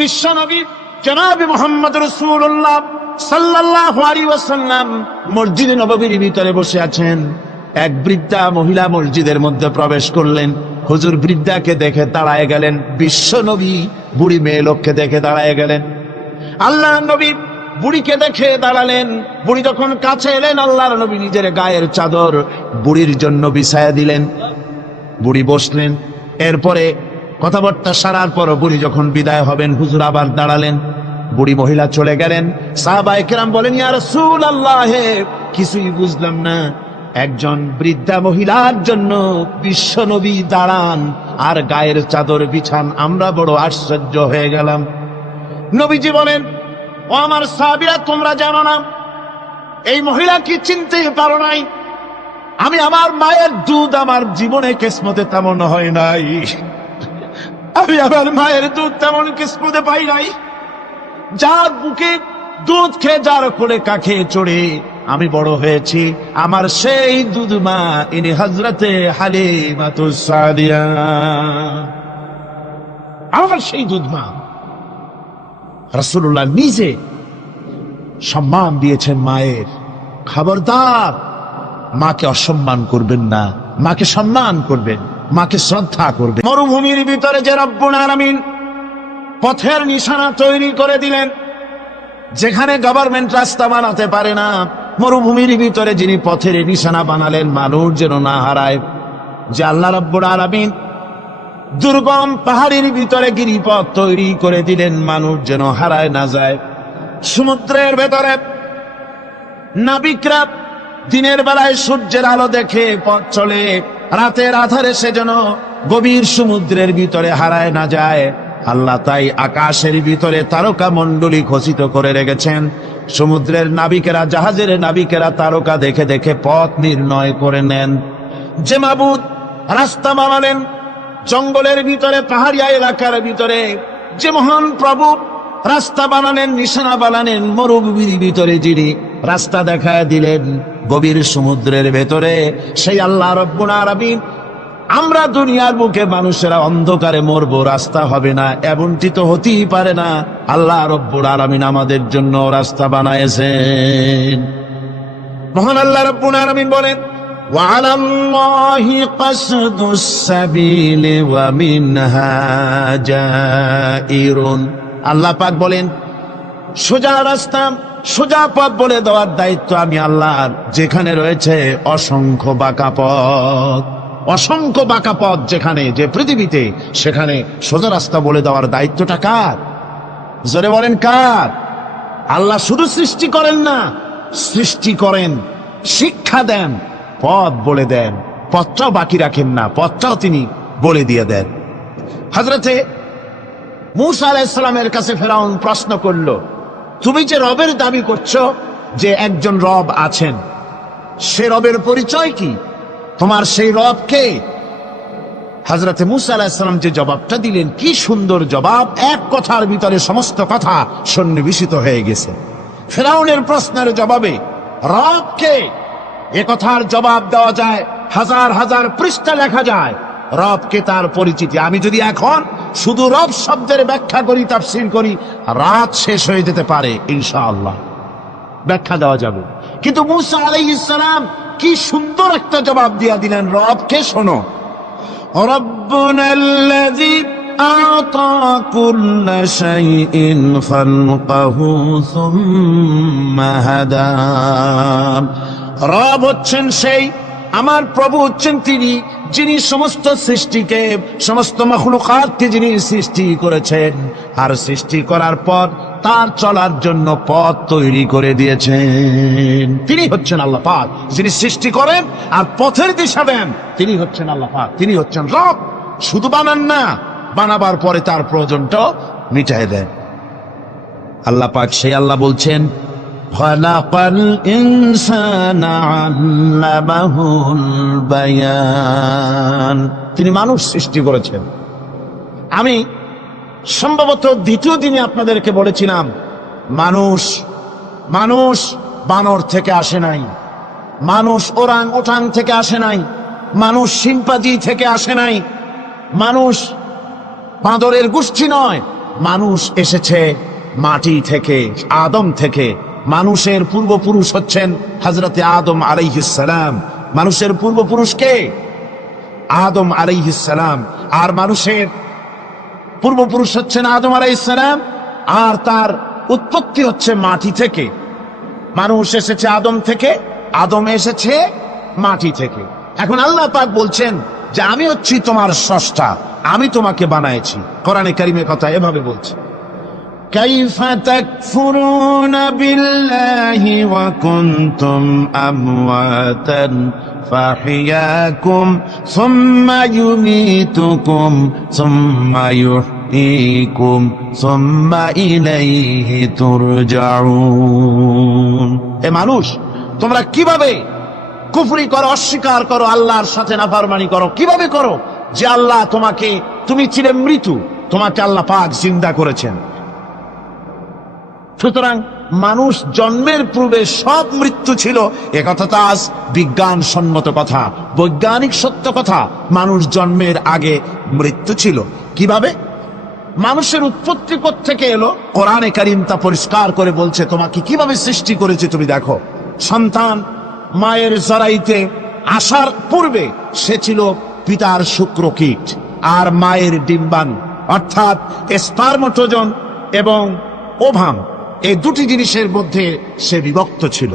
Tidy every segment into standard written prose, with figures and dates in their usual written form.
বিশ্বনবী জনাব মুহাম্মদ রাসূলুল্লাহ সাল্লাল্লাহু আলাইহি ওয়াসাল্লাম মসজিদে নববীর ভিতরে বসে আছেন। এক বৃদ্ধা মহিলা মসজিদের মধ্যে প্রবেশ করলেন। হুজুর বৃদ্ধাকে দেখে দাঁড়ায় গেলেন, বিশ্বনবী বুড়ি মেয়ে লোককে দেখে দাঁড়ায় গেলেন। আল্লাহ নবী বুড়িকে দেখে দাঁড়ালেন। বুড়ি যখন কাছে এলেন, আল্লাহর নবী নিজের গায়ের চাদর বুড়ির জন্য বিছায়া দিলেন। বুড়ি বসলেন। এরপরে কথাবার্তা সারার পর বুড়ি যখন বিদায় হবেন, হুজুর আবার দাঁড়ালেন। বুড়ি মহিলা চলে গেলেন। সাহাবায়ে কেরাম বলেন, ইয়া রাসূলুল্লাহ, কিছুই বুঝলাম না, একজন বৃদ্ধা মহিলার জন্য বিশ্বনবী দাঁড়ান আর গায়ের চাদর বিছান, আমরা বড় আশ্চর্য হয়ে গেলাম। নবীজি বলেন, ও আমার সাহাবীরা, তোমরা জানো না এই মহিলা কি চিনতে পারো নাই? আমি আমার মায়ের দুধ আমার জীবনে কিসমতে তেমন হয় নাই, আমি আমার মায়ের দুধ তেমন কিসমতে পাই নাই। যার বুকে দুধ খেয়ে, যার কোলে কাখে চড়ে আমি বড় হয়েছি, আমার সেই দুধ মা ইনি হযরতে হালিমাতুস সাদিয়া, আমার সেই দুধ মা। রাসূলুল্লাহ নিজে সম্মান দিয়েছেন মায়ের। খবরদার, মাকে অসম্মান করবেন না, মাকে সম্মান করবেন, মাকে শ্রদ্ধা করবেন। মরুভূমির ভিতরে যে রব্বুল আলামিন পথের নিশানা তৈরি করে দিলেন, যেখানে গভর্নমেন্ট রাস্তা বানাতে পারে না, মরুভূমির ভিতরে যিনি পথের নিশানা বানালেন মানুষ যেন না হারায়, যে আল্লাহ রব্বুল আলামিন দুর্গম পাহাড়ের ভিতরে গিরিপথ তৈরি করে দিলেন মানুষ যেন হারায় না যায়। সমুদ্রের ভেতরে নাবিকরা দিনের বেলায় সূর্যের আলো দেখে পথ চলে, রাতের আধারে সে যেন গভীর সমুদ্রের ভিতরে হারায় না যায়। আল্লাহ তাই আকাশের ভিতরে তারকা মণ্ডলী খচিত করে রেখেছেন। সমুদ্রের নাবিকেরা, জাহাজের নাবিকেরা তারকা দেখে দেখে পথ নির্ণয় করে নেন। যে মাবুদ রাস্তা বানালেন জঙ্গলের ভিতরে, পাহাড়িয়া এলাকার ভিতরে, যে মহান প্রভু রাস্তা বানালেন, নিশানা বানালেন মরুভূমির ভিতরে, যিনি রাস্তা দেখায় দিলেন গভীর সমুদ্রের ভেতরে, সেই আল্লাহ রব্বুল আলামিন। আমরা দুনিয়ার বুকে মানুষেরা অন্ধকারে মরবো, রাস্তা হবে না, এমনটি তো হতেই পারে না। আল্লাহ রব্বুল আলামিন আমাদের জন্য রাস্তা বানায়েছেন। মহান আল্লাহ রব্বুল আলামিন বলেন, وعلى الله قصد السبيل ومنها جائر। আল্লাহ পাক বলেন, সোজা রাস্তা, সোজা পথ বলে দেওয়ার দায়িত্ব আমি আল্লাহর। যেখানে রয়েছে অসংখ্য বাঁকা পথ, অসংখ্য বাঁকা পথ যেখানে, যে পৃথিবীতে, সেখানে সোজা রাস্তা বলে দেওয়ার দায়িত্বটা কার? জোরে বলেন কার? আল্লাহ শুধু সৃষ্টি করেন না, সৃষ্টি করেন, শিক্ষা দেন, পথ বলে দেন, পথটাও বাকি রাখেন না, পথটাও তিনি বলে দিয়ে দেন। হযরতে মূসা আলাইহিস সালামের কাছে ফেরাউন প্রশ্ন করল, তুমি যে রবের দাবি করছো, যে একজন রব আছেন, সে রবের পরিচয় কি? তোমার সেই রব কে? হযরতে মূসা আলাইহিস সালাম যে জবাবটা দিলেন, কি সুন্দর জবাব! এক কথার ভিতরে সমস্ত কথা সন্নিবেশিত হয়ে গেছে। ফেরাউনের প্রশ্নের জবাবে রব কে, এ কথার জবাব দেওয়া যায়, হাজার হাজার পৃষ্ঠা লেখা যায়। রবকে, তার পরিচিতি। আমি যদি এখন শুধু রব শব্দের ব্যাখ্যা করি, তাফসীর করি, রাত শেষ হয়ে যেতে পারে, ইনশাআল্লাহ ব্যাখ্যা দেওয়া যাবে। কিন্তু মূসা আলাইহিস সালাম কি সুন্দর একটা জবাব দিয়া দিলেন রবকে। শোনো, রব্বুনাল্লাযী আ'তা কুল্লা শাইইন খালকাহু সুম্মা হাদা। রব হচ্ছেন সেই, আমার প্রভু হচ্ছেন তিনি, যিনি সমস্ত সৃষ্টিকে, সমস্ত মাখলুকাতকে যিনি সৃষ্টি করেছেন, আর সৃষ্টি করার পর তার চলার জন্য পথ তৈরি করে দিয়েছেন। তিনি হচ্ছেন আল্লাহ পাক, যিনি সৃষ্টি করেন আর পথের দিশা দেন। তিনি হচ্ছেন আল্লাহ পাক, তিনি হচ্ছেন রব। শুধু বানান না, বানাবার পরে তার প্রয়োজনটাও মিটায় দেন। আল্লাহ পাক সেই আল্লাহ বলছেন, খালাকাল ইনসানা আল্লামাহুল বায়ান। তিনি মানুষ সৃষ্টি করেছেন। আমি সম্ভবত দ্বিতীয় দিনে আপনাদেরকে বলেছিলাম, মানুষ বানর থেকে আসে নাই, মানুষ ওরাং ওটাং থেকে আসে নাই, মানুষ শিম্পাঞ্জি থেকে আসে নাই, মানুষ বাঁদরের গোষ্ঠী নয়, মানুষ এসেছে মাটি থেকে, আদম থেকে। মানুষের পূর্বপুরুষ হচ্ছেন হযরতে আদম আলাইহিস সালাম। মানুষের পূর্বপুরুষ কে? আদম আলাইহিস সালাম। আর মানুষের পূর্বপুরুষ হচ্ছেন আদম আলাইহিস সালাম, আর তার উৎপত্তি হচ্ছে মাটি থেকে। মানুষ এসেছে আদম থেকে, আদম এসেছে মাটি থেকে। এখন আল্লাহ পাক বলছেন যে আমি হচ্ছি তোমার স্রষ্টা, আমি তোমাকে বানাইছি। কোরআনে কারীমের কথা এভাবে বলছে, কাইফা তাকফুরুনা বিল্লাহি ওয়া কুনতুম আমওয়াতান ফাহিয়াকুম সুম্মা ইউমীতুকুম সুম্মা ইউহয়ীকুম সুম্মা ইলাইহি তুরজাউন। এ মানুষ, তোমরা কিভাবে কুফরি করো, অস্বীকার করো, আল্লাহর সাথে নাফরমানি করো? কিভাবে করো? যে আল্লাহ তোমাকে, তুমি ছিলে মৃত্যু, তোমাকে আল্লাহ পাক জিন্দা করেছেন। সুতরাং মানুষ জন্মের পূর্বে সব মৃত্যু ছিল, একথা তো আজ বিজ্ঞান সম্মত কথা, বৈজ্ঞানিক সত্য কথা। মানুষ জন্মের আগে মৃত্যু ছিল। কিভাবে? মানুষের উৎপত্তি কোত্থেকে এলো? কোরআনে কারীম তা পরিষ্কার করে বলছে। তোমাকে কিভাবে সৃষ্টি করেছে তুমি দেখো। সন্তান মায়ের জরাইতে আসার পূর্বে সে ছিল পিতার শুক্রকীট আর মায়ের ডিম্বাণু, অর্থাৎ স্পার্মটোজন এবং ওভাম, এই দুটি জিনিসের মধ্যে সে বিভক্ত ছিল।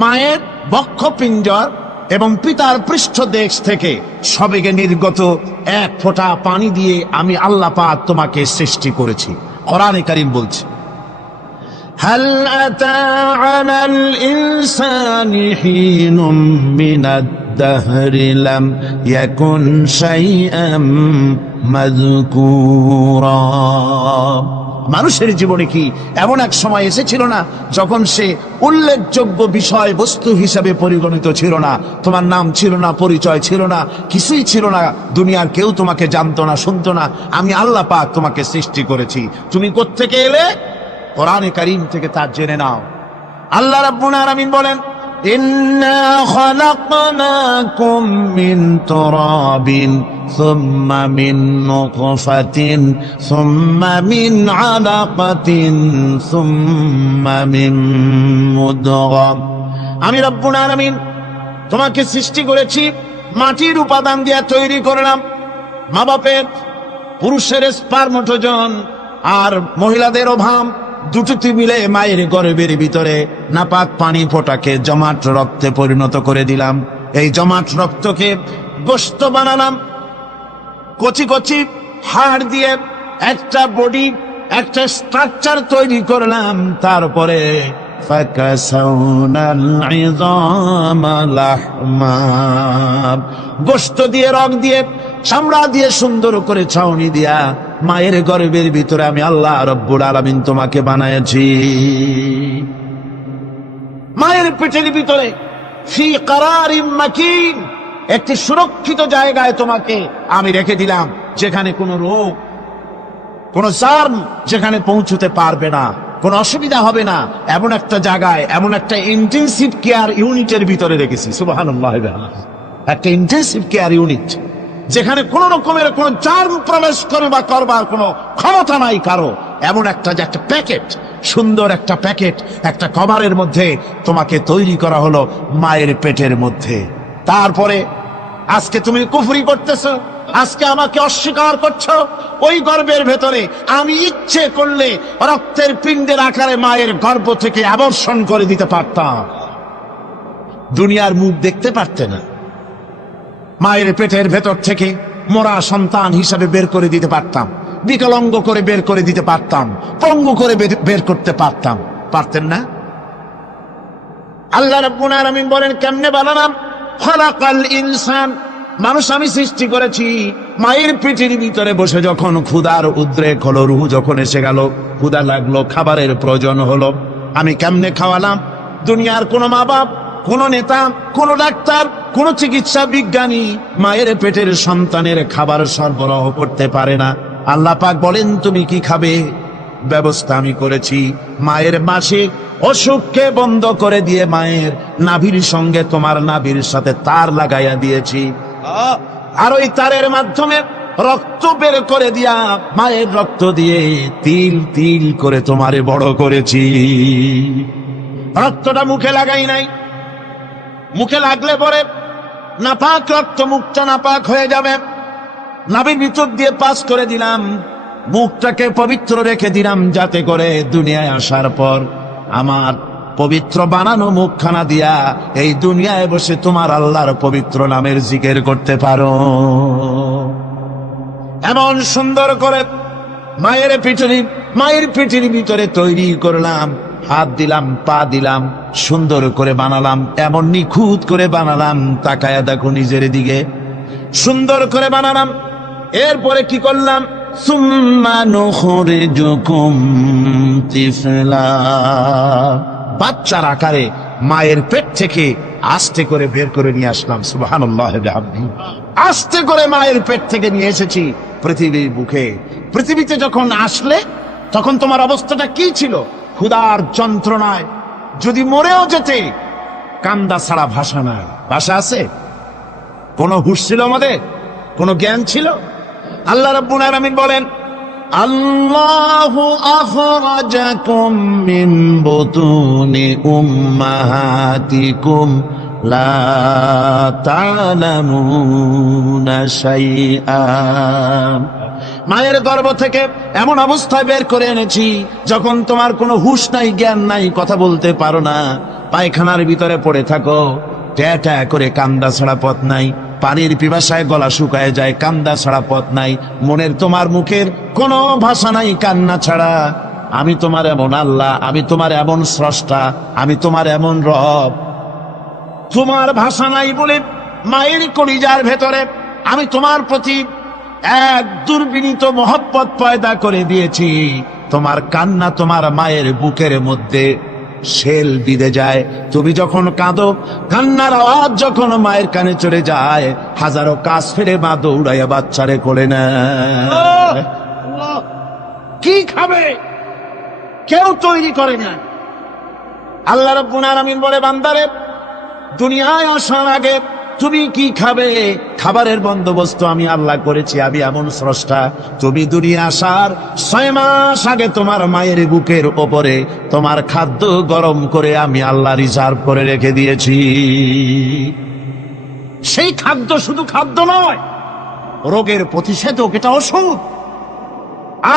মায়ের বক্ষপিঞ্জর এবং পিতার পৃষ্ঠদেশ থেকে সবেগে নির্গত এক ফোঁটা পানি দিয়ে আমি আল্লাহ পাক তোমাকে সৃষ্টি করেছি। কোরআনে কারীম বলছে, হাল আতা আলাল ইনসানি হিনুম মিনাদ দাহরি লাম ইয়াকুন শাইআম মাযকুরা। মানুষের জীবনে কি এমন এক সময় এসেছিল না যখন সে উল্লেখযোগ্য বিষয় বস্তু হিসাবে পরিগণিত ছিল না? তোমার নাম ছিল না, পরিচয় ছিল না, কিছুই ছিল না, দুনিয়ার কেউ তোমাকে জানতো না, শুনতো না। আমি আল্লাহ পাক তোমাকে সৃষ্টি করেছি। তুমি কোত্থেকে এলে? কোরআনে কারীম থেকে তা জেনে নাও। আল্লাহ রাব্বুল আলামিন বলেন, ইন্না খালাকনাকুম মিন তুরাবিন সুম্মা মিন নুতফাতিন সুম্মা মিন আলাকাতিন সুম্মা মিন মুদগা। আমি রব্বুল আলামিন তোমাকে সৃষ্টি করেছি, মাটির উপাদান দিয়ে তৈরি করলাম। মা বাপের, পুরুষের স্পার্মটোজন আর মহিলাদের ওভাম দুটোতে মিলে মায়ের গর্ভের ভিতরে নাপাক পানি ফোঁটাকে জমাট রক্তে পরিণত করে দিলাম। এই জমাট রক্তকে গোশত বানালাম, কচি কচি হাড় দিয়ে একটা বডি, একটা স্ট্রাকচার তৈরি করলাম। তারপরে ফাকাসাউনাল ইযামা লাহমা, গোশত দিয়ে, রগ দিয়ে, চামড়া দিয়ে সুন্দর করে ছাউনি দিয়া মায়ের গর্ভের ভিতরে আমি আল্লাহ রব্বুল আলামিন তোমাকে বানাইছি। মায়ের পেটের ভিতরে ফি কারারিম মাকিন, একটি সুরক্ষিত জায়গায় তোমাকে আমি রেখে দিলাম, যেখানে কোনো রোগ, কোনো জার্ম যেখানে পৌঁছতে পারবে না, কোনো অসুবিধা হবে না। এমন একটা জায়গায়, এমন একটা ইন্টেনসিভ কেয়ার ইউনিটের ভিতরে রেখেছি। সুবহানাল্লাহ, একটা ইন্টেনসিভ কেয়ার ইউনিট যেখানে কোন রকমের কোন জার্ম প্রবেশ করে বা করবার কোনো ক্ষমতা নাই কারো। এমন একটা যে একটা প্যাকেট, সুন্দর একটা প্যাকেট, একটা কভারের মধ্যে তোমাকে তৈরি করা হলো মায়ের পেটের মধ্যে। তারপরে আজকে তুমি কুফরি করতেছো, আজকে আমাকে অস্বীকার করছো। ওই গর্ভের ভেতরে আমি ইচ্ছে করলে রক্তের পিণ্ডের আকারে মায়ের গর্ভ থেকে আবর্ষণ করে দিতে পারতাম, দুনিয়ার মুখ দেখতে পারতে না। মায়ের পেটের ভেতর থেকে মরা সন্তান হিসাবে বের করে দিতে পারতাম, বিকলাঙ্গ করে বের করে দিতে পারতাম, পঙ্গু করে বের করতে পারতাম। পারতেন না? আল্লাহ রাব্বুল আলামিন বলেন, কেমনে বানালাম? খালাকাল ইনসান, মানুষ আমি সৃষ্টি করেছি মায়ের পেটের ভিতরে বসে। যখন ক্ষুধার উদ্রেক হলো, রুহ যখন এসে গেল, ক্ষুধা লাগলো, খাবারের প্রয়োজন হলো, আমি কেমনে খাওয়ালাম? দুনিয়ার কোনো মা বাপ, কোনো নেতা, কোনো ডাক্তার, কোন চিকিৎসা বিজ্ঞানী মায়ের পেটের সন্তানের খাবার সরবরাহ করতে পারে না। আল্লাহ পাক বলেন, তুমি কি খাবে? ব্যবস্থা আমি করেছি। মায়ের মাসিক অসুখকে বন্ধ করে দিয়ে মায়ের নাভির সঙ্গে তোমার নাভির সাথে তার লাগাইয়া দিয়েছি, আর ওই তারের মাধ্যমে রক্ত বের করে দিয়া, মায়ের রক্ত দিয়ে তিল তিল করে তোমারে বড় করেছি। রক্তটা মুখে লাগাই নাই, মুখে লাগলে পরে নাপাক রক্ত, মুখটা নাপাক হয়ে যাবে। নাভির ভিতর দিয়ে পাস করে দিলাম, মুখটাকে পবিত্র রেখে দিলাম, যাতে করে দুনিয়ায় আসার পর আমার পবিত্র বানানো মুখখানা দিয়া এই দুনিয়ায় বসে তোমার আল্লাহর পবিত্র নামের জিকির করতে পারো। এমন সুন্দর করে মায়ের পিঠের ভিতরে তৈরি করলাম, হাত দিলাম, পা দিলাম, সুন্দর করে বানালাম, এমন নিখুঁত করে বানালাম, তাকায়া দেখো নিজের দিকে, সুন্দর করে বানালাম। এরপরে কি করলাম, সুম্মা নুখরিজুকুম তিফলা, বাচ্চার আকারে মায়ের পেট থেকে আস্তে করে বের করে নিয়ে আসলাম। সুবহানাল্লাহ বিহামদিহি। আস্তে করে মায়ের পেট থেকে নিয়ে এসেছি পৃথিবীর বুকে। পৃথিবীতে যখন আসলে তখন তোমার অবস্থাটা কি ছিল? ক্ষুধার যন্ত্রণায় যদি মরেও যেতে, কান্দা ছাড়া ভাষা নাই। ভাষা আছে? কোনো হুঁশ ছিল আমাদের? কোনো জ্ঞান ছিল? আল্লাহ রাব্বুল আলামিন বলেন, আল্লাহু আখরাজাকুম মিন বুতুনি উম্মাহাতিকুম লা তা'লামুনা শাইআ, মায়ের গর্ভ থেকে এমন অবস্থায় বের করে এনেছি যখন তোমার কোনো হুঁশ নাই, জ্ঞান নাই, কথা বলতে পারো না, পায়খানার ভিতরে পড়ে থাকো, ট্যা ট্যা করে কান্দা ছাড়া পথ নাই, পানির পিপাসায় গলা শুকায় যায়, কান্দা ছাড়া পথ নাই, মনের তোমার মুখের কোনো ভাষা নাই কান্না ছাড়া। আমি তোমার এমন আল্লাহ, আমি তোমার এমন স্রষ্টা, আমি তোমার এমন রব। তোমার ভাষা নাই বলে মায়ের কলিজার ভেতরে আমি তোমার প্রতি এক দুর্বিনীত মহব্বত পয়দা করে দিয়েছি। তোমার কান্না তোমার মায়ের বুকের মধ্যে শেল বিঁধে যায়। তুমি যখন কাঁদো, কান্নার আওয়াজ যখন মায়ের কানে চলে যায়, হাজারো কাজ ফেলে মা দৌড়াইয়া বাচ্চারে কোলে নেয়। কি খাবে কেউ তৈরি করে না। আল্লাহ রাব্বুল আলামিন বলে, বান্দারে, দুনিয়ায় আসার আগে তুমি কি খাবে, খাবারের বন্দোবস্ত আমি আল্লাহ করেছি, আমি এমন স্রষ্টা। তুমি দুনিয়া আসার 6 মাস আগে তোমার মায়ের বুকের ওপরে তোমার খাদ্য গরম করে আমি আল্লাহ রিজার্ভ করে রেখে দিয়েছি। সেই খাদ্য শুধু খাদ্য নয়, রোগের প্রতিষেধক, এটা ওষুধ।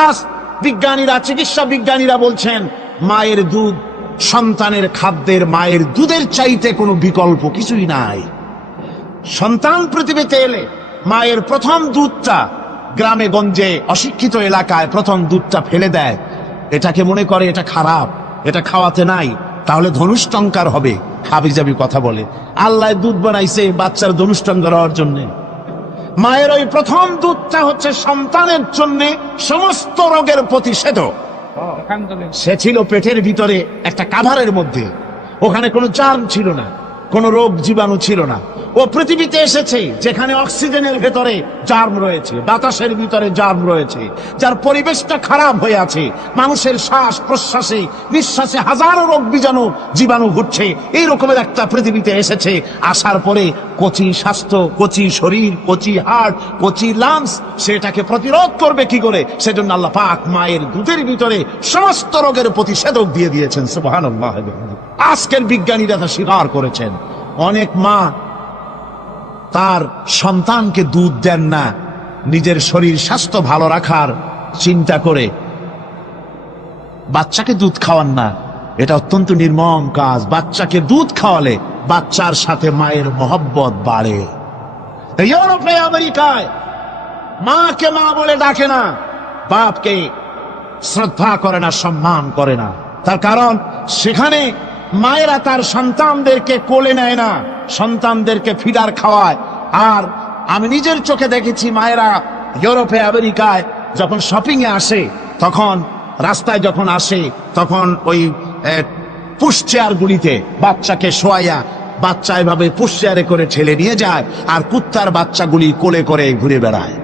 আজ বিজ্ঞানীরা, চিকিৎসা বিজ্ঞানীরা বলছেন, মায়ের দুধ সন্তানের খাদ্যের, মায়ের দুধের চাইতে কোনো বিকল্প কিছুই নাই। সন্তান পৃথিবীতে এলে মায়ের প্রথম দুধটা, গ্রামে গঞ্জে অশিক্ষিত এলাকায় প্রথম দুধটা ফেলে দেয়, এটাকে মনে করে এটা খারাপ, এটা খাওয়াতে নাই, তাহলে ধনুষ্টঙ্কার হবে, হাবিজাবি কথা বলে। আল্লাহ দুধ বানাইছে বাচ্চার ধনুষ্টঙ্কার হওয়ার জন্য। মায়ের ওই প্রথম দুধটা হচ্ছে সন্তানের জন্য সমস্ত রোগের প্রতিষেধক। সে ছিল পেটের ভিতরে একটা কাভারের মধ্যে, ওখানে কোনো জার্ম ছিল না, কোনো রোগ জীবাণু ছিল না। ও পৃথিবীতে এসেছে যেখানে অক্সিজেনের ভেতরে জার্ম রয়েছে, বাতাসের ভিতরে জার্ম রয়েছে, যার পরিবেশটা খারাপ হয়ে আছে, মানুষের শ্বাস প্রশ্বাসে নিঃশ্বাসে হাজারো রোগ বীজাণু জীবাণু ঘুরছে। এই রকমের একটা পৃথিবীতে এসেছে। আসার পরে কচি স্বাস্থ্য, কচি শরীর, কচি হার্ট, কচি লাংস, সেটাকে প্রতিরোধ করবে কি করে? সেজন্য আল্লাহ পাক মায়ের দুধের ভিতরে সমস্ত রোগের প্রতিষেধক দিয়ে দিয়েছেন। সুবহানাল্লাহ। আজকের বিজ্ঞানীরা তা স্বীকার করেছেন। অনেক মা তার সন্তানকে দুধ দেন না, নিজের শরীর স্বাস্থ্য ভালো রাখার চিন্তা করে বাচ্চাকে দুধ খাওয়ান না। এটা অত্যন্ত নির্মম কাজ। বাচ্চাকে দুধ খাওয়ালে বাচ্চার সাথে মায়ের মহব্বত বাড়ে। ইউরোপে, আমেরিকায় মাকে মা বলে ডাকে না, বাপকে শ্রদ্ধা করে না, সম্মান করে না। তার কারণ সেখানে মায়েরা তার সন্তানদেরকে কোলে নেয় না, সন্তানদেরকে ফিডার খাওয়ায়। আর আমি নিজের চোখে দেখেছি, মায়েরা ইউরোপে, আমেরিকায় যখন শপিং এ আসে, তখন রাস্তায় যখন আসে, তখন ওই পুশ চেয়ার গুলিতে বাচ্চাকে শোয়াইয়া, বাচ্চা এভাবে পুশ চেয়ারে করে ঠেলে নিয়ে যায়, আর কুত্তার বাচ্চাগুলি কোলে করে ঘুরে বেড়ায়।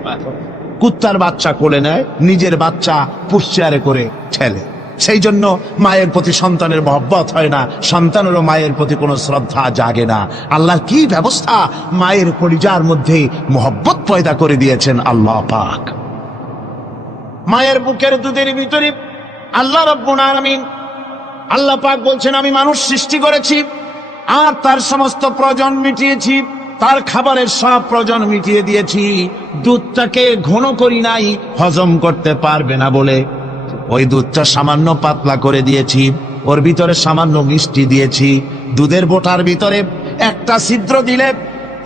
কুত্তার বাচ্চা কোলে নেয়, নিজের বাচ্চা পুশ চেয়ারে করে ঠেলে। সেই জন্য মায়ের প্রতি সন্তানের মহব্বত হয় না, সন্তানেরও মায়ের প্রতি কোনো শ্রদ্ধা জাগে না। আল্লাহর কি ব্যবস্থা, মায়ের কলিজার মধ্যে মহব্বত পয়দা করে দিয়েছেন আল্লাহ পাক। মায়ের বুকের দুধের ভিতরে আল্লাহ রাব্বুল আলামিন, আল্লাহ পাক বলছেন, আমি মানুষ সৃষ্টি করেছি আর তার সমস্ত প্রয়োজন মিটিয়েছি, তার খাবারের সব প্রয়োজন মিটিয়ে দিয়েছি। দুধটাকে ঘন করি নাই হজম করতে পারবে না বলে, ওই দুধটা সামান্য পাতলা করে দিয়েছি, ওর ভিতরে সামান্য মিষ্টি দিয়েছি। দুধের বোটার ভিতরে একটা ছিদ্র দিলে,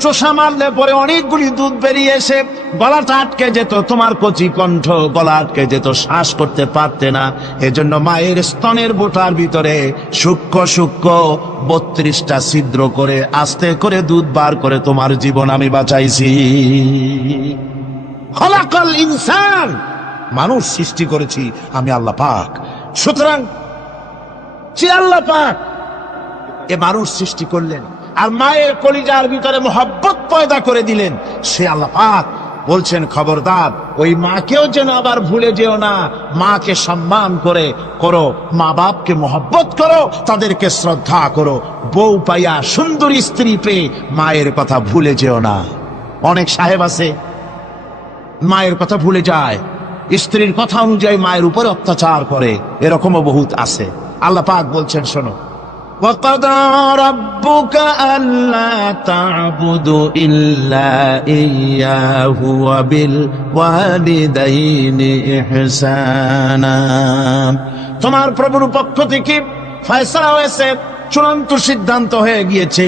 চোষা মারলে পরে অনেকগুলি দুধ বেরিয়ে এসে গলাটা আটকে যেত, তোমার কচি কণ্ঠ গলা আটকে যেত, শ্বাস করতে পারতে না। এজন্য মায়ের স্তনের বোটার ভিতরে সূক্ষ্ম সূক্ষ্ম 32টা ছিদ্র করে আস্তে করে দুধ বার করে তোমার জীবন আমি বাঁচাইছি। খলাকাল ইনসান, মানুষ সৃষ্টি করেছি আমি আল্লাহ পাক। সুতরাং যে আল্লাহ পাক এ মানুষ সৃষ্টি করলেন আর মায়ের কলিজার ভিতরে মোহাব্বত পয়দা করে দিলেন, সে আল্লাহ পাক বলছেন, খবরদার ওই মাকেও যেন আবার ভুলে যেও না। মাকে সম্মান করে করো, মা বাপকে মোহাব্বত করো, তাদেরকে শ্রদ্ধা করো। বউ পাইয়া সুন্দরী স্ত্রী পেয়ে মায়ের কথা ভুলে যেও না। অনেক সাহেব আছে মায়ের কথা ভুলে যায়, স্ত্রীর কথা অনুযায়ী মায়ের উপরে অত্যাচার করে, এরকমও বহুত আছে। আল্লাহ পাক বলছেন, শোনো, وَقَضَى رَبُّكَ أَلَّا تَعْبُدُوا إِلَّا إِيَّاهُ وَبِالْوَالِدَيْنِ إِحْسَانًا। তোমার প্রভুর পক্ষ থেকে ফয়সালা হয়েছে, চূড়ান্ত সিদ্ধান্ত হয়ে গিয়েছে,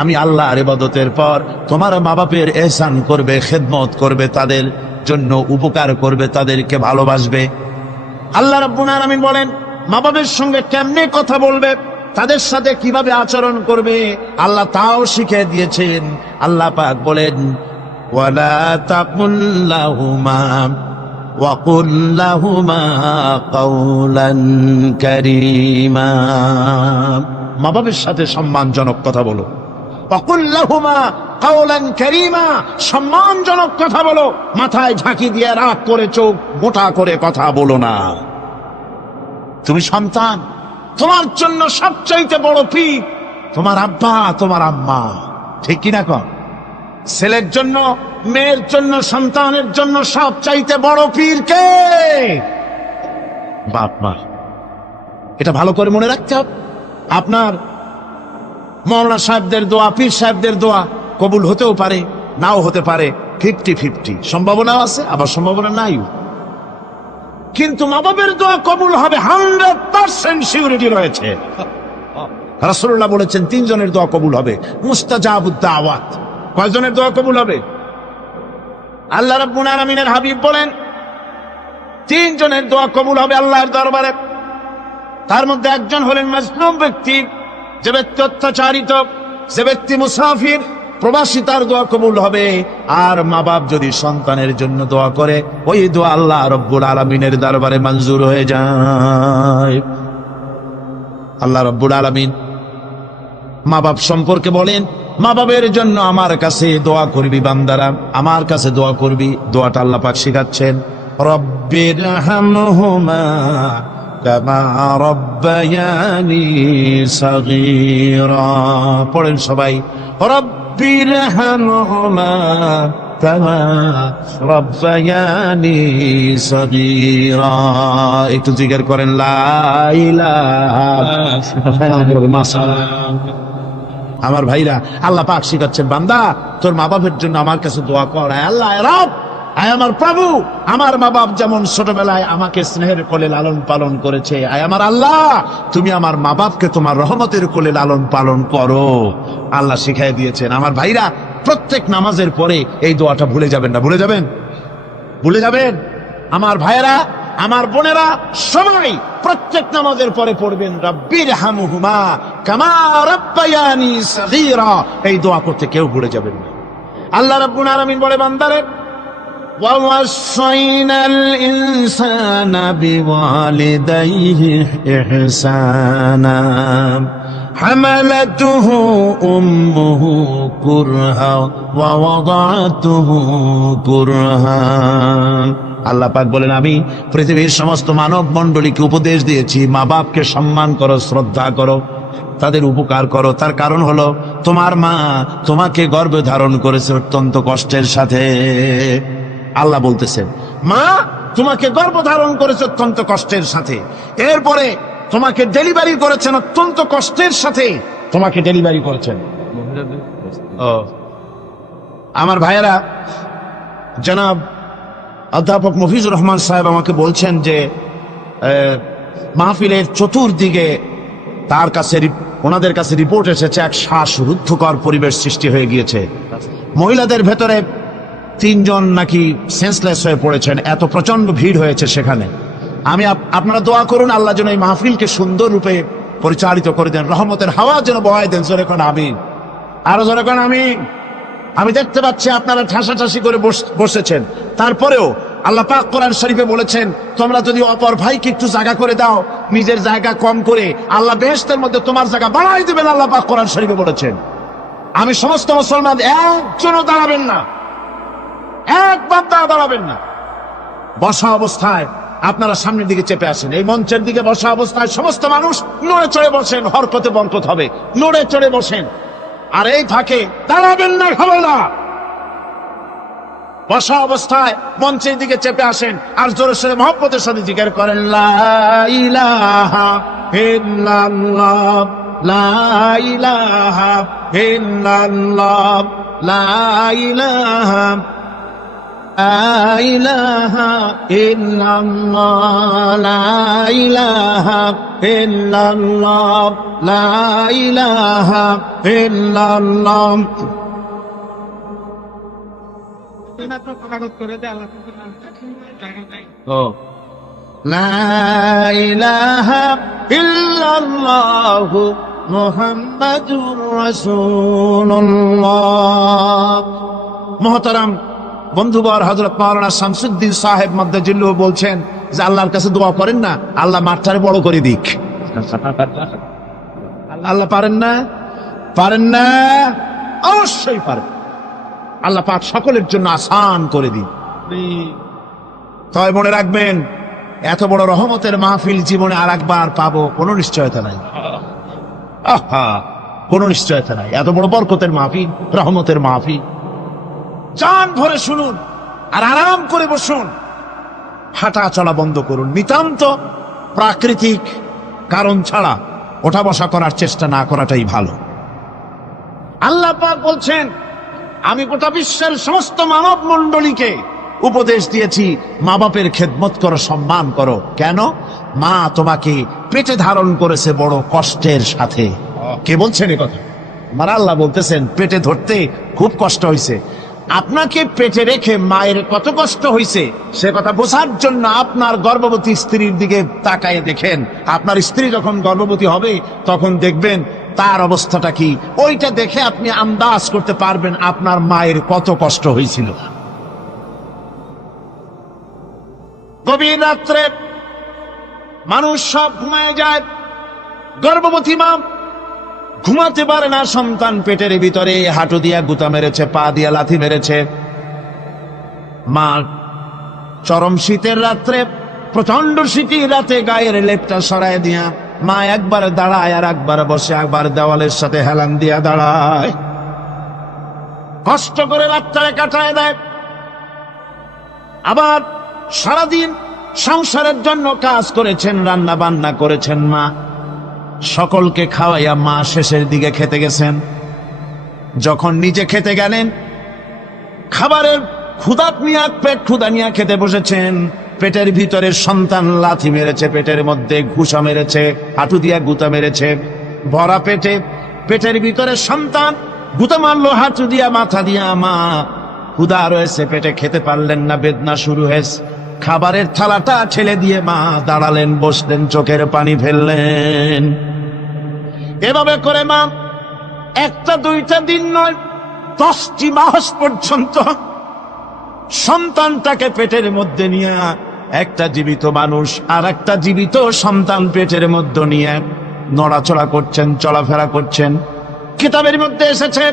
আমি আল্লাহর ইবাদতের পর তোমার মা বাপের ইহসান করবে, খেদমত করবে, তাদের জন্য উপকার করবে, তাদেরকে ভালোবাসবে। আল্লাহ রাব্বুল আলামিন বলেন, মা বাপের সঙ্গে কেমনে কথা বলবে, তাদের সাথে কিভাবে আচরণ করবে, আল্লাহ তাও শিখিয়ে দিয়েছেন। আল্লাহ পাক বলেন, ওয়ালা তাকুল লাহুমা ওয়া কুল লাহুমা কাওলান কারীমা। মা বাবার সাথে সম্মানজনক কথা বলো। ওয়া কুল লাহুমা কাওলান কারীমা, সম্মানজনক কথা বলো। মাথায় ঝাঁকি দিয়ে রাগ করে চোখ মোটা করে কথা বলো না। তুমি সন্তান, তোমার জন্য সবচাইতে বড় পীর তোমার আব্বা, তোমার আম্মা, ঠিক কিনা কন? ছেলের জন্য, মেয়ের জন্য, সন্তানের জন্য সবচাইতে বড় পীর কে? বাপ মা। এটা ভালো করে মনে রাখতে হবে। আপনার মৌলানা সাহেবদের দোয়া, পীর সাহেবদের দোয়া কবুল হতেও পারে, নাও হতে পারে, 50-50 সম্ভাবনাও আছে, আবার সম্ভাবনা নাই। কিন্তু মা বাবের দোয়া কবুল হবে 100% সিউরিটি রয়েছে। রাসূলুল্লাহ বলেছেন 3 জনের দোয়া কবুল হবে, মুস্তাজাবুদ দাওয়াত। কয়জনের দোয়া কবুল হবে? আল্লাহ রাব্বুল আলামিনের হাবিব বলেন 3 জনের দোয়া কবুল হবে আল্লাহর দরবারে। তার মধ্যে একজন হলেন মাজলুম ব্যক্তি, যে ব্যক্তি অত্যাচারিত, যে ব্যক্তি মুসাফির, প্রবাসী, তার দোয়া কবুল হবে। আর মা বাপ যদি সন্তানের জন্য দোয়া করে, ওই দোয়া আল্লাহ রব্বুল আলামিনের দরবারে মঞ্জুর হয়ে যায়। আল্লাহ রব্বুল আলামিন মা বাপ সম্পর্কে বলেন, মা বাবের জন্য আমার কাছে দোয়া করবি বান্দারা, আমার কাছে দোয়া করবি। দোয়াটা আল্লাহ পাক শিখাচ্ছেন, রব্বিরহামহুমা কামা রব্বায়ানি সাগীরা। পড়েন সবাই, রব্বিরহামহুমা কামা রব্বায়ানি সাগীরা। একটু জিকির করেন, লা ইলাহা ইল্লাল্লাহ। আমার ভাইরা, আল্লাহ পাক শিখাচ্ছেন, বান্দা তোর মা বাপের জন্য আমার কাছে দোয়া কর। আল্লাহ রব, আয় আমার প্রভু, আমার মা বাপ যেমন ছোটবেলায় আমাকে স্নেহের কোলে লালন পালন করেছে, আয় আমার আল্লাহ তুমি আমার মা বাপকে তোমার রহমতের কোলে লালন পালন করো। আল্লাহ শিখাই দিয়েছেন। আমার ভাইরা, প্রত্যেক নামাজের পরে এই দোয়াটা ভুলে যাবেন না। ভুলে যাবেন? ভুলে যাবেন? আমার ভাইরা, আমার বোনেরা, সবাই প্রত্যেক নামাজের পরে পড়বেন, রব্বিরহামহুমা কামা রব্বায়ানি সাগীরা। এই দোয়া করতে কেউ ভুলে যাবেন না। আল্লাহ রাব্বুল আলামিন বলে, বান্দারে, وَوَصَّيْنَا الْإِنسَانَ بِوَالِدَيْهِ إِحْسَانًا। حملته أمه كرها ووضعته كرها। আল্লাহ পাক বলেন, আমি পৃথিবীর সমস্ত মানব মণ্ডলীকে উপদেশ দিয়েছি, মা বাপকে সম্মান করো, শ্রদ্ধা করো, তাদের উপকার করো। তার কারণ হলো তোমার মা তোমাকে গর্ভে ধারণ করেছে অত্যন্ত কষ্টের সাথে। আল্লাহ বলতেছেন, মা তোমাকে গর্ভ ধারণ করেছে অত্যন্ত কষ্টের সাথে, এরপরে তোমাকে ডেলিভারি করেছেন অত্যন্ত কষ্টের সাথে, তোমাকে ডেলিভারি করেছেন। ও আমার ভাইয়েরা, জনাব অধ্যাপক মফিজুর রহমান সাহেব আমাকে বলছেন যে মাহফিলের চতুর্দিকে তার কাছে ওনাদের কাছে রিপোর্ট এসেছে এক শ্বাসরুদ্ধকর পরিবেশ সৃষ্টি হয়ে গিয়েছে। মহিলাদের ভেতরে 3 জন নাকি সেন্সলেস হয়ে পড়েছেন, এত প্রচন্ড ভিড় হয়েছে সেখানে। আমি আপনারা দোয়া করুন আল্লাহ যেন এই মাহফিলকে সুন্দর রূপে পরিচালিত করে দেন, রহমতের হাওয়া যেন বহায় দেন। জোরে কোন আমিন, আরো জোরে কোন আমিন। আমি দেখতে পাচ্ছি আপনারা ঠাসাঠাসি করে বসেছেন, তারপরেও আল্লাহ পাক কোরআন শরীফে বলেছেন, তোমরা যদি অপর ভাইকে একটু জায়গা করে দাও, নিজের জায়গা কম করে, আল্লাহ বেহেশতের মধ্যে তোমার জায়গা বাড়াই দেবেন। আল্লাহ পাক কোরআন শরীফে বলেছেন। আমি সমস্ত মুসলমান একজনও দাঁড়াবেন না, একবার দাঁড়াবেন না। বসা অবস্থায় আপনারা সামনের দিকে চেপে আসেন, এই মঞ্চের দিকে বসা অবস্থায় সমস্ত মানুষ নড়ে চড়ে বসেন, হরকতে বরকত হবে, নড়ে চড়ে বসেন। আর এই ফাঁকে দাঁড়াবেন না, হবে না। বসা অবস্থায় মঞ্চের দিকে চেপে আসেন আর জোরে সোরে মহব্বতের সাথে জিকির করেন, লা ইলাহা ইল্লাল্লাহ, লা ইলাহা ইল্লাল্লাহ, লা ইলাহা ইলাহা ইল্লাল্লাহ, লা ইলাহা ইল্লাল্লাহ, লা ইলাহা ইল্লাল্লাহ। লা ইলাহা ইল্লাল্লাহু মুহাম্মাদুর রাসূলুল্লাহ। মুহতারাম বন্ধুবর, হযরত মাওলানা শামসুদ্দিন সাহেব মাদ্দাজিল্লুহু বলছেন যে আল্লাহর কাছে দোয়া করেন না, আল্লাহ মাঠটারে বড় করে দিক। আল্লাহ পারেন না? পারেন না? অবশ্যই পারেন। আল্লাহ পাক সকলের জন্য আসান করে দিন। তবে মনে রাখবেন, এত বড় রহমতের মাহফিল জীবনে আর একবার পাবো কোনো নিশ্চয়তা নাই। কোনো নিশ্চয়তা নাই। এত বড় বরকতের মাহফিল, রহমতের মাহফিল, জান ভরে শুনুন আর আরাম করে বসুন, হাঁটা চলা বন্ধ করুন। নিতান্ত প্রাকৃতিক কারণ ছাড়া ওঠা বসা করার চেষ্টা না করাটাই ভালো। আল্লাহ পাক বলছেন, আমি গোটা বিশ্বের সমস্ত মানব মণ্ডলীকে উপদেশ দিয়েছি, মা বাপের খেদমত করো, সম্মান করো। কেন? মা তোমাকে পেটে ধারণ করেছে বড় কষ্টের সাথে। কে বলছেন এ কথা? আমার আল্লাহ বলতেছেন, পেটে ধরতে খুব কষ্ট হয়েছে। আপনাকে পেটে রেখে মায়ের কত কষ্ট হয়েছে সে কথা বোঝার জন্য আপনার গর্ভবতী স্ত্রীর দিকে তাকায় দেখেন। আপনার স্ত্রী যখন গর্ভবতী হবে তখন দেখবেন তার অবস্থাটা কি, ওইটা দেখে আপনি আন্দাজ করতে পারবেন আপনার মায়ের কত কষ্ট হয়েছিল। গভীর রাত্রে মানুষ সব ঘুমায় যায়, গর্ভবতী মা ঘুমাতে পারে না। সন্তান পেটের ভিতরে হাঁটু দিয়া গুতা মেরেছে, পা দিয়া লাথি মেরেছে। মা চরম শীতের রাত্রে, প্রচন্ড শীতের রাতে গায়ের লেপটা সরায় দিয়া মা একবার দাঁড়ায় আর একবার বসে, একবার দেওয়ালের সাথে হেলান দিয়া দাঁড়ায়, কষ্ট করে রাতটারে কাটায় দেয়। আবার সারাদিন সংসারের জন্য কাজ করেছেন, রান্না বান্না করেছেন মা, সকলকে খাওয়াইয়া মা শেষের দিকে খেতে গেছেন। যখন নিজে খেতে গেলেন, খাবারের ক্ষুধা নিয়ে, পেট ক্ষুধা নিয়ে খেতে বসেছেন, পেটের ভিতরে সন্তান লাথি মেরেছে, পেটের মধ্যে ঘুষা মেরেছে, হাঁটু দিয়া গুতা মেরেছে। ভরা পেটে, পেটের ভিতরে সন্তান গুতা মারলো হাঁটু দিয়া, মাথা দিয়া। মা ক্ষুধা রয়েছে, পেটে খেতে পারলেন না, বেদনা শুরু হয়েছে। খাবারের থালাটা ঠেলে দিয়ে মা দাঁড়ালেন, বসলেন, চোখের পানি ফেললেন। এভাবে করে মা একটা দুইটা দিন নয়, 10টি মাস পর্যন্ত সন্তানটাকে পেটের মধ্যে নিয়ে, একটা জীবিত মানুষ আর একটা জীবিত সন্তান পেটের মধ্যে নিয়ে নড়াচড়া করছেন, চলাফেরা করছেন। কিতাবের মধ্যে এসেছে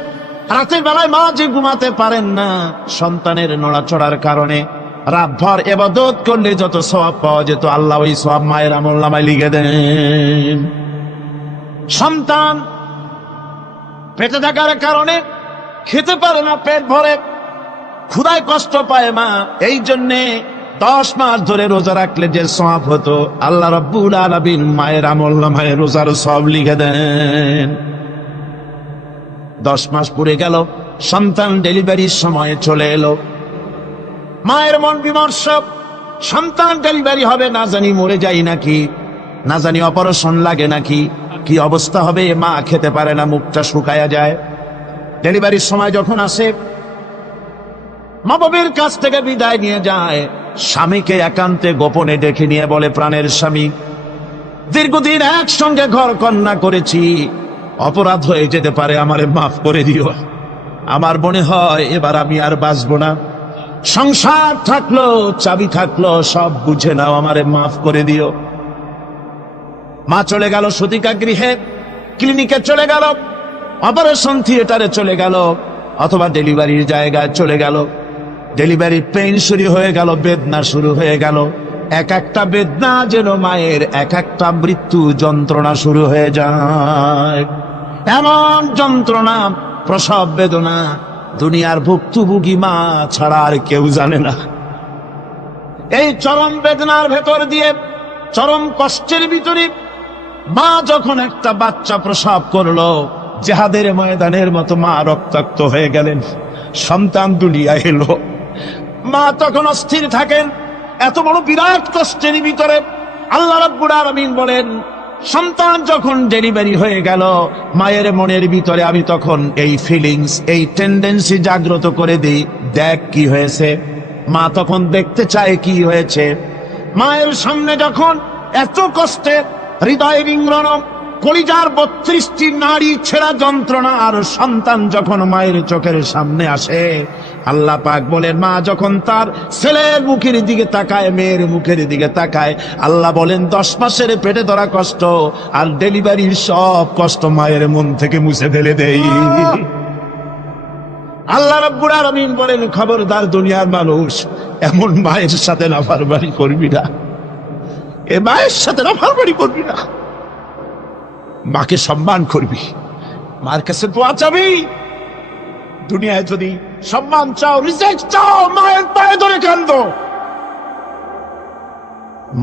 রাতের বেলায় মা যে ঘুমাতে পারেন না সন্তানের নড়াচড়ার কারণে, রাতভর ইবাদত করলে যত সওয়াব পাওয়া যেত আল্লাহ ওই সওয়াব মায়ের আমলনামায় লিখে দেন। সন্তান পেটে থাকার কারণে খেতে পারে না, পেট ভরে ক্ষুধায় কষ্ট পায় মা, এই জন্যে 10 মাস ধরে রোজা রাখলে যে সওয়াব হতো আল্লাহ রাব্বুল আলামিন মায়ের আমলনামায় রোজার সওয়াব লিখে দেন। 10 মাস পুরে গেল, সন্তান ডেলিভারির সময় চলে এলো, মায়ের মন বিমর্ষ, সন্তান ডেলিভারি হবে, না জানি মরে যাই নাকি, না জানি অপারেশন লাগে নাকি, কি অবস্থা হবে। মা খেতে পারে না, মুখটা শুকায়া যায়। ডেলিভারির সময় যখন আসে, মা বাবার কাছ থেকে বিদায় নিয়ে যায়, স্বামীকে একান্তে গোপনে ডেকে নিয়ে বলে, প্রাণের স্বামী, দীর্ঘদিন একসঙ্গে ঘর কন্যা করেছি, অপরাধ হয়ে যেতে পারে, আমারে মাফ করে দিও। আমার মনে হয় এবার আমি আর বাঁচবো না, সংসার থাকলো চাবি থাকলো সব বুঝে নাও, আমারে মাফ করে দিও। মা চলে গেল সতিকা গৃহে, ক্লিনিকে চলে গেল, অপারেশন থিয়েটারে চলে গেল, অথবা ডেলিভারির জায়গায় চলে গেল। ডেলিভারি পেইন শুরু হয়ে গেল, বেদনা শুরু হয়ে গেল। এক একটা বেদনা যেন মায়ের এক একটা মৃত্যু যন্ত্রণা শুরু হয়ে যায়। এমন যন্ত্রণা, প্রসব বেদনা দুনিয়ার ভুক্তভোগী মা ছাড়া আর কেউ জানে না। এই চরম বেদনার ভেতর দিয়ে, চরম কষ্টের ভিতরে মা যখন একটা বাচ্চা প্রসব করলো, জিহাদের ময়দানের মতো মা রক্তাক্ত হয়ে গেলেন, সন্তান দুনিয়ায় এলো। মা তখন অস্থির থাকেন, এত বড় বিরাট কষ্টের ভিতরে। আল্লাহ রাব্বুল আলামিন বলেন, সন্তান যখন ডেলিভারি হয়ে গেল, মায়ের মনের ভিতরে আমি তখন এই ফিলিংস, এই টেন্ডেন্সি জাগ্রত করে দিই, দেখ কি হয়েছে। মা তখন দেখতে চায় কি হয়েছে। মায়ের সামনে যখন এত কষ্টে হৃদয় রিংগ্রণ, কলিজার 32টি নাড়ি ছেঁড়া যন্ত্রণা আর সন্তান যখন মায়ের চোখের সামনে আসে, আল্লাহ পাক বলেন, মা যখন তার ছেলের মুখের দিকে তাকায়, মেয়ের মুখের দিকে তাকায়, আল্লাহ বলেন 10 মাসের পেটে ধরা কষ্ট আর ডেলিভারির সব কষ্ট মায়ের মন থেকে মুছে ফেলে দেই। আল্লাহ রাব্বুল আলামিন বলেন, খবরদার দুনিয়ার মানুষ, এমন মায়ের সাথে নাফরমানি করবি না, এ মায়ের সাথে নাফরমানি করবি না, মাকে সম্মান করবি, মার কাছে দোয়া চাবি। দুনিয়ায় যদি সম্মান চাও, রিজেক্ট চাও, মায়ের পায়ে ধরে কাঁদো।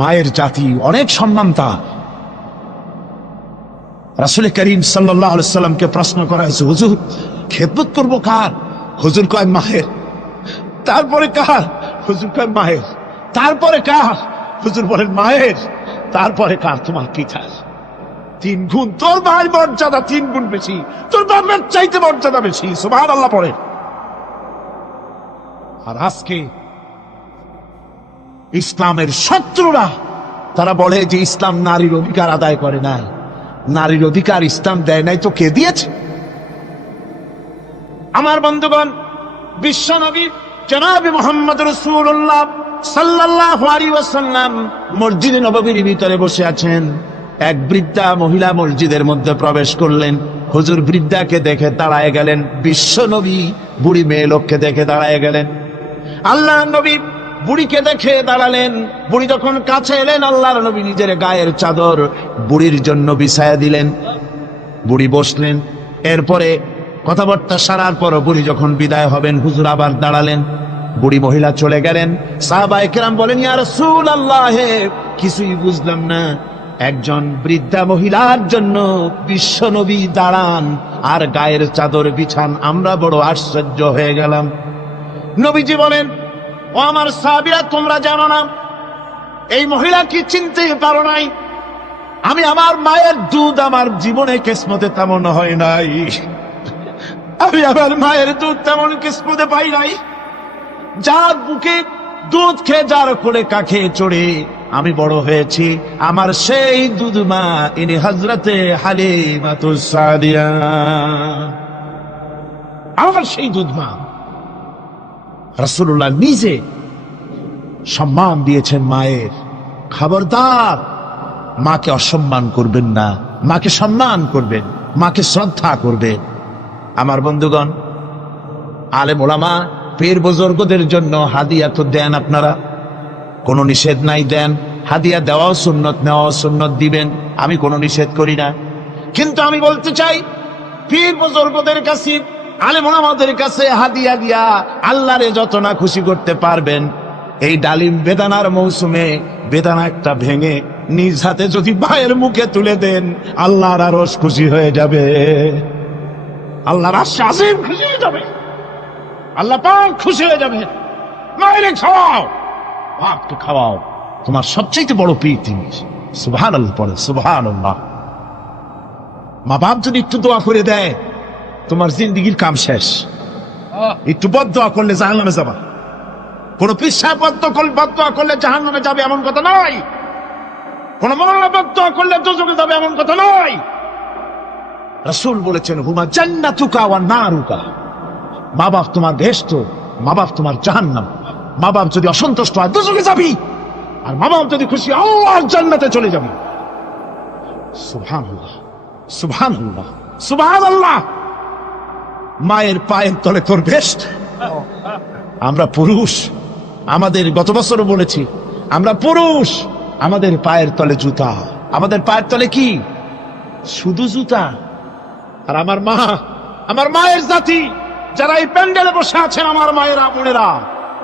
মায়ের জাতি অনেক সম্মান তার। রাসূল করিম সাল্লাল্লাহু আলাইহি সাল্লামকে প্রশ্ন করা হয়েছে, হুজুর খেদমত করবো কার? হুজুর কয় মায়ের। তারপরে কার? হুজুর কয় মায়ের। তারপরে কার? হুজুর বলেন মায়ের। তারপরে কার? তোমার কি চাই? 3 গুণ। তোর ভাই মর্যাদা 3 গুণ বেশি, তোর বাবার চাইতে মর্যাদা বেশি। সুবহানাল্লাহ পড়ে। আর আজকে ইসলামের শত্রুরা তারা বলে যে ইসলাম নারীর অধিকার আদায় করে নাই। নারীর অধিকার ইসলাম দেয় নাই তো কে দিয়েছে? আমার বন্ধুগণ, বিশ্বনবী জনাবে মুহাম্মদ রাসূলুল্লাহ সাল্লাল্লাহু আলাইহি ওয়াসাল্লাম মসজিদে নববীর ভিতরে বসে আছেন। এক বৃদ্ধা মহিলা মসজিদের মধ্যে প্রবেশ করলেন। হুজুর বৃদ্ধাকে দেখে দাঁড়ায় গেলেন, বিশ্বনবী বুড়ি মেয়ে লোককে দেখে দাঁড়ায় গেলেন। আল্লাহ নবী বুড়িকে দেখে দাঁড়ালেন। বুড়ি যখন কাছে এলেন, আল্লাহর নবী নিজের গায়ের চাদর বুড়ির জন্য বিছায়া দিলেন। বুড়ি বসলেন। এরপরে কথাবার্তা সারার পর বুড়ি যখন বিদায় হবেন, হুজুর আবার দাঁড়ালেন। বুড়ি মহিলা চলে গেলেন। সাহাবায়ে কেরাম বলেন, ইয়া রাসূলুল্লাহ, কিছুই বুঝলাম না, একজন বৃদ্ধা মহিলার জন্য বিশ্বনবী দাঁড়ান আর গায়ের চাদর বিছান, আমরা বড় আশ্চর্য হয়ে গেলাম। নবীজি বলেন, ও আমার সাহাবীরা, তোমরা জানো না এই মহিলা কি চিনতে পারো নাই? আমি আমার মায়ের দুধ আমার জীবনে কিসমতে তেমন হয় নাই। আমি আমার মায়ের দুধ তেমন কিসমতে পাই নাই। যার বুকে দুধ খেয়ে, যার কোলে কাখে চড়ে আমি বড় হয়েছি, আমার সেই দুধ মা, ইনি হযরতে হালিমাতুস সাদিয়া, আমার সেই দুধ মা। রাসূলুল্লাহ নিজে সম্মান দিয়েছেন মায়ের। খবরদার মাকে অসম্মান করবেন না। মাকে সম্মান করবেন, মাকে শ্রদ্ধা করবে। আমার বন্ধুগণ, আলেম ওলামা পীর বুজুর্গদের জন্য হাদিয়া তো দেন, আপনারা কোনো নিষেধ নাই, দেন। হাদিয়া দেওয়াও সুন্নত, নেওয়াও সুন্নত, দিবেন, আমি কোনো নিষেধ করি না। কিন্তু আমি বলতে চাই, পীর বুজুর্গদের কাছে, আলেম ওলামাদের কাছে হাদিয়া দিয়া আল্লাহরে যত না খুশি করতে পারবেন, এই ডালিম বেদানার মৌসুমে বেদানা একটা ভেঙে নিজ হাতে যদি ভাইয়ের মুখে তুলে দেন, আল্লাহর আরশ খুশি হয়ে যাবে, আল্লাহর আরশ আজিম খুশি হয়ে যাবে, আল্লাহ পাক খুশি হয়ে যাবে। মায়েরে খাওয়াও, বাপকে খাওয়াও, তোমার সবচেয়ে বড় পীর তিনি। সুবহানাল্লাহ পড়ে, সুবহানাল্লাহ। মা বাপ যদি একটু দোয়া করে দেয়, তোমার জিন্দেগির কাম শেষ। একটু বদদোয়া করলে জাহান্নামে যাবা। কোন পীর সাহেব বদদোয়া করলে জাহান্নামে যাবে এমন কথা নয়। কোন মাওলানা বদদোয়া করলে দোজখে যাবে এমন কথা নয়। রাসূল বলেছেন, হুমা জান্নাতুকা ওয়া নারুকা। মা বাপ তোমার বেহেশত, মা বাপ তোমার জাহান্নাম। মা বাপ যদি অসন্তুষ্ট হয়, দোজখে যাবি, আর মা বাপ যদি খুশি, আল্লাহর জান্নাতে চলে যাবি। সুবহানাল্লাহ, সুবহানাল্লাহ, সুবহানাল্লাহ। মায়ের পায়ের তলে তোর বেহেশত। আমরা পুরুষ, আমাদের গত বছরও বলেছি, আমরা পুরুষ, আমাদের পায়ের তলে জুতা। আমাদের পায়ের তলে কি? শুধু জুতা। আর আমার মা, আমার মায়ের জাতি যারা এই প্যান্ডেলে বসে আছেন, আমার মায়েরা বোনেরা,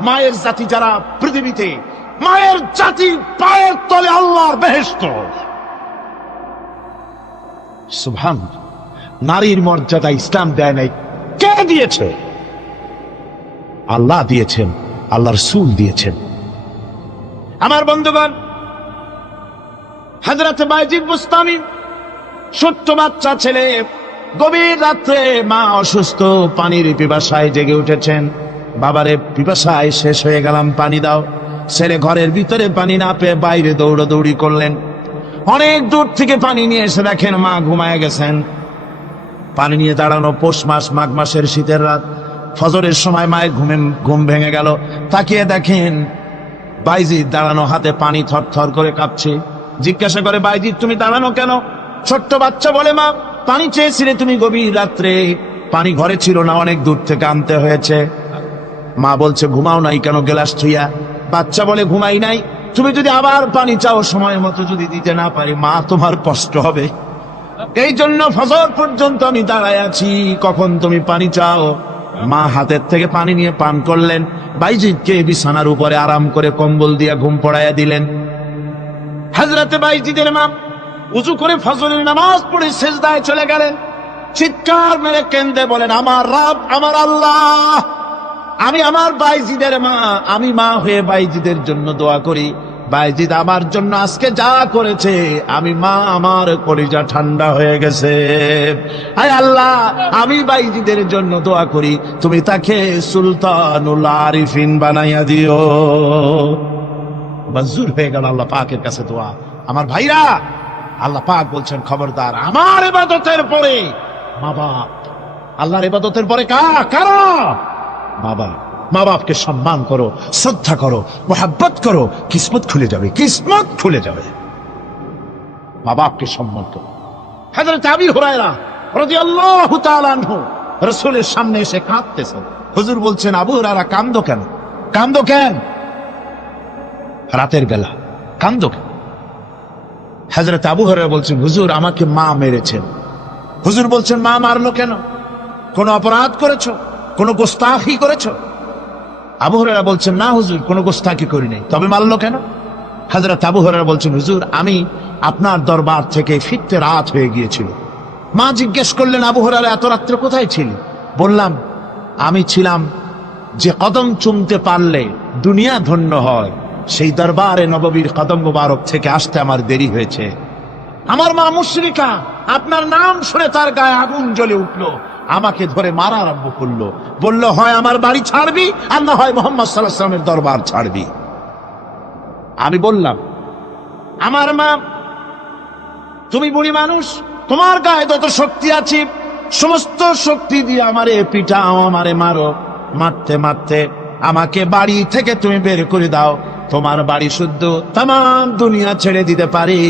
মায়ের জাতি যারা পৃথিবীতে, মায়ের জাতি পায়ের তলে আল্লাহর বেহেশত। সুবহানাল্লাহ। নারীর মর্যাদা ইসলাম দেয় নাই, কে দিয়েছে? আল্লাহ দিয়েছেন, আল্লাহ রাসূল দিয়েছেন। আমার বন্ধুগণ, হযরত বাইজিদ বুস্তামি, ছোট্ট বাচ্চা ছেলে, গভীর রাত্রে মা অসুস্থ, পানির পিপাসায় জেগে উঠেছেন। বাবারে, পিপাসায় শেষ হয়ে গেলাম, পানি দাও। ছেলে ঘরের ভিতরে পানি না পেয়ে বাইরে দৌড়াদৌড়ি করলেন। অনেক দূর থেকে পানি নিয়ে এসে দেখেন মা ঘুমায় গেছেন। পানি নিয়ে দাঁড়ানো পৌষ মাস, মাঘ মাসের শীতের রাত, ফজরের সময় মায়ের ঘুম ভেঙে গেল। তাকিয়ে দেখেন বাইজিদ দাঁড়ানো, হাতে পানি থরথর করে কাঁপছে। জিজ্ঞাসা করে, বাইজিদ তুমি দাঁড়ানো কেন? ছোট্ট বাচ্চা বলে, মা পানি চেয়েছিলে তুমি গভীর রাত্রে, পানি ঘরে ছিল না, অনেক দূর থেকে আনতে হয়েছে। মা বলছে, ঘুমাও নাই কেন গ্লাস ছুঁয়া? বাচ্চা বলে, ঘুমাই নাই। তুমি যদি আবার পানি চাও, সময় মতো যদি দিতে না পারি, মা তোমার কষ্ট হবে। এই জন্য ফজর পর্যন্ত আমি দাঁড়ায় আছি, কখন তুমি পানি চাও। মা হাতের থেকে পানি নিয়ে পান করলেন। বাইজিদকে বিছানার উপরে আরাম করে কম্বল দিয়া ঘুম পড়াইয়া দিলেন। হযরতে বাইজিদের মা উযু করে ফজরের নামাজ পড়ে সিজদায় চলে গেলেন। চিৎকার মেরে কেঁদে বলেন, আমার রব, আমার আল্লাহ, আমি আমার বাইজিদের মা, আমি মা হয়ে বাইজিদের জন্য দোয়া করি। বাইজিদ আমার জন্য আজকে যা করেছে, আমি মা, আমার কলিজা ঠান্ডা হয়ে গেছে। আয় আল্লাহ, আমি বাইজিদের জন্য দোয়া করি, তুমি তাকে সুলতানুল আরিফিন বানাইয়া দিও। মঞ্জুর হয়ে গেল আল্লাহ পাকের কাছে দোয়া। আমার ভাইরা, আল্লাহ পাক বলছেন, খবরদার, আমার ইবাদতের পরে মা বাপ, আল্লাহর ইবাদতের পরে কারা? মা বাপ। মা বাপকে সম্মান করো, শ্রদ্ধা করো, মোহাব্বত করো, কিসমত খুলে যাবে, কিসমত খুলে যাবে। মা বাপকে সম্মান করো। হযরত আবু হুরায়রা রাদিয়াল্লাহু তাআলা আনহু রাসূলের সামনে এসে কাঁদতেছেন। হুজুর বলছেন, আবু হুরায়রা কাঁদো কেন? কাঁদো কেন? রাতের বেলা কাঁদো কেন? হযরত আবু হুরায়রা বলছেন, হুজুর আমাকে মা মেরেছেন। হুজুর বলছেন, মা মারলো কেন? কোন অপরাধ করেছো? কোন গোস্তাখি করেছো? আবু হুরায়রা বলছেন, না হুজুর, কোন গোস্তাখি করি নাই, তবে মারলো কেন? হযরত আবু হুরায়রা বলছেন, হুজুর আমি আপনার দরবার থেকে ফিরতে রাত হয়ে গিয়েছিল। মা জিজ্ঞেস করলেন, আবু হুরায়রা এত রাত্রে কোথায় ছিলি? বললাম, আমি ছিলাম যে কদম চুমতে পারলে দুনিয়া ধন্য হয়, সেই দরবারে নববীর কদম মুবারক থেকে আসতে আমার দেরি হয়েছে। আমার মা মুশরিকা, আপনার নাম শুনে তার গায়ে আগুন জ্বলে উঠলো, আমাকে ধরে মারা আরম্ভ করলো। বলল, হয় আমার বাড়ি ছাড়বি, আর না হয় মুহাম্মদ সাল্লাল্লাহু আলাইহি ওয়াসাল্লামের দরবার ছাড়বি। আমি বললাম, আমার মা, তুমি বুড়ি মানুষ, তোমার গায়ে যত শক্তি আছে, সমস্ত শক্তি দিয়ে আমারে পিটাও, আমারে মারো। মারতে মারতে আমাকে বাড়ি থেকে তুমি বের করে দাও। তোমার বাড়ি শুদ্ধ, তামাম দুনিয়া ছেড়ে দিতে পারি,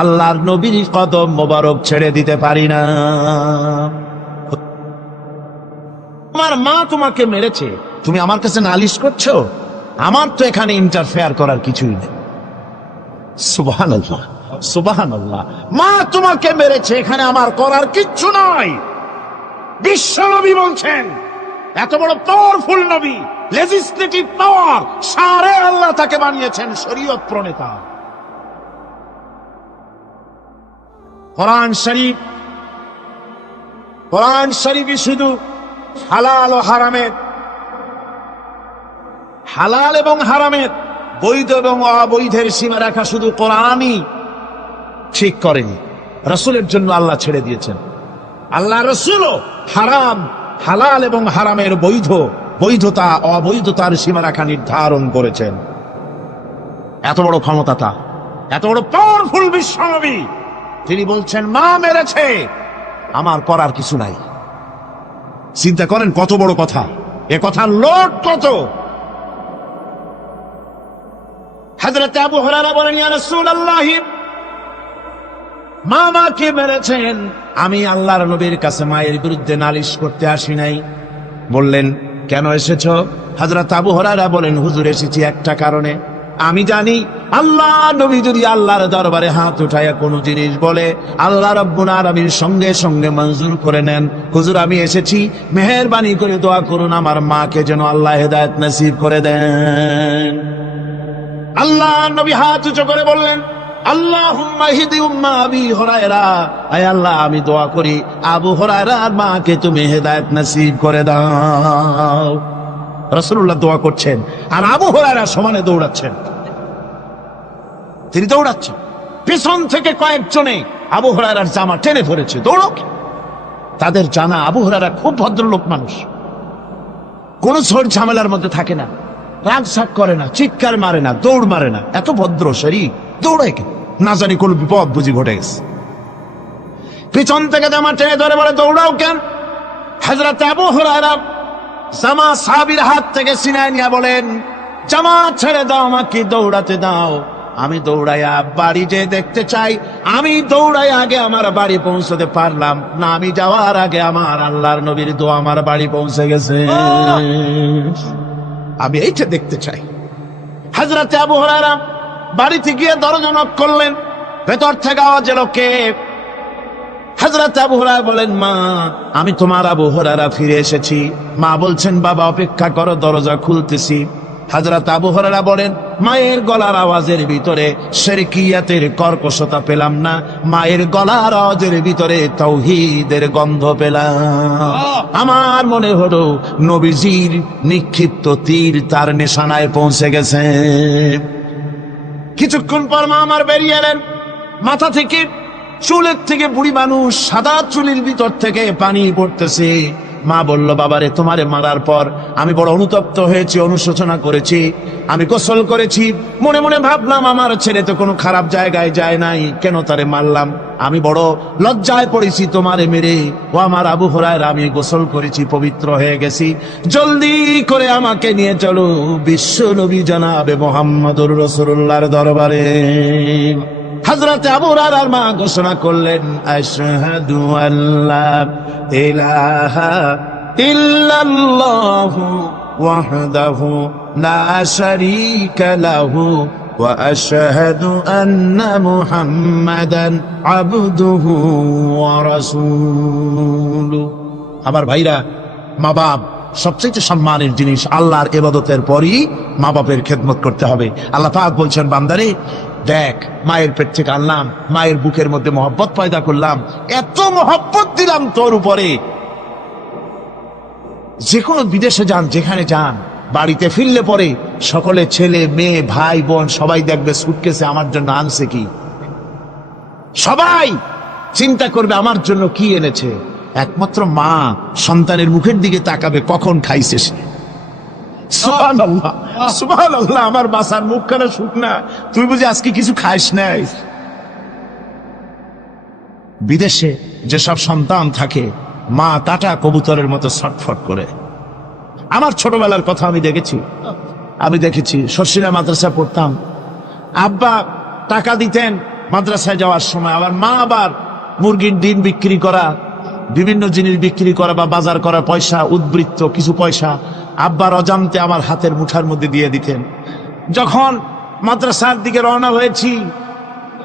আল্লাহর নবীর কদম মোবারক ছেড়ে দিতে পারি না। তোমার মা তোমাকে মেরেছে, তুমি আমার কাছে নালিশ করছো? আমার তো এখানে ইন্টারফেয়ার করার কিছুই নেই। সুবহানাল্লাহ, সুবহানাল্লাহ। মা তোমাকে মেরেছে, এখানে আমার করার কিচ্ছু নাই। বিশ্ব নবী বলছেন, এত বড় পাওয়ারফুল নবী, লেজিসলেটিভ পাওয়ার, সারে আল্লাহ তাকে বানিয়েছেন শরীয়ত প্রণেতা। কোরআন শরীফই শুধু হালাল ও হারামের, হালাল এবং হারামের, বৈধ এবং অবৈধের সীমা রাখা শুধু কোরআনই ঠিক করেনি, রাসূলের জন্য আল্লাহ ছেড়ে দিয়েছেন। আল্লাহ রাসূলও হালাল এবং হারামের বৈধতা অবৈধতার সীমারেখা নির্ধারণ করেছেন। এত বড় ক্ষমতা তা, এত বড় পাওয়ারফুল বিশ্বনবী, তিনি বলছেন মা মেরেছে, আমার করার কিছু নাই। চিন্তা করেন কত বড় কথা, এ কথার লোড কত। হযরত আবু হুরায়রা বলেন, ইয়া রাসূলুল্লাহ, মা মাকে মেরেছেন, আমি আল্লাহর নবীর কাছে মায়ের বিরুদ্ধে নালিশ করতে আসি নাই। বললেন, কেন এসেছো? হযরত আবু হুরায়রা বলেন, হুজুর এসেছি একটা কারণে। আমি জানি আল্লাহ নবী যদি আল্লাহর দরবারে হাত উঠায়া কোনো জিনিস বলে, আল্লাহ রাব্বুল আলামিন সঙ্গে সঙ্গে মঞ্জুর করে নেন। হুজুর আমি এসেছি, মেহেরবানি করে দোয়া করুন আমার মাকে যেন আল্লাহ হেদায়েত নসিব করে দেন। আল্লাহ নবী হাত উঁচু করে বললেন, আল্লাহুম্মা হিদি উম্মা আবি হুরায়রা, আয় আল্লাহ আমি দোয়া করি আবু হুরায়রার মাকে তুমি হেদায়েত নসিব করে দাও। রাসূলুল্লাহ দোয়া করছেন আর আবু হুরায়রা সমানে দৌড়াচ্ছেন। তিনি দৌড়াচ্ছেন, পিছন থেকে কয়েকজনে আবু হুরায়রার জামা টেনে ধরেছে, দৌড়ক। তাদের জানা আবু হুরায়রা খুব ভদ্রলোক মানুষ, কোন ঝড় ঝামেলার মধ্যে থাকে না, রাগ সাগ করে না, চিৎকার মারে না, দৌড় মারে না, এত ভদ্র শরীর, দৌড়ায় কেন? না জানি কোন বিপদ বুঝি ঘটে গেছে। পিছন থেকে জামা টেনে ধরে বলে, দৌড়াও কেন? হযরত আবু হুরায়রা জামা সাহাবীর হাত থেকে ছিনায় নিয়ে বলেন, জামা ছেড়ে দাও, আমাকে দৌড়াতে দাও। আমি দৌড়াইয়া বাড়ি যে দেখতে চাই, আমি দৌড়াই আগে আমার বাড়ি পৌঁছতে পারলাম না, আমি যাওয়ার আগে আমার আল্লাহর নবীর দোয়া আমার বাড়ি পৌঁছে গেছে, আমি এইটা দেখতে চাই। হযরত আবু হুরায়রা বাড়িতে গিয়ে দরজা নক করলেন, ভেতর থেকে আওয়াজ এলো, কে? হযরত আবু হুরায়রা বলেন, মা আমি তোমার আবু হুরায়রা ফিরে এসেছি। মা বলছেন, বাবা অপেক্ষা করো, দরজা খুলতেছি। হযরত আবু হুরায়রা বলেন, মায়ের গলার আওয়াজের ভিতরে শিরকিয়াতের কর্কশতা পেলাম না, মায়ের গলার আওয়াজের ভিতরে তাওহীদের গন্ধ পেলাম। আমার মনে হলো নবীজির নিক্ষিপ্ত তীর তার নিশানায় পৌঁছে গেছে। কিছুক্ষণ পর মা আমার বেরিয়ে এলেন, মাথা থেকে চুলের থেকে, বুড়ি মানুষ, সাদা চুলের ভিতর থেকে পানি পড়তেছে। মা বলল, বাবারে তোমারে মারার পর আমি বড় অনুতপ্ত হয়েছি, অনুশোচনা করেছি, আমি গোসল করেছি, মনে মনে ভাবলাম আমার ছেলে তো কোনো খারাপ জায়গায় যায় নাই, কেন তারে মারলাম? আমি বড় লজ্জায় পড়েছি তোমারে মেরে। ও আমার আবু হুরায়রা, আমি গোসল করেছি, পবিত্র হয়ে গেছি, জলদি করে আমাকে নিয়ে চলো বিশ্ব নবী জনাবে মুহাম্মদুর রাসূলুল্লাহর দরবারে। হযরত আবু হুরায়রার মা ঘোষণা করলেন, আশহাদু আল্লা ইলাহা ইল্লাল্লাহু ওয়াহদাহু লা শারীকা লাহু ওয়া আশহাদু আন্না মুহাম্মাদান আবদুহু ওয়া রাসূলুহু। আমার ভাইরা, মা বাপ সবচেয়ে সম্মানের জিনিস। আল্লাহর ইবাদতের পরই মা বাপের খেদমত করতে হবে। আল্লাহ পাক বলছেন, বান্দারে দেখ, মায়ের পেট থেকে আনলাম, মায়ের বুকের মধ্যে মহব্বত পয়দা করলাম, এত মহব্বত দিলাম তোর উপরে, যে কোনো বিদেশে যান, যেখানে যান, বাড়িতে ফিরলে পরে সকলে, ছেলে মেয়ে ভাই বোন সবাই দেখবে সুটকেসে আমার জন্য আনছে কি। সবাই চিন্তা করবে আমার জন্য কি এনেছে। একমাত্র মা সন্তানের মুখের দিকে তাকাবে, কখন খাইছে সে। সুবহানাল্লাহ, সুবহানাল্লাহ। আমার বাসার মুখখানা শুকনা, তুই বুঝি আজকে কিছু খাইস নাই। বিদেশে যেসব সন্তান থাকে, মা টাটা কবুতরের মতো ছটফট করে। আমার ছোটবেলার কথা আমি দেখেছি। শর্ষিনা মাদ্রাসা পড়তাম, আব্বা টাকা দিতেন, মাদ্রাসায় যাওয়ার সময় আবার মা আবার মুরগির ডিম বিক্রি করা, বিভিন্ন জিনিস বিক্রি করা বা বাজার করার পয়সা, উদ্বৃত্ত কিছু পয়সা আব্বার অজান্তে আমার হাতের মুঠার মধ্যে দিয়ে দিতেন। যখন মাদ্রাসার দিকে রওনা হয়েছি,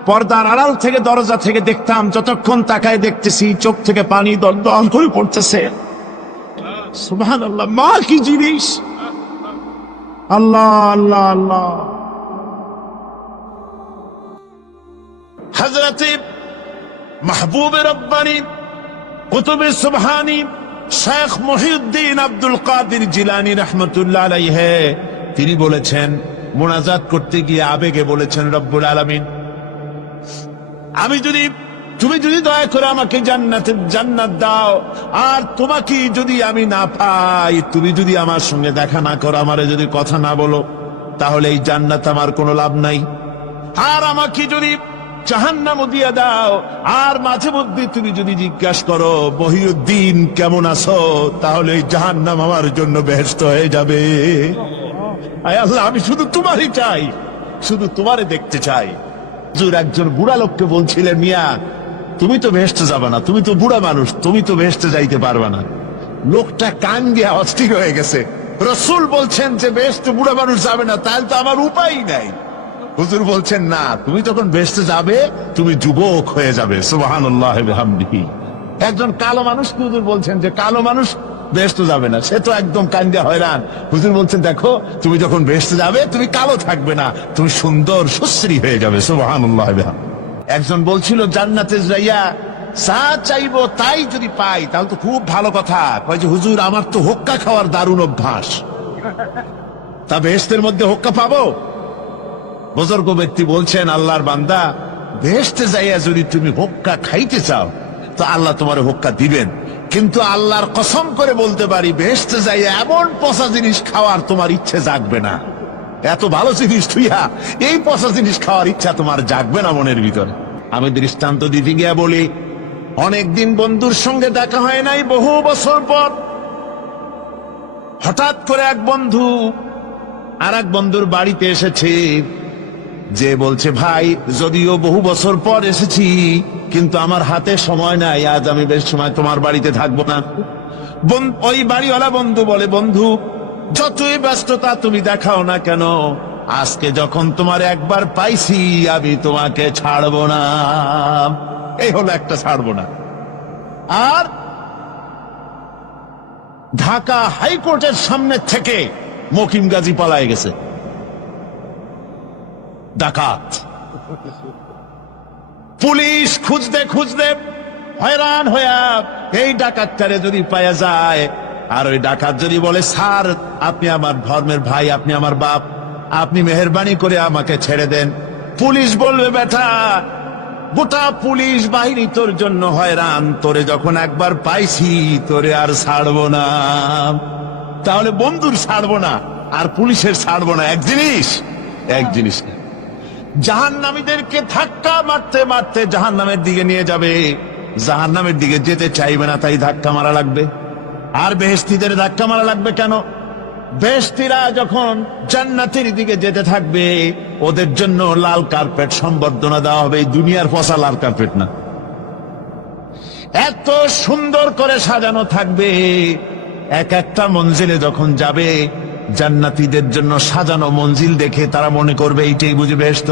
পর্দার আড়াল থেকে দরজা থেকে দেখতাম, যতক্ষণ তাকায় দেখতেছি চোখ থেকে পানি দল দল করে পড়তেছে। সুবহানাল্লাহ, মা কি জিনিস! আল্লাহ আল্লাহ আল্লাহ। হযরতে মাহবুব রব্বানী কুতুব সুবহানী শেখ মহিউদ্দিন আব্দুল কাদের জিলানী রাহমাতুল্লাহ আলাইহি তিনি বলেছেন, মুনাজাত করতে গিয়ে আবেগে বলেছেন, রব্বুল আলামিন, তুমি যদি দয়া করে আমাকে জান্নাত দাও, আর তোমাকে যদি আমি না পাই, তুমি যদি আমার সঙ্গে দেখা না করো, আমারে যদি কথা না বলো, তাহলে এই জান্নাত আমার কোনো লাভ নাই। আর আমাকে যদি জাহান্নামও দিয়ে দাও, আর মাঝে মধ্যে তুমি যদি জিজ্ঞাসা করো মহিউদ্দিন কেমন আছো, তাহলে এই জাহান্নাম আমার জন্য বেহেশত হয়ে যাবে। আয় আল্লাহ, আমি শুধু তোমারই চাই, শুধু তোমারে দেখতে চাই। হুজুর একজন বুড়া লোককে বলছিলেন, মিয়া তুমি তো বেহেশতে যাবে না, তুমি তো বুড়া মানুষ, তুমি তো বেহেশতে যাইতে পারবে না। লোকটা কান দিয়ে অস্থির হয়ে গেছে। রাসূল বলছেন যে বেহেশতে বুড়া মানুষ যাবে না, তাহলে তো আমার উপায় নাই। হুজুর বলছেন, না, তুমি তখন বেহেশতে যাবে, তুমি যুবক হয়ে যাবে। সুবহানাল্লাহ ওয়া বিহামদিহি। একজন কালো মানুষ হুজুর বলছেন যে কালো মানুষ বেহেশতে যাবে না, সে তো একদম কান্দা হয়রান। হুজুর বলছেন, দেখো তুমি যখন বেহেশতে যাবে, তুমি কালো থাকবে না, তুমি সুন্দর সুশ্রী হয়ে যাবে। সুবহানাল্লাহ ওয়া বিহামদিহি। একজন বলছিল, জান্নাতে যাইয়া যা চাইবো তাই যদি পাই তাহলে তো খুব ভালো কথা। কয় যে হুজুর, আমার তো হোক্কা খাওয়ার দারুণ অভ্যাস, তা বেহেশতের মধ্যে হোক্কা পাবো? বুজুর্গ ব্যক্তি বলছেন, আল্লাহর বান্দা, বেহেশতে যাইয়া যদি তুমি হোক্কা খাইতে চাও তো আল্লাহ তোমার হোক্কা দিবেন, কিন্তু আল্লাহর কসম করে বলতে পারি, বেহেশতে যাইয়া এমন পচা জিনিস খাওয়ার তোমার ইচ্ছে জাগবে না। এত ভালো জিনিস তুইয়া এই পচা জিনিস খাওয়ার ইচ্ছা তোমার জাগবে না মনের ভিতরে। আমি দৃষ্টান্ত দিতে গিয়া বলি, অনেকদিন বন্ধুর সঙ্গে দেখা হয় নাই, বহু বছর পর হঠাৎ করে এক বন্ধু আর এক বন্ধুর বাড়িতে এসেছে, যে বলছে, ভাই যদিও বহু বছর পর এসেছি, কিন্তু আমার হাতে সময় নাই, আজ আমি বেশ সময় তোমার বাড়িতে থাকবো না। ওই বাড়িওয়ালা বন্ধু বলে, বন্ধু যতই ব্যস্ততা তুমি দেখাও না কেন, আজকে যখন তোমার একবার পাইছি, আমি তোমাকে ছাড়বো না। এই হলো একটা ছাড়বো না। আর ঢাকা হাইকোর্টের সামনে থেকে মকিম গাজী পালায় গেছে, ডাকাত। পুলিশ খুঁজতে খুঁজতে হয়রান হইয়া এই ডাকাতটারে যদি পাওয়া যায়, আর ওই ডাকাত যদি বলে, স্যার আপনি আমার ধর্মের ভাই, আপনি আমার বাপ, আপনি মেহেরবানি করে আমাকে ছেড়ে দেন, পুলিশ বলবে, বেটা গোটা পুলিশ বাহিনী তোর জন্য হয়রান, তোরে যখন একবার পাইছি তোরে আর ছাড়বো না। তাহলে বন্ধুর ছাড়বো না আর পুলিশের ছাড়বো না এক জিনিস, এক জিনিস না। জাহান্নামীদেরকে ধাক্কা মারতে মারতে জাহান্নামের দিকে নিয়ে যাবে, জাহান্নামের দিকে যেতে চাইবে না, তাই ধাক্কা মারা লাগবে। আর বেহেশতীদের ধাক্কা মারা লাগবে কেন? বেহেশতীরা যখন জান্নাতের দিকে যেতে থাকবে, ওদের জন্য লাল কার্পেট সম্বর্ধনা দেওয়া হবে, দুনিয়ার পচা লাল কার্পেট না, এত সুন্দর করে সাজানো থাকবে। এক একটা মঞ্জিলে যখন যাবে, জান্নাতীদের জন্য সাজানো মঞ্জিল দেখে তারা মনে করবে এইটাই বুঝে বেহেশত।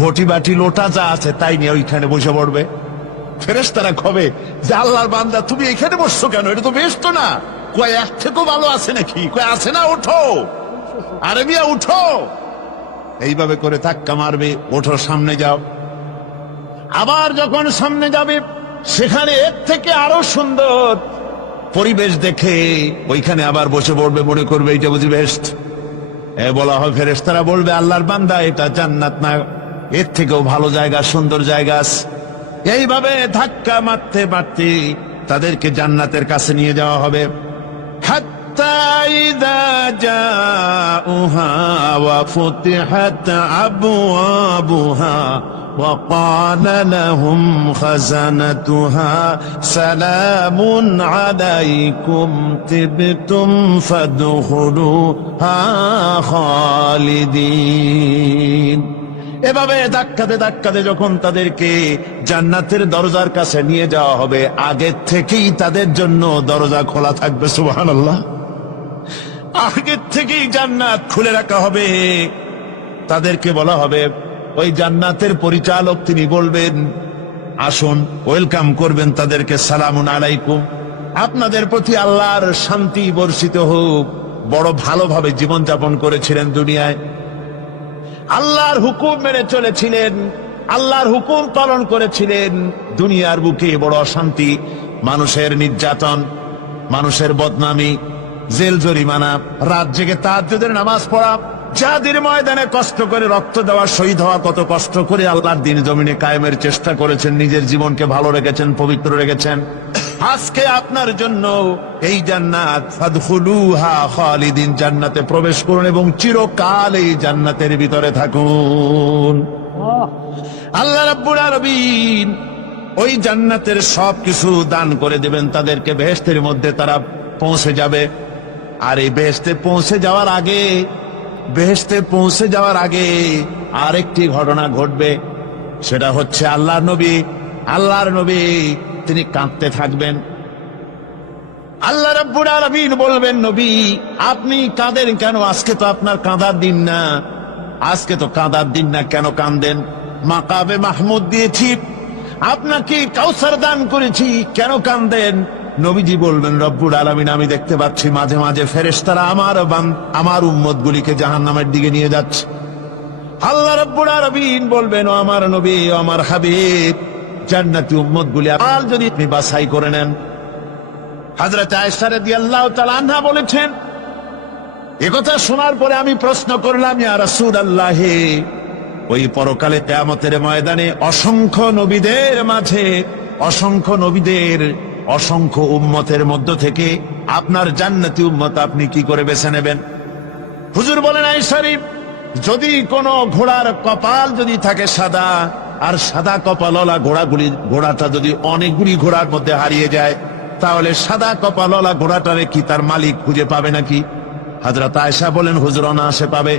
ঘটি বাটি লোটা যা আছে তাই নিয়ে ওইখানে বসে পড়বে। ফেরেশতারা কবে যে, আল্লাহর বান্দা তুমি এখানে বসছো কেন, এটা তো বেহেশত না। কয় এক থেকেও ভালো আছে নাকি? কয় আছে না, ওঠো, আরে মিয়া উঠো। এইভাবে করে ধাক্কা মারবে, ওঠো সামনে যাও। আবার যখন সামনে যাবে, সেখানে এর থেকে আরো সুন্দর পরিবেশ দেখে ওইখানে আবার বসে পড়বে, মনে করবে এইটা বুঝি বেহেশত। বলা হয়, ফেরেশতারা বলবে, আল্লাহর বান্দা এটা জান্নাত না, এর থেকেও ভালো জায়গা, সুন্দর জায়গা আছে। এইভাবে ধাক্কা মারতে মারতে তাদেরকে জান্নাতের কাছে নিয়ে যাওয়া হবে। হাত্তা ইযা জাউহা ওয়া ফুতিহাত আবওয়াবুহা ওয়া ক্বালা লাহুম খাযানাতুহা সালামুন আলাইকুম তিবতুম ফাদখুলুহা খালিদিন। এভাবে ধাক্কাতে ধাক্কাতে যখন তাদেরকে জান্নাতের দরজার কাছে নিয়ে যাওয়া হবে, আগে থেকেই তাদের জন্য দরজা খোলা থাকবে। সুবহানাল্লাহ। আগে থেকেই জান্নাত খুলে রাখা হবে। তাদেরকে বলা হবে, ওই জান্নাতের পরিচালক তিনি বলবেন, আসুন, ওয়েলকাম করবেন তাদেরকে, সালামুন আলাইকুম, আপনাদের প্রতি আল্লাহর শান্তি বর্ষিত হোক। বড় ভালোভাবে জীবনযাপন করেছিলেন দুনিয়ায়, আল্লাহর হুকুম মেনে চলেছিলেন, আল্লাহর হুকুম পালন করেছিলেন। দুনিয়ার বুকে বড় অশান্তি, মানুষের নির্যাতন, মানুষের বদনামি, জেল জরিমানা, রাত জেগে তাহাজ্জুদের নামাজ পড়া, যাদের ময়দানে কষ্ট করে রক্ত দেওয়া, শহীদ হওয়া, কত কষ্ট করে আল্লাহর দ্বীন জমিনে কায়েমের চেষ্টা করেছেন, নিজের জীবনকে ভালো রেখেছেন, পবিত্র রেখেছেন। আজকে আপনার জন্য এই জান্নাত, ফাদখুলুহা খালিদিন, জান্নাতে প্রবেশ করুন এবং চিরকাল এই জান্নাতের ভিতরে থাকুন। আল্লাহ রাব্বুল আলামিন ওই জান্নাতের সবকিছু দান করে দেবেন তাদেরকে, বেহেশতের মধ্যে তারা পৌঁছে যাবে। আর এই বেহেশতে পৌঁছে যাওয়ার আগে আরেকটি ঘটনা ঘটবে, সেটা হচ্ছে আল্লাহর নবী তিনি কাঁদতে থাকবেন। আল্লাহ রাব্বুল আলামিন বলবেন, নবী আপনি কাঁদেন কেন? আজকে তো আপনার কাঁদার দিন না, কেন কাঁদেন? মাকামে মাহমুদ দিয়েছি, আপনাকে কাউসার দান করেছি, কেন কাঁদেন? নবীজি বলবেন, রব্বুল আলামিন আমি দেখতে পাচ্ছি মাঝে মাঝে ফেরেশতারা আমার উম্মতগুলিকে জাহান্নামের দিকে নিয়ে যাচ্ছে। আল্লাহ রাব্বুল আলামিন বলবেন, ও আমার নবী, ও আমার হাবিব, জান্নাতি উম্মতগুলি আর যদি আপনি বাছাই করে নেন। হযরত আয়েশা রাদিয়াল্লাহু তাআলা আনহা বলেছেন, একথা শোনার পরে আমি প্রশ্ন করলাম, ইয়া রাসূলুল্লাহ, ওই পরকালে কিয়ামতের ময়দানে অসংখ্য নবীদের অসংখ্য উম্মতের মধ্য থেকে আপনার জান্নাতি উম্মত আপনি কি করে বেছে নেবেন? হুজুর বলেন, আয়েশা, যদি কোনো ঘোড়ার কপাল যদি থাকে সাদা, আর সাদা কপালওয়ালা ঘোড়াটা যদি অনেকগুলি ঘোড়ার মধ্যে হারিয়ে যায়, তাহলে সাদা কপালওয়ালা ঘোড়াটারে কি তার মালিক খুঁজে পাবে নাকি? হযরত আয়েশা বলেন, হুজুর অনায়াসে পাবে।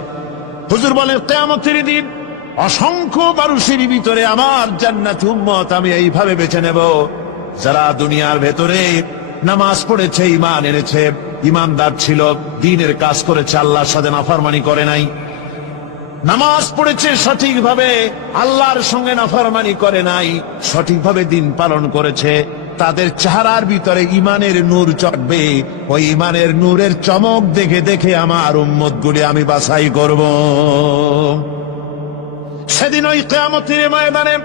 হুজুর বলেন, কিয়ামতের দিন অসংখ্য মানুষের ভিতরে আমার জান্নাতি উম্মত আমি এইভাবে বেছে নেব, যারা দুনিয়ার ভেতরে নামাজ পড়েছে, ঈমান এনেছে, ঈমানদার ছিল, দ্বীনের কাজ করেছে, আল্লাহর সাথে নাফরমানি করে নাই, নামাজ পড়েছে সঠিকভাবে, আল্লাহর সঙ্গে নাফরমানি করে নাই, সঠিকভাবে দ্বীন পালন করেছে, তাদের চেহারার ভিতরে ঈমানের নূর চড়বে। ওই ঈমানের নূরের চমক দেখে দেখে আমার উম্মতগুলি আমি বাছাই করব। সেদিন ওই কিয়ামতের ময়দানে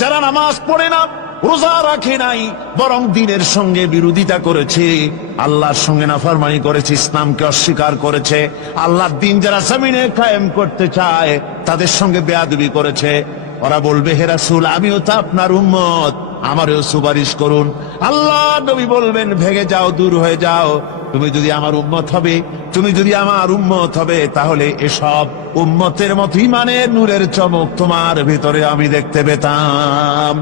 যারা নামাজ পড়ে না, রোজা রাখে নাই, বরং দ্বীনের সঙ্গে বিরোধিতা করেছে, আল্লাহর সঙ্গে নাফরমানি করেছে, ইসলামকে অস্বীকার করেছে, আল্লাহর দ্বীন যারা জমিনে কায়েম করতে চায় তাদের সঙ্গে বেয়াদবি করেছে, ওরা বলবে, হে রাসূল, আমিও তো আপনার উম্মত, আমারও সুপারিশ করুন। আল্লাহ নবী বলবেন, ভেগে যাও, দূর হয়ে যাও, তুমি যদি আমার উম্মত হবে, তাহলে এসব উম্মতের মতো ঈমানের নূরের চমক তোমার ভিতরে আমি দেখতে পেতাম।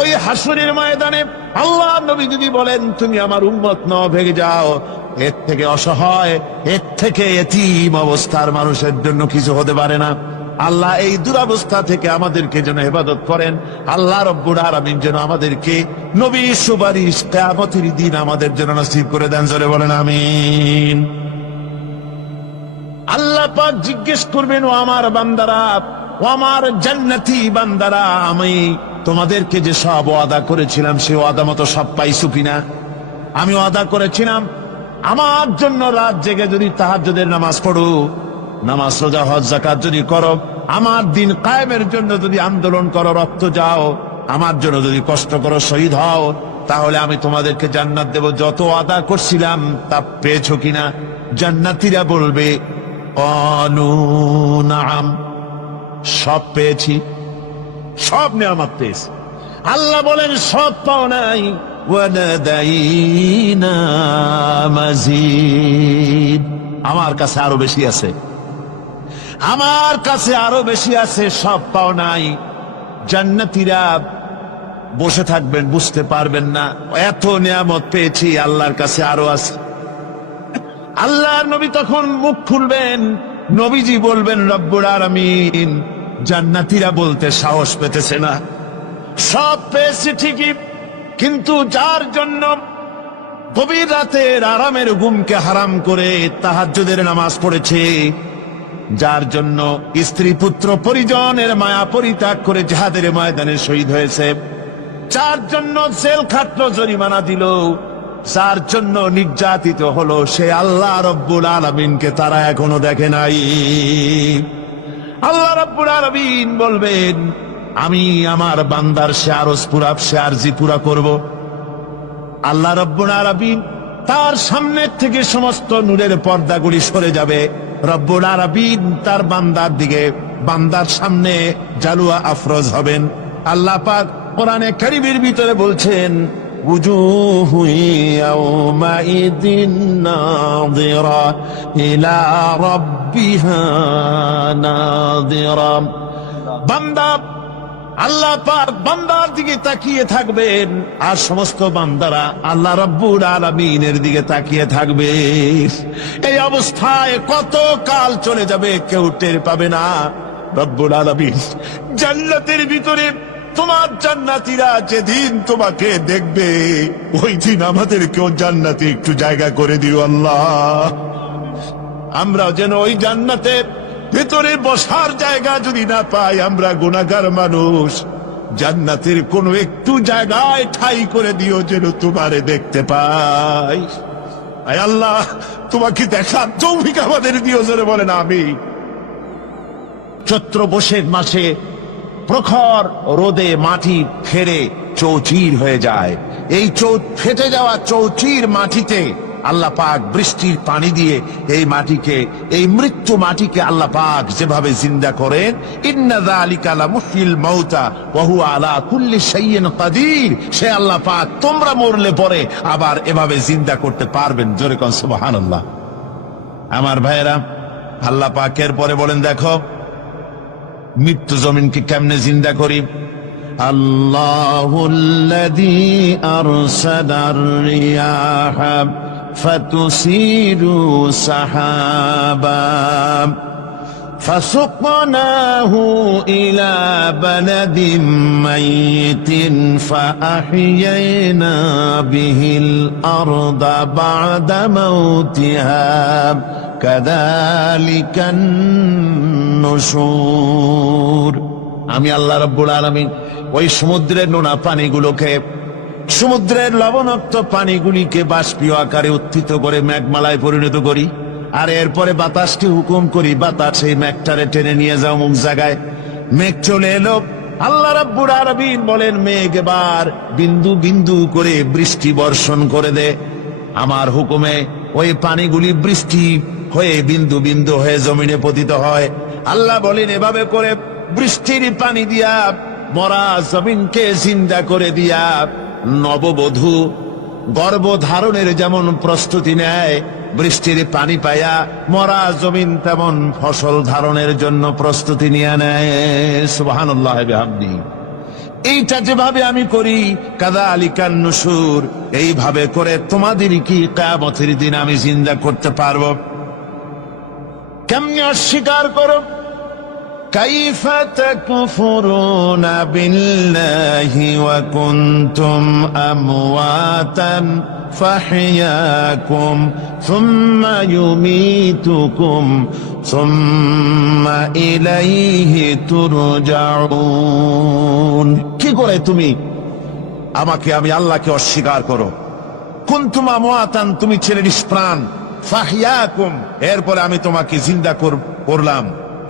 ওই হাসরের ময়দানে আল্লাহ নবী যদি বলেন, তুমি আমার উম্মত নও, ভেগে যাও, এর থেকে অসহায়, এর থেকে এতিম অবস্থার মানুষের জন্য কিছু হতে পারে না। আল্লাহ এই দুরবস্থা থেকে আমাদেরকে যেন হেফাজত করেন। আল্লাহ রব্বুল আলামিন যেন আমাদেরকে নবীর সুপারিশ কিয়ামতের দিন আমাদের জন্য নসিব করে দেন। জোরে বলেন আমিন। আল্লাহ পাক জিজ্ঞেস করবেন, ও আমার বান্দারা, ও আমার জান্নাতি বান্দারা, আমি তোমাদেরকে যে সব ওয়াদা করেছিলাম সে ওয়াদা মতো সব পাইছো কিনা? আমি ওয়াদা করেছিলাম আমার জন্য রাত জেগে যদি তাহাজ্জুদের নামাজ পড়ো, নামাজ, রোজা, হজ, যাকাত যদি করো, আমার দিন কায়েমের জন্য যদি আন্দোলন করো, রক্ত যাও, আমার জন্য যদি কষ্ট করো, শহীদ হও, তাহলে আমি তোমাদেরকে জান্নাত দেব। যত ওয়াদা করছিলাম তা পেয়েছো কিনা? জান্নাতীরা বলবে, ক্বালু নাআম, সব পেয়েছি, সব নেয়ামত পেয়েছি। আল্লাহ বলেন, সব পাও নাই, ওয়ালাদাইনা মাজিদ, আমার কাছে আরো বেশি আছে, আমার কাছে আরো বেশি আছে, সব পাও নাই। জান্নাতীরা বসে থাকবেন, বুঝতে পারবেন না, এত নিয়ামত পেয়েছি, আল্লাহর কাছে আরো আছে। আল্লাহর নবী তখন মুখ খুলবেন, নবীজি বলবেন, রব্বুল আলামিন জান্নাতীরা বলতে সাহস পেতেছে না। সব পেয়েছে ঠিকই, কিন্তু যার জন্য গভীর রাতের আরামের ঘুমকে হারাম করে তাহাজ্জুদের নামাজ পড়েছে, যার জন্য স্ত্রী পুত্র পরিজনের মায়া পরিত্যাগ করে জিহাদের ময়দানে শহীদ হয়েছে, যার জন্য জেল খাটলো, জরিমানা দিল, যার জন্য নির্যাতিত হলো, সে আল্লাহ রব্বুল আলামিনকে তারা এখনো দেখে নাই। আল্লাহ রব্বুল আলামিন বলবেন, আমি আমার বান্দার সে আরজ পুরা, সে আরজি পুরা করব। আল্লাহ রব্বুল আলামিন তার সামনের থেকে সমস্ত নূরের পর্দাগুলি সরে যাবে। রব্বুল আলামিন তার বান্দার দিকে, বান্দার সামনে জালুয়া আফরোজ হবেন। আল্লাহ পাক কোরআনে কারীমের ভিতরে বলছেন, উজুহু ইয়াওমাইদিন নাযিরা ইলা রাব্বিহা নাযিরা। বান্দা, আল্লাহ পাক বান্দার দিকে তাকিয়ে থাকবেন, আর সমস্ত বান্দারা আল্লাহ রাব্বুল আলামিনের দিকে তাকিয়ে থাকবে। এই অবস্থায় কত কাল চলে যাবে কেউ টের পাবে না। রব্বুল আলামিন জান্নাতের ভিতরে তোমার জান্নাতীরা যেদিন তোমাকে দেখবে, ওই দিন আমাদেরকেও জান্নাতে একটু জায়গা করে দিও আল্লাহ। আমরা যেন ওই জান্নাতের ভেতরে বসার জায়গা যদি না পাই, আমরা গুনাহগার মানুষ, জান্নাতের কোন একটু জায়গায় ঠাই করে দিও যেন তোমারে দেখতে পাই। আয় আল্লাহ, তোমাকে দেখার তৌফিক আমাদের দিও, জোরে বলেন আমিন। চৈত্র বৈশাখ মাসে প্রখর রোদে মাটি ফেরে চৌচির হয়ে যায়। এই ফেটে যাওয়া চৌচির মাটিতে আল্লাহ পাক বৃষ্টির পানি দিয়ে এই মাটিকে, এই মৃত্যু মাটিকে আল্লাহ পাক যেভাবে জিন্দা করেন, ইন্না যালিকা লামুহয়িল মাউতা ওয়া হুয়া আলা কুল্লি শাইইন কাদির, সে আল্লাহ পাক তোমরা মরলে পরে আবার এভাবে জিন্দা করতে পারবেন। জোরে কোন সুবহানাল্লাহ। আমার ভাইয়েরা, আল্লাহ পাকের পরে বলেন, দেখো মৃত্যু জমিনকে কেমনে জিন্দা করি। আল্লাহুল্লাযী আরসালার রিয়াহা ফাতুসিরু সাহাবা ফাসুকনাহু ইলা বালাদিন মাইতিন ফাআহইয়ানা বিহিল আরদা বা'দা মাউতিহা কাযালিকান নুশুর। আমি আল্লাহ রাব্বুল আলামিন ওই সমুদ্রের নোনা পানিগুলোকে, সমুদ্রের লবণাক্ত পানিগুলিকে বাষ্পীয় আকারে উত্থিত করে মেঘমালায় পরিণত করি, আর এরপরে বাতাসকে হুকুম করি, বাতাস সেই মেঘটারে টেনে নিয়ে যাও মুখ জায়গায়। মেঘ চলে এলো। আল্লাহ রাব্বুল আলামিন বলেন, মেঘ এবার বিন্দু বিন্দু করে বৃষ্টি বর্ষণ করে দে। আমার হুকুমে ওই পানিগুলি বৃষ্টি হয়ে বিন্দু বিন্দু হয়ে জমিনে পতিত হয়। আল্লাহ বলেন, এভাবে করে বৃষ্টির পানি দিয়া মরা জমিনকে জিন্দা করে দিয়া নববধূ গর্ভধারণের যেমন প্রস্তুতি নেয়, বৃষ্টির পানি পায়া মরা জমিন তেমন ফসল ধারণের জন্য প্রস্তুতি নিয়ে নেয়। সুবহানাল্লাহ বিহামদি। এইটা যেভাবে আমি করি, কাযালিকান নুশুর, এইভাবে করে তোমাদের কি কিয়ামতের দিন আমি জিন্দা করতে পারবো? কেমনে অস্বীকার করো? কাইফা তাকফুরুনা বিল্লাহি ওয়া কুনতুম আমওয়াতান ফাহইয়াকুম সুম্মা ইউমীতুকুম সুম্মা ইলাইহি তুরজাউন। কি করে তুমি আমাকে, আমি আল্লাহকে অস্বীকার করো? কুনতুম আমওয়াতান, তুমি ছিলে নিষ্প্রাণ, ফাহইয়াকুম, এরপরে আমি তোমাকে জিন্দা করলাম,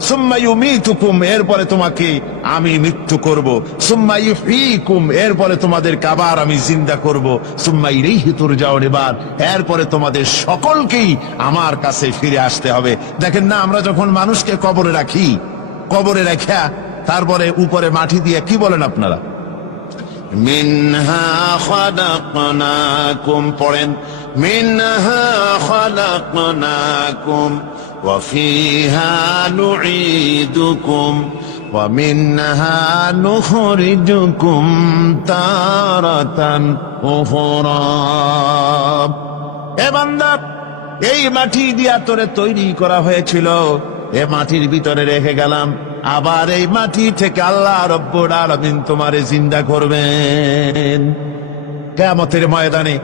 সুম্মা ইউমীতুকুম, এরপরে তোমাকে আমি মৃত্যু করব, সুম্মা ইউহয়ীকুম, এরপরে তোমাদেরকে আবার আমি জিন্দা করব, সুম্মা ইলাইহি তুরজাউন, এরপরে তোমাদের সকলকেই আমার কাছে ফিরে আসতে হবে। দেখেন না, আমরা যখন মানুষকে কবরে রাখি, কবরে রাখা তারপরে উপরে মাটি দিয়ে কি বলেন আপনারা? মিনহা খালাকনাকুম, পড়েন, মিনহা খালাকনাকুম ওয়া ফিহা নুঈদুকুম ওয়া মিনহা নুখরিজুকুম তারাতান উখরা। এ বান্দা, এই মাটি দিয়া তোরে তৈরি করা হয়েছিল, এ মাটির ভিতরে রেখে গেলাম, আবার এই মাটি থেকে আল্লাহ রব্বুল আলামিন তোমারে জিন্দা করবেন। কিয়ামতের ময়দানে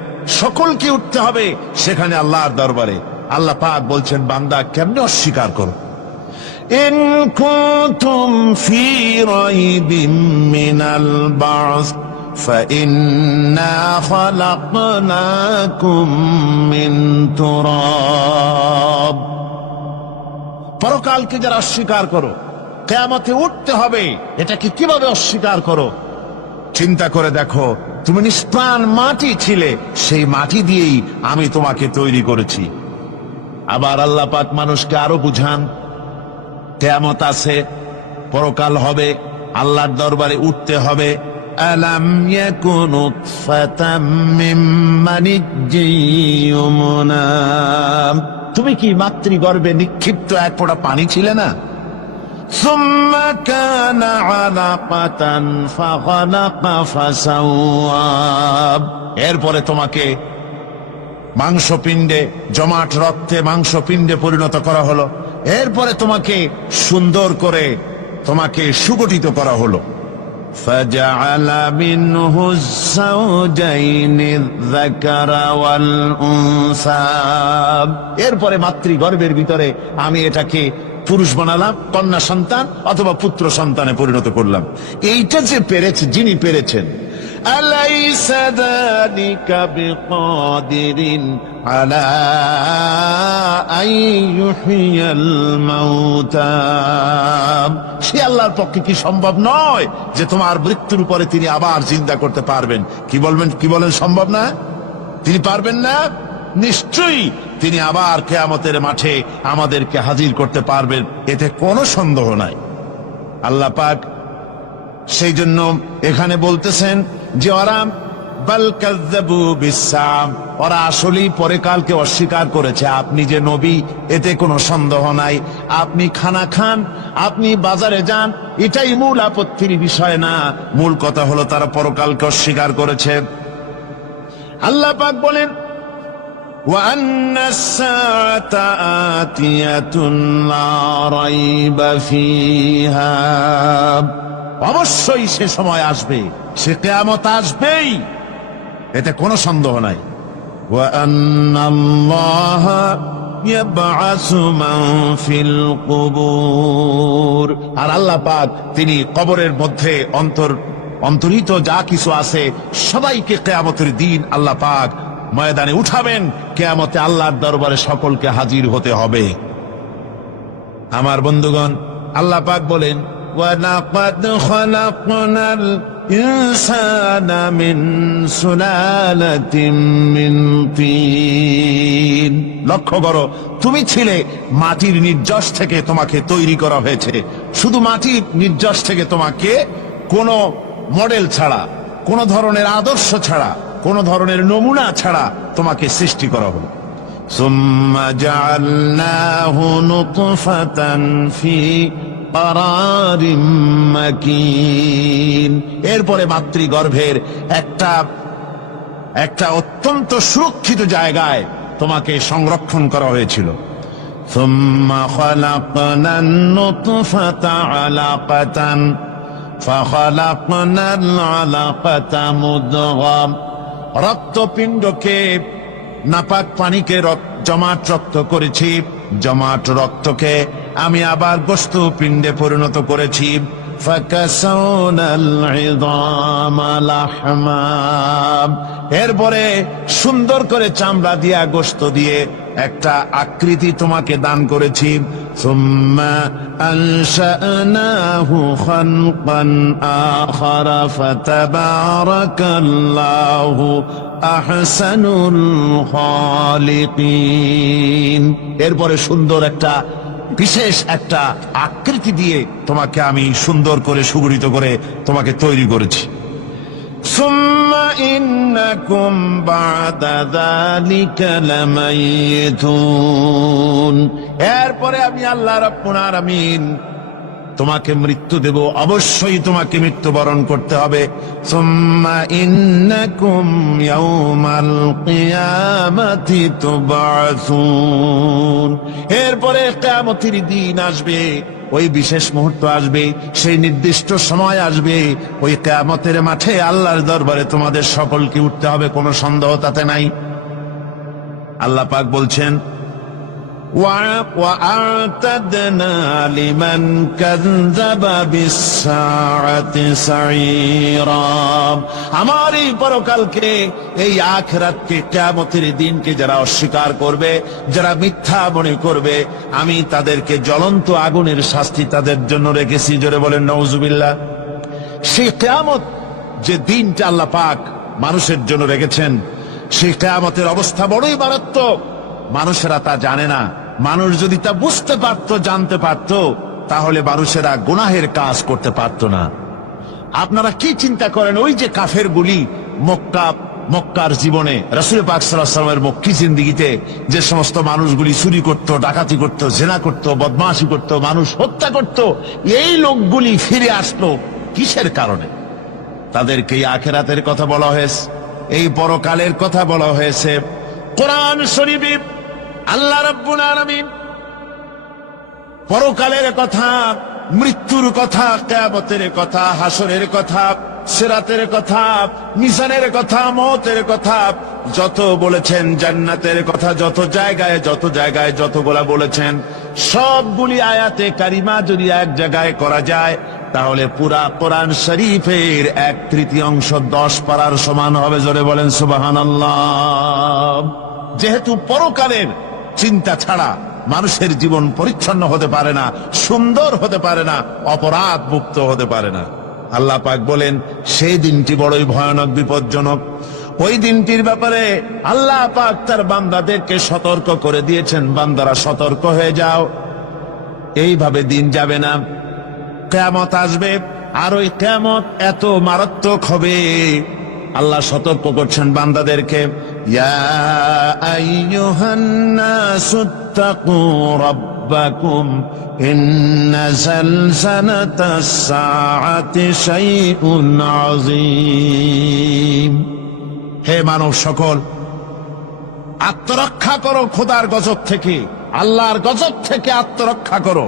সকলকে উঠতে হবে সেখানে আল্লাহর দরবারে। আল্লাহ পাক বলছেন, বান্দা কেমনে অস্বীকার করো? ইন কুনতুম ফি রাইবিম মিনাল বা'স فإنا خلقناكم من تراب। পরকালকে যারা অস্বীকার করো, কিয়ামতে উঠতে হবে, এটাকে কিভাবে অস্বীকার করো? চিন্তা করে দেখো, তুমি নিষ্প্রাণ মাটি ছিলে, সেই মাটি দিয়েই আমি তোমাকে তৈরি করেছি। আবার আল্লাহ পাক মানুষকে আরো বুঝান, কিয়ামত আছে, পরকাল হবে, আল্লাহর দরবারে উঠতে হবে। আলাম ইয়াকুন নুতফাতাম মিন মানিয়্যিন ইউমনা। তুমি কি মাতৃগর্ভে নিক্ষিপ্ত এক ফোঁটা পানি ছিলে না? সুম্মা কানা আলাকাতান ফাখালাকা ফাসাওয়া। এরপরে তোমাকে মাংসপিণ্ডে, জমাট রক্তে মাংসপিণ্ডে পরিণত করা হলো। এরপরে তোমাকে সুন্দর করে তোমাকে সুগঠিত করা হলো। فجعل منه الزوجين الذكر والأنثى। এরপরে মাতৃগর্ভের ভিতরে আমি এটাকে পুরুষ বানালাম, কন্যা সন্তান অথবা পুত্র সন্তানে পরিণত করলাম। এইটা যে পেরেছে, যিনি পেরেছেন, আলাইসা যালিকা বিকাদিরিন আলা আইয়ুহিয়াল মাউতা। সে আল্লাহর পক্ষে কি সম্ভব নয় যে তোমার মৃত্যুর পরে তিনি আবার জিন্দা করতে পারবেন? কি বলেন সম্ভব না? তিনি পারবেন না? নিশ্চয়ই তিনি আবার কিয়ামতের মাঠে আমাদেরকে হাজির করতে পারবেন, এতে কোনো সন্দেহ নাই। আল্লাহ পাক সেই জন্য এখানে বলতেছেন যে বাল কাযযাবু বিসসাম, ওরা আসলেই পরকালকে অস্বীকার করেছে। আপনি যে নবী, এতে কোনো সন্দেহ নাই। আপনি খানা খান, আপনি বাজারে যান, এটাই মূল আপত্তির বিষয় না। মূল কথা হলো তারা পরকালকে অস্বীকার করেছে। আল্লাহ পাক বলেন, وأن الساعة آتية لا ريب فيها। অবশ্যই সে সময় আসবে, সে কিয়ামত আসবেই, এতে কোনো সন্দেহ নাই। وأن الله يبعث من في القبور। আর আল্লাহ পাক তিনি কবরের মধ্যে অন্তরিত যা কিছু আছে সবাইকে কিয়ামতের দিন আল্লাহ পাক ময়দানে উঠাবেন। কিয়ামতে আল্লাহর দরবারে সকলকে হাজির হতে হবে। আমার বন্ধুগণ, আল্লাহ পাক বলেন, ওয়ালাকাদ খালাকনাল ইনসানা মিন সুলালাতিন মিন তিন। লক্ষ্য করো, তুমি ছিলে মাটির নির্যাস থেকে তোমাকে তৈরি করা হয়েছে। শুধু মাটির নির্যাস থেকে তোমাকে কোনো মডেল ছাড়া, কোন ধরনের আদর্শ ছাড়া, কোন ধরনের নমুনা ছাড়া তোমাকে সৃষ্টি করা হলো। সুম্মা জাআলনাহু নুতফাতান ফি ক্বারারিম মাকিন। এরপরে মাতৃগর্ভের একটা অত্যন্ত সুরক্ষিত জায়গায় তোমাকে সংরক্ষণ করা হয়েছিল। সুম্মা খালাকনান নুতফাতা আলাকাতান ফাখালাকনাল আলাকাতা মুদগাম। রক্তপিণ্ডকে, নাপাক পানিকে জমাট রক্ত করেছি, জমাট রক্তকে আমি আবার গোশত পিণ্ডে পরিণত করেছি। ফাকাসাউনাল ইযামা লাহমা। এরপরে সুন্দর করে চামড়া দিয়া, গোশত দিয়ে একটা আকৃতি তোমাকে দান করেছি। সুম্মা আনশানাহু খালকান আখারা ফাতাবারাকাল্লাহু আহসানুল খালিকিন। এরপরে সুন্দর একটা বিশেষ একটা আকৃতি দিয়ে তোমাকে আমি সুন্দর করে সুগঠিত করে তোমাকে তৈরি করেছি। সুম্মা ইন্নাকুম বা'দা যালিকা লামাইতুন। এরপরে আমি আল্লাহ রাব্বুল আলামিন তোমাকে মৃত্যু দেব, অবশ্যই তোমাকে মৃত্যুবরণ করতে হবে। সুম্মা ইন্নাকুম ইয়াউমাল কিয়ামাতি তুবআসুন। এরপরে কিয়ামতের দিন আসবে, ওই বিশেষ মুহূর্ত আসবে, সেই নির্দিষ্ট সময় আসবে, ওই কিয়ামতের মাঠে আল্লাহর দরবারে তোমাদের সকলকে উঠতে হবে, কোনো সন্দেহ তাতে নাই। আল্লাহ পাক বলছেন, وَأَعْتَدْنَا لِمَنْ كَذَّبَ بِالسَّاعَةِ سَعِيرًا। আমার এই পরকালকে, এই আখিরাতকে, কিয়ামতের দিনকে যারা অস্বীকার করবে, যারা মিথ্যা মনে করবে, আমি তাদেরকে জ্বলন্ত আগুনের শাস্তি তাদের জন্য রেখেছি। জোরে বলেন নাউজুবিল্লাহ। সেই কিয়ামত, যে দিনটা আল্লাহ পাক মানুষের জন্য রেখেছেন, সেই কিয়ামতের অবস্থা বড়ই মারাত্মক। মানুষেরা তা জানে না। মানুষ যদি তা বুঝতে পারত, জানতে পারত, তাহলে মানুষেরা গুনাহের কাজ করতে পারত না। আপনারা কি চিন্তা করেন, ওই যে কাফের গুলি মক্কার জীবনে, রাসূল পাক সাল্লাল্লাহু আলাইহি ওয়াসাল্লামের মক্কি জিন্দেগিতে যে সমস্ত মানুষগুলি চুরি করত, ডাকাতি করত, জেনা করত, বদমাশি করত, মানুষ হত্যা করত, এই লোকগুলি ফিরে আসলো কিসের কারণে? তাদেরকে আখিরাতের কথা বলা হয়েছে, এই পরকালের কথা বলা হয়েছে। কোরআন শরীফে আল্লাহ রাব্বুল আলামিন পরকালের কথা, মৃত্যুর কথা, কিয়ামতের কথা, হাসরের কথা, সিরাতের কথা, মিজানের কথা, মওতের কথা যত বলেছেন, জান্নাতের কথা যত জায়গায় যতগুলা বলেছেন, সবগুলি আয়াতে কারিমা যদি এক জায়গায় করা যায়, তাহলে পুরা কোরআন শরীফের 1/3 10 পারার সমান হবে। জোরে বলেন সুবহানাল্লাহ। যেহেতু পরকালের চিন্তা ছাড়া মানুষের জীবন পরিচ্ছন্ন হতে পারে না, সুন্দর হতে পারে না, অপরাধ মুক্ত হতে পারে না। আল্লাহ পাক বলেন, সেই দিনটি বড়ই ভয়ানক, বিপজ্জনক। ওই দিনটির ব্যাপারে আল্লাহ পাক তার বান্দাদেরকে সতর্ক করে দিয়েছেন, বান্দারা সতর্ক হয়ে যাও, এইভাবে দিন যাবে না, কিয়ামত আসবে। আর ওই কিয়ামত এত মারাত্মক হবে, আল্লাহ সতর্ক করছেন বান্দাদেরকে, ইয়া আইয়ুহান নাসুত্তাকু রাব্বাকুম ইন্না যালজালাতাস সাআতি শাইউন আযীম। হে মানব সকল, আত্মরক্ষা করো খোদার গজব থেকে, আল্লাহর গজব থেকে আত্মরক্ষা করো।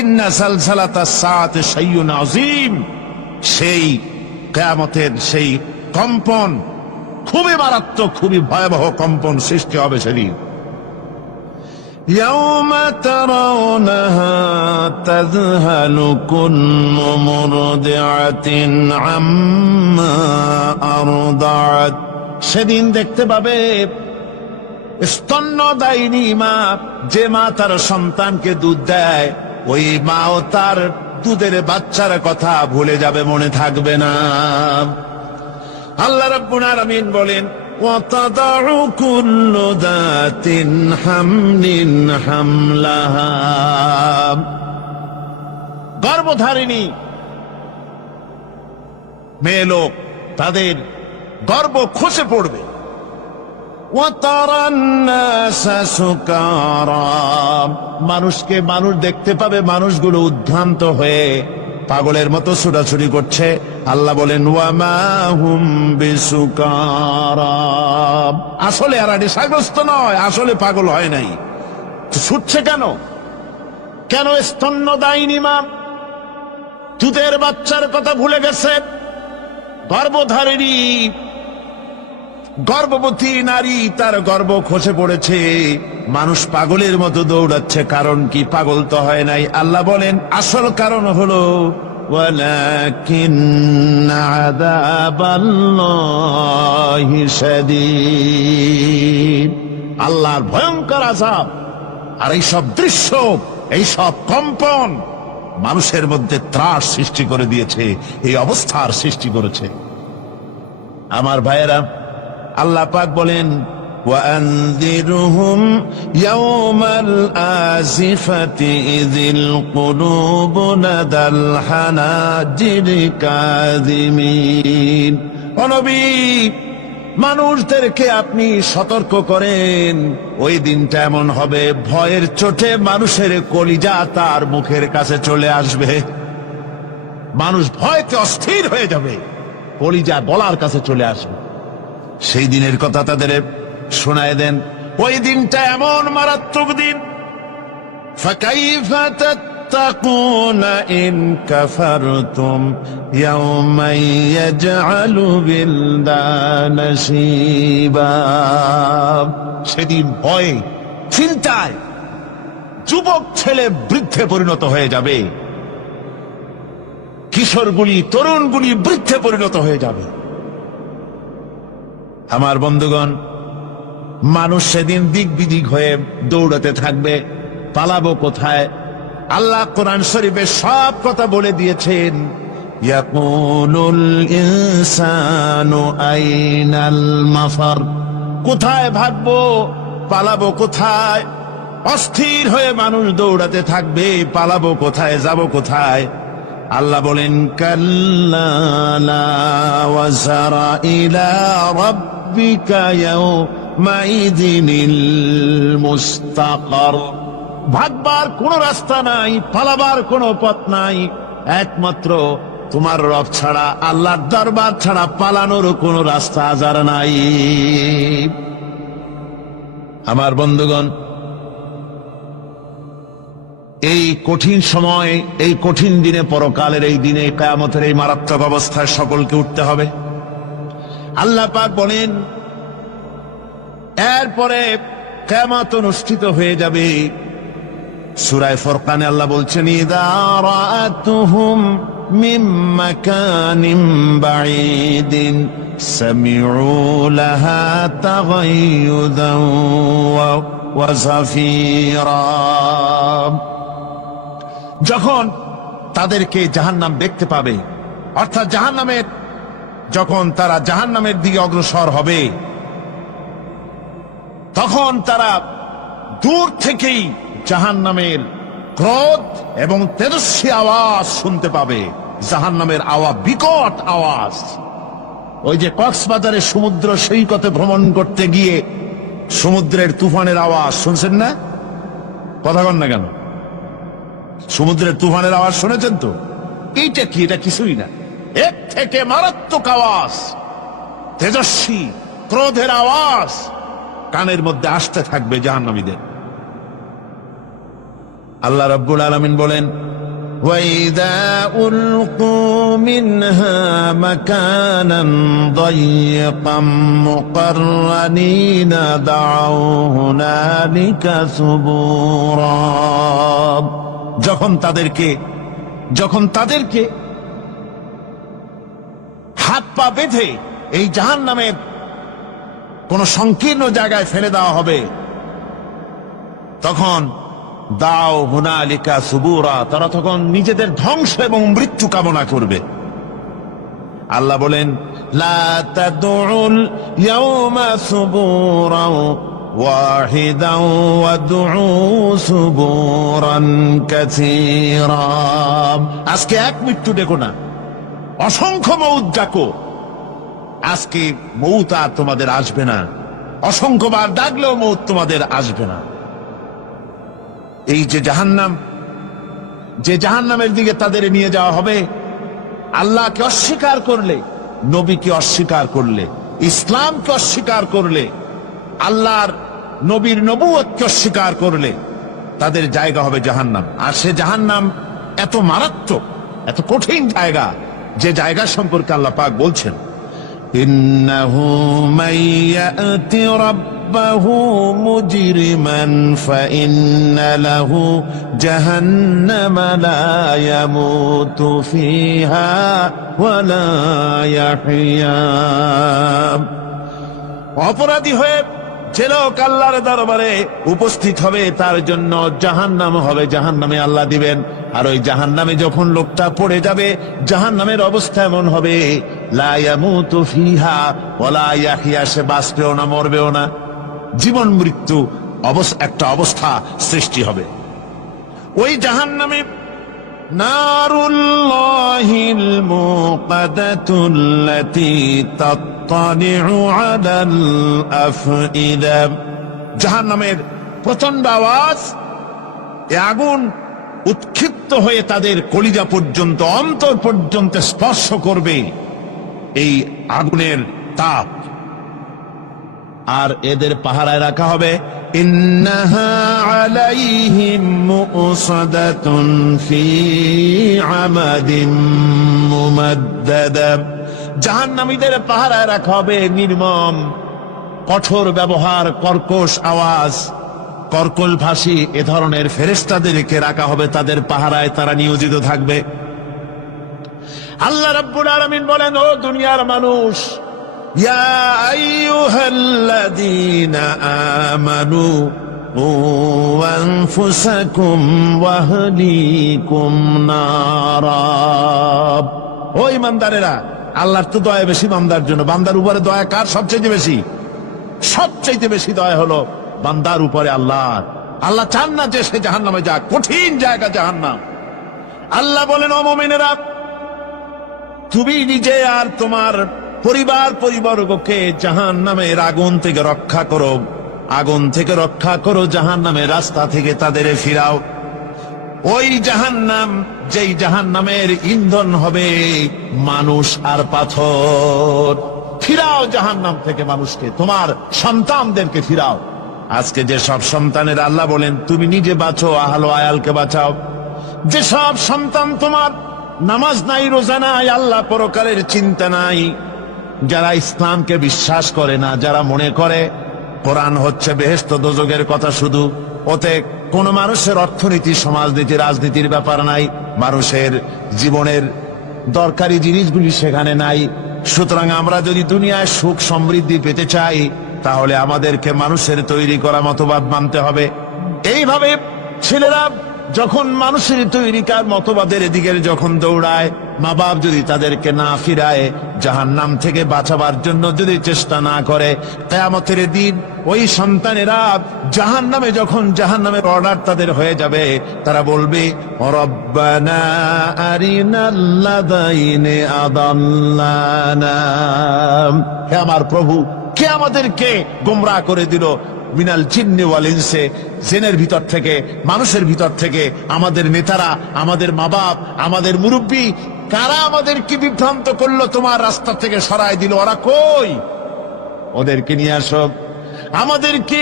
ইন্না যালজালাতাস সাআতি শাইউন আযীম, সেই কিয়ামতের সেই কম্পন খুবই মারাত্মক, খুবই ভয়াবহ কম্পন সৃষ্টি হবে সেদিন। ইয়াউমা তারাউনাহা তাযহালু কুল্লু মুরদিআতিন আম্মা আরদাআত। সেদিন দেখতে পাবে স্তন্যদায়িনী মা, যে মা তার সন্তানকে দুধ দেয়, ওই মাও তার দুধের বাচ্চার কথা ভুলে যাবে, মনে থাকবে না। আল্লাহ রাব্বুল আলামিন বলেন, ওয়াতাদাউ কুল্লু যাতিন হামলিন হামলাহা। গর্ভধারিণী মেয়ে লোক, তাদের গর্ভ খসে পড়বে। ওয়াতারান নাসা সুকারা, মানুষকে মানুষ দেখতে পাবে, মানুষগুলো উদ্ভ্রান্ত হয়ে পাগলের মতো ছোটাছুটি করছে। আল্লাহ বলেন, ওয়ামা হুম বিসুকারা, আসলে এরা নেশাগ্রস্ত নয়, আসলে পাগল হয় নাই। ছুটছে কেন? স্তন্যদায়িনী মা দুধের বাচ্চার কথা ভুলে গেছে। গর্ভধারিণী গর্ভবতী নারী, তার গর্ভ খসে পড়েছে, মানুষ পাগলের মতো দৌড়াচ্ছে। কারণ কি? পাগল তো হয় নাই। আল্লাহ বলেন, আসল কারণ হলো ওয়ালাকিন্না আযাবাল্লাহি শাদীদ, আল্লাহর ভয়ঙ্কর আযাব। আর এই সব দৃশ্য, এই সব কম্পন মানুষের মধ্যে ত্রাস সৃষ্টি করে দিয়েছে, এই অবস্থার সৃষ্টি করেছে। আমার ভাইয়েরা, আল্লাহ পাক বলেন, وَأَنذِرْهُمْ يَوْمَ الْآزِفَةِ إِذِ الْقُلُوبُ لَدَى الْحَنَاجِرِ كَاظِمِينَ। ও নবী, মানুষদেরকে আপনি সতর্ক করেন, ওই দিনটা এমন হবে, ভয়ের চোটে মানুষের কলিজা তার মুখের কাছে চলে আসবে। মানুষ ভয়তে অস্থির হয়ে যাবে, কলিজা গলার কাছে চলে আসবে। সেই দিনের কথা তাদের শোনায় দেন। ওই দিনটা এমন মারাত্মক দিন, فَكَيْفَ تتقون إن كفرتم يوما يجعل الولدان شيبا সেদিন ভয়ে চিন্তায় যুবক ছেলে বৃদ্ধে পরিণত হয়ে যাবে, কিশোরগুলি তরুণগুলি বৃদ্ধে পরিণত হয়ে যাবে। আমার বন্ধুগণ, মানুষ সেদিন দিক বিদিক হয়ে দৌড়াতে থাকবে, পালাবো কোথায়? আল্লাহ কোরআন শরীফে সব কথা বলে দিয়েছেন। ইয়াকুলুল ইনসানু আইনাল মাফার, কোথায় ভাগবো, পালাবো কোথায়? অস্থির হয়ে মানুষ দৌড়াতে থাকবে, পালাবো কোথায়, যাব কোথায়? আল্লাহ বলেন কাল্লা লা ওয়াজারা ইলা রাব্বিকা ইয়াউমাইযিনিল মুস্তাকার, ভাগবার কোন রাস্তা নাই, পালাবার কোন পথ নাই, একমাত্র তোমার রব ছাড়া, আল্লাহর দরবার ছাড়া পালানোর কোন রাস্তা আজার নাই। আমার বন্ধুগণ, এই কঠিন সময়, এই কঠিন দিনে, পরকালের এই দিনে, কিয়ামতের এই মারাত্মক অবস্থায় সকলকে উঠতে হবে। আল্লাহ পাক বলেন, এরপরে কিয়ামত অনুষ্ঠিত হয়ে যাবে। সূরা ফুরকানে আল্লাহ বলছেন, ইযা রাআতুহুম মিন মাকানিন বাঈদিন সামিউ লাহা তাগায়ুযান ওয়া যাফীরা, যখন তাদেরকে জাহান্নাম দেখতে পাবে, অর্থাৎ জাহান্নামের, যখন তারা জাহান্নামের দিকে অগ্রসর হবে, তখন তারা দূর থেকেই জাহান্নামের ক্রোধ এবং তেজস্বী আওয়াজ শুনতে পাবে। জাহান্নামের আওয়াজ, বিকট আওয়াজ। ওই যে কক্সবাজারের সমুদ্র সৈকতে ভ্রমণ করতে গিয়ে সমুদ্রের তুফানের আওয়াজ শুনছেন না? কথা কন না কেন? সমুদ্রের তুফানের আওয়াজ শুনেছেন তো? এইটা কি? এটা কিছুই না, এর থেকে মারাত্মক আওয়াজ, তেজস্বী ক্রোধের আওয়াজ কানের মধ্যে আসতে থাকবে জাহান্নামীদের। আল্লাহ রাব্বুল আলামিন বলেন, ওয়াইদা উলকু মিনহা মাকানান দায়্যিকাম মুকাররানিনা দাউ হুনালিকা সুবুরা, যখন তাদেরকে হাত পা বেঁধে এই জাহান্নামের কোন সংকীর্ণ জায়গায় ফেলে দেওয়া হবে, তখন দাও হুনালিকা সুবুরা, তারা তখন নিজেদের ধ্বংস এবং মৃত্যু কামনা করবে। আল্লাহ বলেন, লা তাদউল ইয়াউমা সুবুরা ওয়াহিদান ওয়াদউ সুবুরান কাসীরা, আজকে এক মৃত্যু ডেকো না, অসংখ্য মউত ডাকো। আজকে মউত আর তোমাদের আসবে না, অসংখ্যবার ডাকলেও মউত তোমাদের আসবে না। এই যে জাহান্নামের দিকে তাদের নিয়ে যাওয়া হবে, আল্লাহকে অস্বীকার করলে, নবীকে অস্বীকার করলে, ইসলামকে অস্বীকার করলে, আল্লাহর নবীর নবুয়তকে অস্বীকার করলে তাদের জায়গা হবে জাহান্নাম। আর সে জাহান্নাম এত মারাত্মক, এত কঠিন জায়গা, যে জায়গা সম্পর্কে আল্লাহ পাক বলছেন, ইন্নাহু মাইয়াতি রাব্বাহু মুজরিমান ফাইন্না লাহু জাহান্নামা লা ইয়ামুতু ফিহা ওয়া লা ইয়াহইয়া, অপরাধী হয়ে যে লোক আল্লাহর দরবারে উপস্থিত হবে, তার জন্য জাহান্নাম হবে, জাহান্নামে আল্লাহ দিবেন। আর ওই জাহান্নামে যখন লোকটা পড়ে যাবে, জাহান্নামের অবস্থা এমন হবে, লা ইয়ামুতু ফিহা ওয়া লা ইয়াহইয়া, সে বাঁচবেও না, মরবেও না, জীবন মৃত্যু একটা অবস্থা সৃষ্টি হবে। ওই জাহান্নামে নারুল্লাহিল মুকাদাতুল্লাতী তাত্তালিউ আলাল আফইদা, জাহান্নামের প্রচন্ড আওয়াজ, এ আগুন উৎক্ষিপ্ত হয়ে তাদের কলিজা পর্যন্ত, অন্তর পর্যন্ত স্পর্শ করবে। এই আগুনের তাপ আর এদের পাহারায় রাখা হবে ইন্নাহা আলাইহিম মুসাদাতুন ফি আমাদিন মুমাদ্দাদা। জাহান্নামীদের পাহারায় রাখা হবে নির্মম, কঠোর ব্যবহার, কর্কশ আওয়াজ, কর্কল ভাষী এ ধরনের ফেরেশতাদেরকে রাখা হবে তাদের পাহারায়, তারা নিয়োজিত থাকবে। আল্লাহ রাব্বুল আলামিন বলেন, ও দুনিয়ার মানুষ, ইয়া আইয়ুহাল্লাযীনা আমানু কু আনফুসাকুম ওয়া আহলিকুম নারা। ও ঈমানদারেরা, আল্লাহর তো দয়া বেশি বান্দার জন্য। বান্দার উপরে দয়া কার সবচেয়ে বেশি? সবচেয়ে বেশি দয়া হলো বান্দার উপরে আল্লাহর। আল্লাহ চান না যে সে জাহান্নামে যাক, কঠিন জায়গা জাহান্নাম। আল্লাহ বলেন, ও মুমিনেরা, তুমি নিজে আর তোমার পরিবার পরিবর্গকে জাহান্নামের আগুন থেকে রক্ষা করো, আগুন থেকে রক্ষা করো, জাহান্নামের রাস্তা থেকে তাদের ফিরাও। ওই জাহান্নাম, যেই জাহান্নামের ইন্ধন হবে মানুষ আর পাথর। ফিরাও জাহান্নাম থেকে মানুষকে, তোমার সন্তানদেরকে ফিরাও। আজকে যে সব সন্তানের আল্লাহ বলেন তুমি নিজে বাঁচো, আহল আয়ালকে বাঁচাও। যে সব সন্তান তোমার নামাজ নাই, রোজা নাই, আল্লাহ পরকালের চিন্তা নাই, যারা ইসলামকে বিশ্বাস করে না, যারা মনে করে কোরআন হচ্ছে বেহেশত দোজখের কথা শুধু, ওতে কোন মানুষের অর্থনীতি, সমাজনীতি, রাজনীতির ব্যাপার নাই, মানুষের জীবনের দরকারি জিনিসগুলি সেখানে নাই। সুতরাং আমরা যদি দুনিয়ায় সুখ সমৃদ্ধি পেতে চাই, তাহলে আমাদেরকে মানুষের তৈরি করা মতবাদ মানতে হবে। এইভাবে ছেলেরা যখন মানুষের তৈরিকার মতবাদের দিকে যখন দৌড়ায়, মা বাপ যদি তাদেরকে না ফিরায়, জাহান্নাম থেকে বাঁচাবার জন্য যদি চেষ্টা না করে, কিয়ামতের দিন ওই সন্তানেরা জাহান্নামে, যখন জাহান্নামের অর্ডার তাদের হয়ে যাবে, তারা বলবে, রব্বানা আরিনাল্লাযাইনি আদাল্লানা। হে আমার প্রভু, কে আমাদেরকে গোমরাহ করে দিল, মিনাল জিন্নি ওয়াল ইনসে, জিনের ভিতর থেকে, মানুষের ভিতর থেকে, আমাদের নেতারা, আমাদের মা বাপ, আমাদের মুরব্বী, কারা আমাদেরকে বিভ্রান্ত করলো, তোমার রাস্তা থেকে সরায় দিল। ওরা কই? ওদেরকে নিয়ে আসো। আমাদেরকে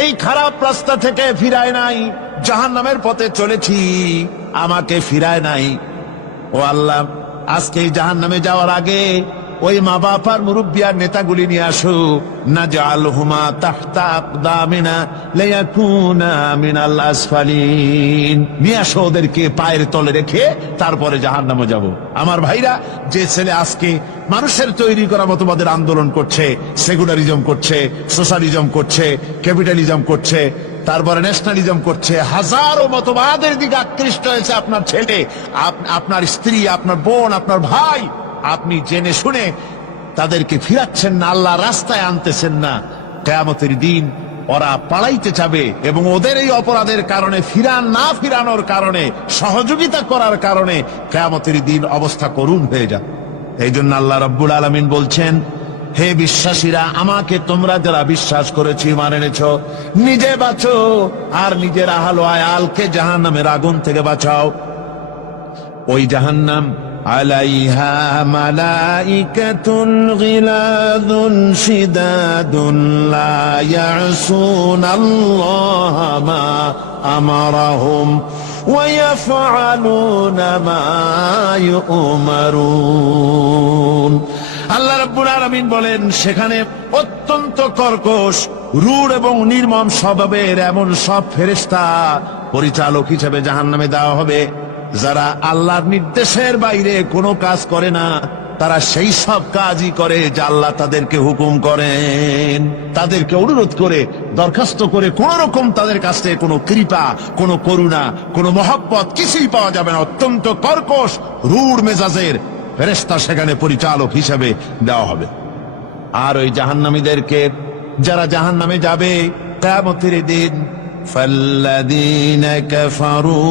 এই খারাপ রাস্তা থেকে ফিরায় নাই, জাহান্নামের পথে চলেছি, আমাকে ফিরায় নাই। ও আল্লাহ, আজকে এই জাহান্নামে যাওয়ার আগে ওই মা বাপ আর মুরব্বী আর নেতাগুলি নিয়ে আসো। নাজআলহুমা তাহতা আকদামিনা লিয়াকুনা মিনাল আসফালিন। নিয়ে আসো ওদেরকে পায়ের তলে রেখে, তারপরে জাহান্নামে যাব। আমার ভাইরা, যে ছেলে আজকে মানুষের তৈরি করা মতবাদের আন্দোলন করছে, সেকুলারিজম করছে, সোশ্যালিজম করছে, ক্যাপিটালিজম করছে, তারপরে ন্যাশনালিজম করছে, হাজারো মতবাদের দিকে আকৃষ্ট হয়েছে আপনার ছেলে, আপনার স্ত্রী, আপনার বোন, আপনার ভাই, আপনি জেনে শুনে তাদেরকে ফিরাচ্ছেন না, আল্লাহ রাস্তায় আনতেছেন না। কিয়ামতের দিন ওরা পালাইতে যাবে, এবং ওদের এই অপরাধের কারণে, না ফিরানোর কারণে, সহযোগিতা করার কারণে কিয়ামতের দিন অবস্থা করুণ হয়ে যাবে। এই জন্য আল্লাহ রাব্বুল আলামিন বলছেন, হে বিশ্বাসীরা, আমাকে তোমরা যারা বিশ্বাস করেছি, মানে এনেছ, নিজে বাঁচো আর নিজের আহল আয়ালকে জাহান্নামের আগুন থেকে বাঁচাও। ওই জাহান্নাম আলাইহা মালাইকাতুন গিলাযুন শিদাদুন লা ইয়াসুনাল্লাহা মা আমারাহুম ওয়া ইয়াফআলুনা মা ইউমারুন। আল্লাহ রাব্বুল আলামিন বলেন, সেখানে অত্যন্ত কর্কশ, রূঢ় এবং নির্মম স্বভাবের এমন সব ফেরেশতা পরিচালক হিসেবে জাহান্নামে দেওয়া হবে, যারা আল্লাহর নির্দেশের বাইরে কোনো কাজ করে না। তারা সেই সব কাজই করে যা আল্লাহ তাদেরকে হুকুম করেন। তাদেরকে অনুরোধ করে, দরখাস্ত করে কোন রকম তাদের কাছ থেকে কোনো কৃপা, কোনো করুণা, কোনো মহব্বত কিছুই পাওয়া যাবে না। অত্যন্ত কর্কশ, রূঢ় মেজাজের ফেরেশতা সেখানে পরিচালক হিসেবে দেওয়া হবে। আর ওই জাহান্নামীদেরকে, যারা জাহান্নামে যাবে কিয়ামতের দিন, ফাল্লাযীনা কাফারু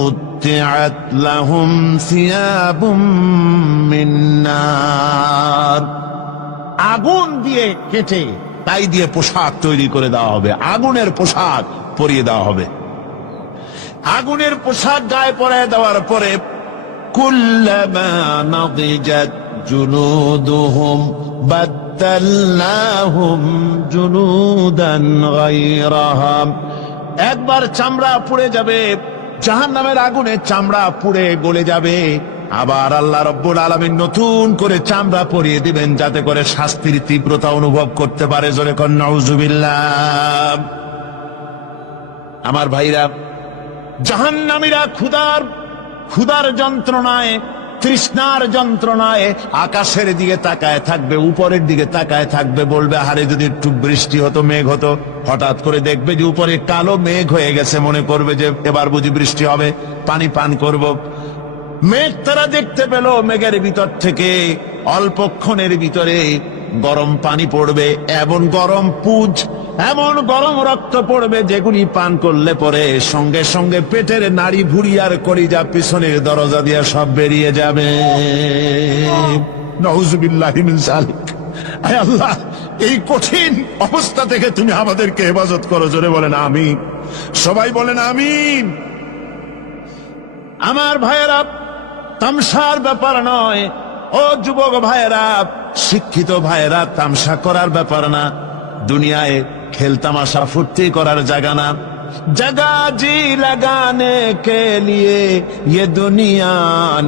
قطعت لهم ثياب من نار। আগুন দিয়ে কেটে তাই দিয়ে পোশাক তৈরি করে দেওয়া হবে, আগুনের পোশাক পরিয়ে দেওয়া হবে। আগুনের পোশাক গায়ে পরিয়ে দেওয়ার পরে, কুল্লামা নাদিজাত জুনুদুহুম বাদ্দালনাহুম জুনুদান গায়রাহা। একবার চামড়া পুড়ে যাবে, জাহান্নামের আগুনে চামড়া পুড়ে গলে যাবে, আবার আল্লাহ রাব্বুল আলামিন নতুন করে চামড়া পরিয়ে দিবেন যাতে করে শাস্তির তীব্রতা অনুভব করতে পারে। জোরে কোন নাউজুবিল্লাহ। আমার ভাইরা, জাহান্নামীরা ক্ষুধার যন্ত্রণায়, তৃষ্ণার যন্ত্রণায় আকাশের দিকে তাকায় থাকবে, উপরের দিকে তাকায় থাকবে, বলবে আরে যদি একটু বৃষ্টি হতো, মেঘ হতো। হঠাৎ করে দেখবে যে উপরে কালো মেঘ হয়ে গেছে, মনে করবে যে এবার বুঝি বৃষ্টি হবে, পানি পান করব। মেঘ তারা দেখতে পেল, মেঘের ভিতর থেকে অল্পক্ষণের ভিতরে গরম পানি পড়বে, এমন গরম পুঁজ, এমন গরম রক্ত পড়বে যেগুলি পান করলে পরে সঙ্গে সঙ্গে পেটের নাড়ি ভুঁড়ি আর কলিজা পিছনের দরজা দিয়ে সব বেরিয়ে যাবে। নাউজুবিল্লাহি মিন যালিক। আয় আল্লাহ, এই কঠিন অবস্থা থেকে তুমি আমাদেরকে হেফাজত করো। জোরে বলেন আমিন। সবাই বলেন আমিন। আমার ভাইয়েরা, তামসার ব্যাপার নয়। ও যুবক ভাইয়েরা, শিক্ষিত ভাইয়েরা, তামসা করার ব্যাপার না। দুনিয়ায় খেলতামাশা ফুর্তি করার জায়গা না। जगह जी लगाने के लिए ये दुनिया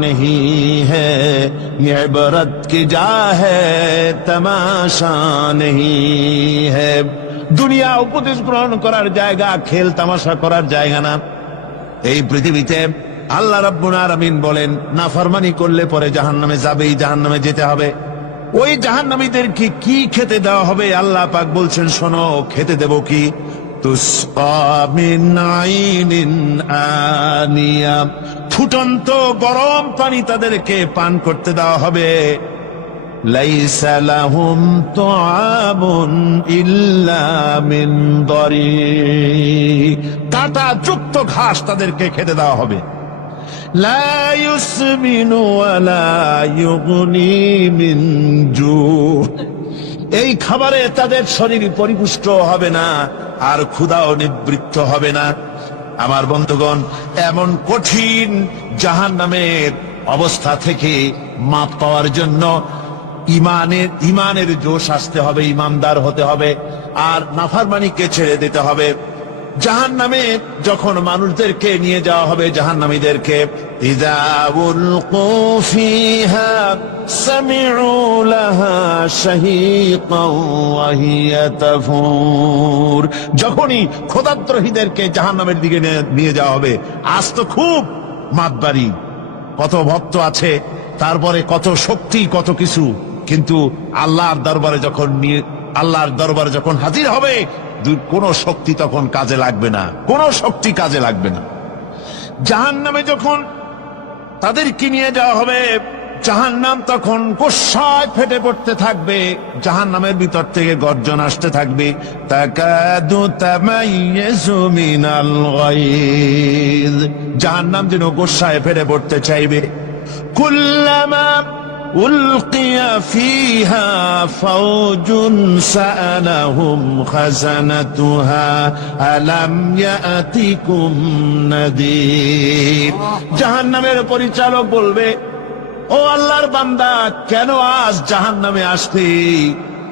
नहीं है, ये इबरत की जा है तमाशा नहीं है। দুনিয়া উপদেশ গ্রহণ করার জায়গা, খেল তামাশা করার জায়গা না। এই পৃথিবীতে আল্লাহ রাব্বুল আলামিন বলেন, নাফরমানি করলে পরে জাহান্নামে যাবেই, জাহান্নামে যেতে হবে। ওই জাহান্নামীদেরকে কি খেতে দেওয়া হবে? আল্লাহ পাক বলছেন, শোনো, খেতে দেব কি? তুসকা মিন আইনিন আনিয়া, ফুটন্ত গরম পানি তাদেরকে পান করতে দেওয়া হবে। লাইসা লাহুম তুআমুন ইল্লা মিন দরি, কাঁটা যুক্ত ঘাস তাদেরকে খেতে দেওয়া হবে। লা ইউসমিনু ওয়ালা ইউগনি মিন জু, এই খাবারে তাদের শরীর পরিপুষ্ট হবে না, আর ক্ষুধাও নিবৃত্ত হবে না। আমার বন্ধুগণ, এমন কঠিন জাহান্নামের অবস্থা থেকে মাপ পাওয়ার জন্য ইমানের জোশ আসতে হবে, ইমানদার হতে হবে, আর নাফরমানিকে ছেড়ে দিতে হবে। জাহান্নামে যখন মানুষদেরকে নিয়ে যাওয়া হবে, জাহান্নামীদেরকে, ইযা উলকু ফিহা সামিউ লাহা শাহীকান ওয়া হিয়া তাফুর, যখনই খোদাদ্রোহীদেরকে জাহান্নামের দিকে নিয়ে যাওয়া হবে, আজ তো খুব মাতবাড়ি, কত ভক্ত আছে, তারপরে কত শক্তি, কত কিছু, কিন্তু আল্লাহর দরবারে যখন হাজির হবে, কোন শক্তি তখন কাজে লাগবে না, কোন শক্তি কাজে লাগবে না। জাহান্নামে যখন তাদেরকে নিয়ে যাওয়া হবে, জাহান্নাম তখন গোসায় ফেটে পড়তে থাকবে, জাহান্নামের ভিতর থেকে গর্জন আসতে থাকবে, তাকাদু তামাইয়াজু মিনাল গায়জ, জাহান্নাম যেন গোসায় ফেটে পড়তে চাইবে। কুল্লামা উলকিয়া ফিহা ফাওজুন সাআলাহুম খাজানাতুহা আলাম ইয়াতিকুম নাদির, জাহান্নামের পরিচালক বলবে, ও আল্লাহর বান্দা, কেন আজ জাহান্নামে আসলি,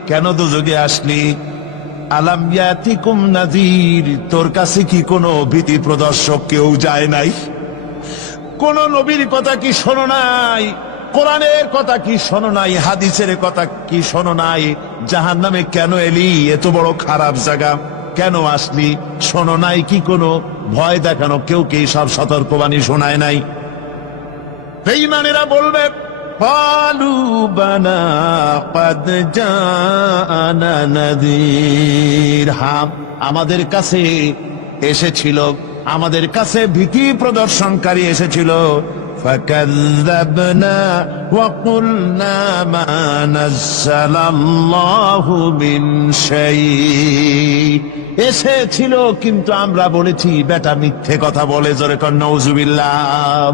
কেন দোজখে আসলি? আলাম ইয়াতিকুম নাদির, তোর কাছে কি কোনো ভীতি প্রদর্শক কেউ যায় নাই? কোন নবীর কথা কি শোনো নাই? কোরআনের কথা কি শোনো নাই? হাদিসের কথা কি শোনো নাই? জাহান্নামে কেন এলি? এত বড় খারাপ জায়গা কেন আসলি? শোনো নাই কি? কোনো ভয় দেখানো কেউ কি সব সতর্কবাণী শোনায় নাই? বেঈমানেরা বলবে, ক্বালু বালা ক্বাদ জাআনা নাযীর, হ্যাঁ, আমাদের কাছে এসেছিল, আমাদের কাছে ভীতি প্রদর্শনকারী এসেছিল। ফাকাযযাবনা ওয়া কুলনা মা নাযালাল্লাহু মিন শাই, এসেছিল কিন্তু আমরা বলেছি বেটা মিথ্যে কথা বলে। জোরে কর নাউজুবিল্লাহ।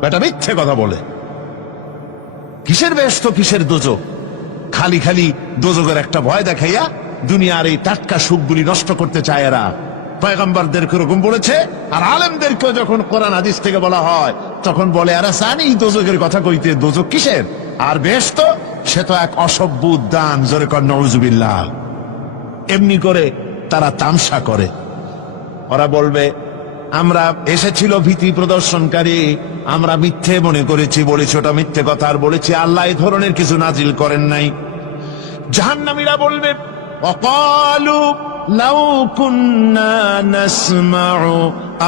বেটা মিথ্যে কথা বলে। কিসের বেহেশত, কিসের দোজখ? খালি খালি দোজখের একটা ভয় দেখাইয়া দুনিয়ার এই টাটকা সুখগুলি নষ্ট করতে চায় এরা। পয়গম্বরদেরকে এরকম বলেছে, আর আলেমদেরকেও যখন কোরআন হাদিস থেকে বলা হয় তখন বলে, আরে জানি দোজখের কথা কইতে, দোজখ কিসের আর বেহেশত সে তো এক অসভ্য উদ্যান, জোরে কর নাউজুবিল্লাহ। এমনি করে তারা তামসা করে। ওরা বলবে আমরা এসেছিল ভীতি প্রদর্শনকারী, আমরা মিথ্যে মনে করেছি, বলেছি ওটা মিথ্যে কথা, আর বলেছি আল্লাহ এই ধরনের কিছু নাজিল করেন নাই। জাহান্নামীরা বলবে ওয়াকালু লাউ কুন্না নাসমাউ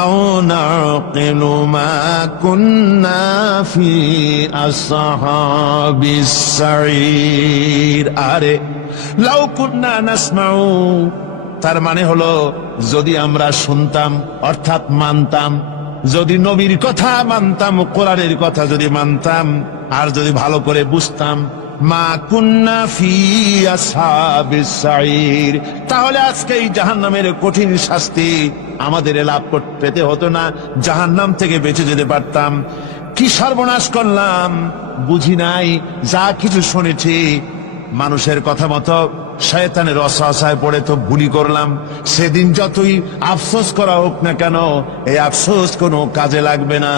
আও নাকিলু মা কুন্না ফি আসহাবিস সাঈর। আরে লাউ কুন্না নাসমাউ, তার মানে হলো যদি আমরা শুনতাম অর্থাৎ মানতাম, যদি নবীর কথা মানতাম, কোরআনের কথা যদি মানতাম, আর যদি ভালো করে বুঝতাম, মা কুন্না ফি আসহাবিস সাঈর, তাহলে আজকে এই জাহান্নামের কঠিন শাস্তি আমাদের লাভ পেতে হতো না, জাহান্নাম থেকে বেঁচে যেতে পারতাম। কি সর্বনাশ করলাম, বুঝি নাই, যা কিছু শুনেছি মানুষের কথা মতো শয়তানের ওয়াসওয়াসায় পড়ে তো ভুলই করলাম। সেদিন যতই আফসোস করা হোক না কেন, এই আফসোস কোনো কাজে লাগবে না।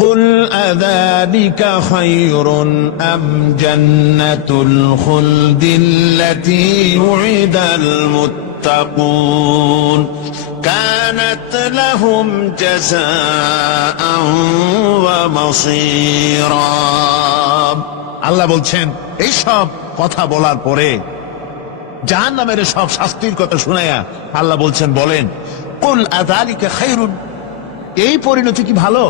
কুল আযালিকা খায়রুন আম জান্নাতুল খুলদিল্লাতী উইদাল মুত্তাকুন কানাত লাহুম জাযাআন ওয়া মাসীরা। আল্লাহ বলছেন এইসব কথা বলার পরে জাহান্নামের সব শাস্তির কথা শুনায়া আল্লাহ বলছেন বলেন কুল আযালিকা খায়রুন, এই পরিণতি কি ভালো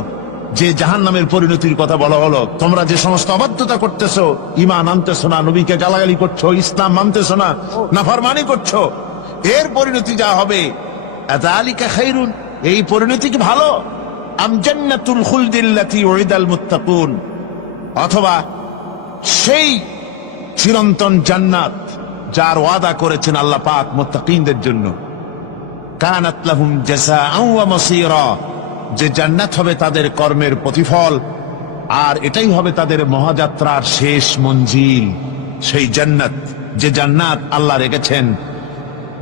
যে জাহান্নামের পরিণতির কথা বলা হলো? তোমরা যে সমস্ত অবাধ্যতা করতেছো, ঈমান আনতেছো না, নবীকে গালাগালি করছো, ইসলাম মানতেছো না, নাফরমানি করছো, এর পরিণতি যা হবে আযালিকা খায়রুন, এই পরিণতি কি ভালো? আম জান্নাতুল খুলদিল্লাতী উইদাল মুত্তাকুন, অথবা সেই চিরন্তন জান্নাত যার ওয়াদা করেছেন আল্লাহ পাক মুত্তাকিনদের জন্য। কানাত লাহুম জাযাআন ওয়া মাসীরা, যে জান্নাত হবে তাদের কর্মের প্রতিফল, আর এটাই হবে তাদের মহাযাত্রার শেষ মঞ্জিল। সেই জান্নাত, যে জান্নাত আল্লাহ রেখেছেন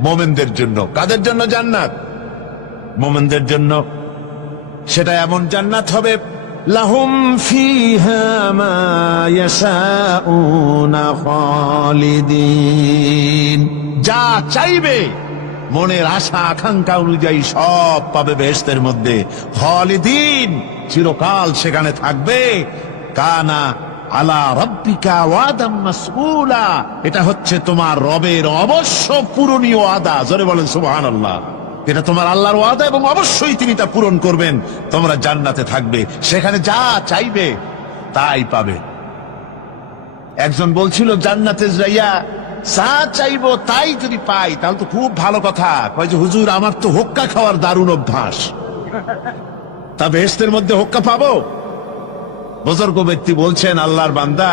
মুমিনদের জন্য। কাদের জন্য জান্নাত? মুমিনদের জন্য। সেটা এমন জান্নাত হবে লাহুম ফিহা মা ইয়াশাউনা খালিদিন, যা চাইবে মনের আশা আকাঙ্ক্ষা অনুযায়ী সব পাবে বেহেশতের মধ্যে। খালিদিন, চিরকাল সেখানে থাকবে। কানা আলা রাব্বিকা ওয়াদাম মাসউলা, এটা হচ্ছে তোমার রবের অবশ্য পূরণীয় ওয়াদা। জোরে বলেন সুবহানাল্লাহ। এটা তোমার আল্লাহর ওয়াদা এবং অবশ্যই তিনি তা পূরণ করবেন। তোমরা জান্নাতে থাকবে, সেখানে যা চাইবে তাই পাবে। একজন বলছিল জান্নাতে যাইয়া যা চাইবো তাই যদি পাই তাহলে তো খুব ভালো কথা। কয় যে হুজুর আমার তো হোক্কা খাওয়ার দারুণ অভ্যাস, তা বেহেশতের মধ্যে হোক্কা পাবো? বুজুর্গ ব্যক্তি বলছেন আল্লাহর বান্দা,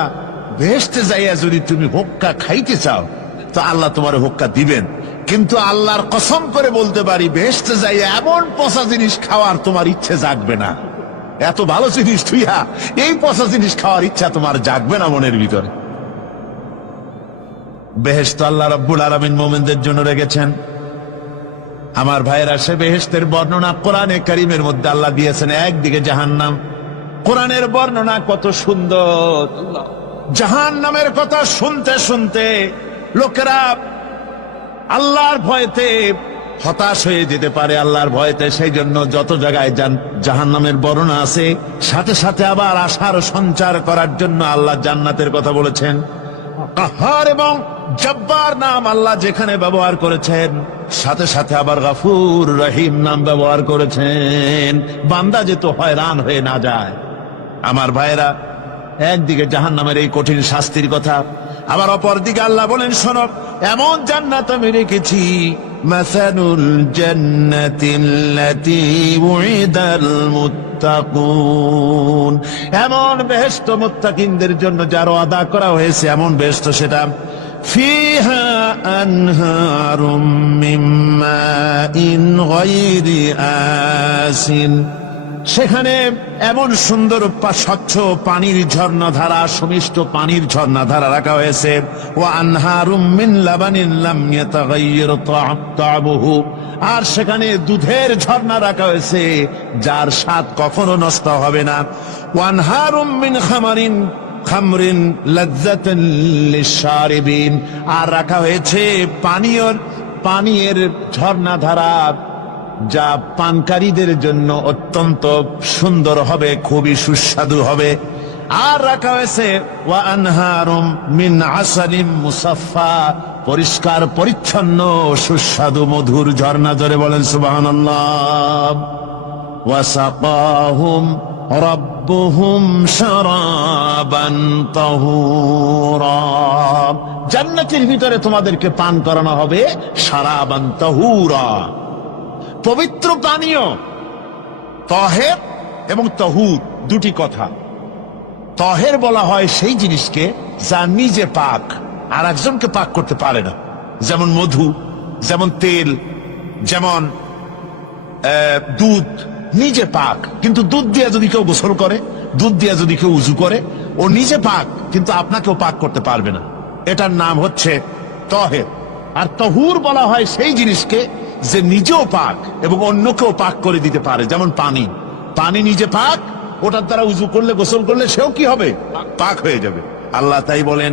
বেহেশতে যাইয়া যদি তুমি হোক্কা খাইতে চাও তো আল্লাহ তোমার হোক্কা দিবেন, কিন্তু আল্লাহর কসম করে বলতে পারি বেহেশতে যাইয়া এমন পচা জিনিস খাওয়ার তোমার ইচ্ছে জাগবে না। এত ভালো জিনিস তুইয়া এই পচা জিনিস খাওয়ার ইচ্ছা তোমার জাগবে না মনের ভিতরে। বেহেশত আল্লাহ রাব্বুল আলামিন মুমিনদের জন্য রেখেছেন। আমার ভাইয়েরা, সে বেহেশতের বর্ণনা কোরআনে কারীমের মধ্যে আল্লাহ দিয়েছেন। একদিকে জাহান্নাম, কোরআনের বর্ণনা কত সুন্দর। জাহান্নামের কথা শুনতে শুনতে লোকেরা আল্লাহর ভয়তে হতাশ হয়ে যেতে পারে, আল্লাহর ভয়তে। সেই জন্য যত জায়গায় জাহান্নামের বর্ণনা আছে, সাথে সাথে আবার আশার সঞ্চার করার জন্য আল্লাহ জান্নাতের কথা বলেছেন। কাহার এবং জব্বার নাম আল্লাহ যেখানে ব্যবহার করেছেন, সাথে সাথে আবার গফুর রহিম নাম ব্যবহার করেছেন, বান্দা যেত হয়রান হয়ে না যায়। আমার ভাইয়েরা, একদিকে জাহান্নামের এই কঠিন শাস্তির কথা, আবার অপর দিকে আল্লাহ বলেন শোনো, এমন জান্নাত আমি রেখেছি, মাসালুল জান্নাতিল্লাতী উইদাল মুত্তাকুন, এমন বেহেশত মুত্তাকিনদের জন্য যার ওয়াদা করা হয়েছে, এমন বেহেশত সেটা ফিহা আনহারুম মিন মাইন গায়রি আসিন, সেখানে এমন সুন্দর স্বচ্ছ পানির ঝর্ণাধারা, সুমিষ্ট পানির ঝর্ণাধারা রাখা হয়েছে। ওয়া আনহারুম মিন লাবানিন লাম ইয়াতাগায়্যার তা'আমুহু, আর সেখানে দুধের ঝর্ণা রাখা হয়েছে যার স্বাদ কখনো নষ্ট হবে না। ওয়া আনহারুম মিন খামারিন, খামরিন লাযযাতান লিশশারিবিন, আর রাখা হয়েছে পানীয়ের ঝর্ণাধারা, যা পানকারীদের জন্য অত্যন্ত সুন্দর হবে, খুবই সুস্বাদু হবে। আর রাখা হয়েছে ওয়া আনহারুম মিন আসালিম মুসাফফা, পরিষ্কার পরিচ্ছন্ন সুস্বাদু মধুর ঝর্ণা। জোরে বলেন সুবহানাল্লাহ। ওয়া সাকাহুম রাব্বুহুম শারাবান তাহুরা, জান্নাতের ভিতরে তোমাদেরকে পান করানো হবে শারাবান তাহুরা, পবিত্র পানীয়। তাহের এবং তাহুর দুটি কথা। তাহের বলা হয় সেই জিনিসকে যা নিজে পাক, আর একজনকে পাক করতে পারে না, যেমন মধু, যেমন তেল, যেমন দুধ নিজে পাক, কিন্তু দুধ দিয়ে যদি কেউ গোসল করে, দুধ দিয়ে যদি কেউ উজু করে, ও নিজে পাক, কিন্তু আপনাকেও পাক করতে পারবে না। এটার নাম হচ্ছে তাহের। আর তাহুর বলা হয় সেই জিনিসকে যে নিজেও পাক এবং অন্যকেও পাক করে দিতে পারে, যেমন পানি নিজে পাক, ওটার দ্বারা উজু করলে, গোসল করলে সেও কি হবে? পাক হয়ে যাবে। আল্লাহ তাই বলেন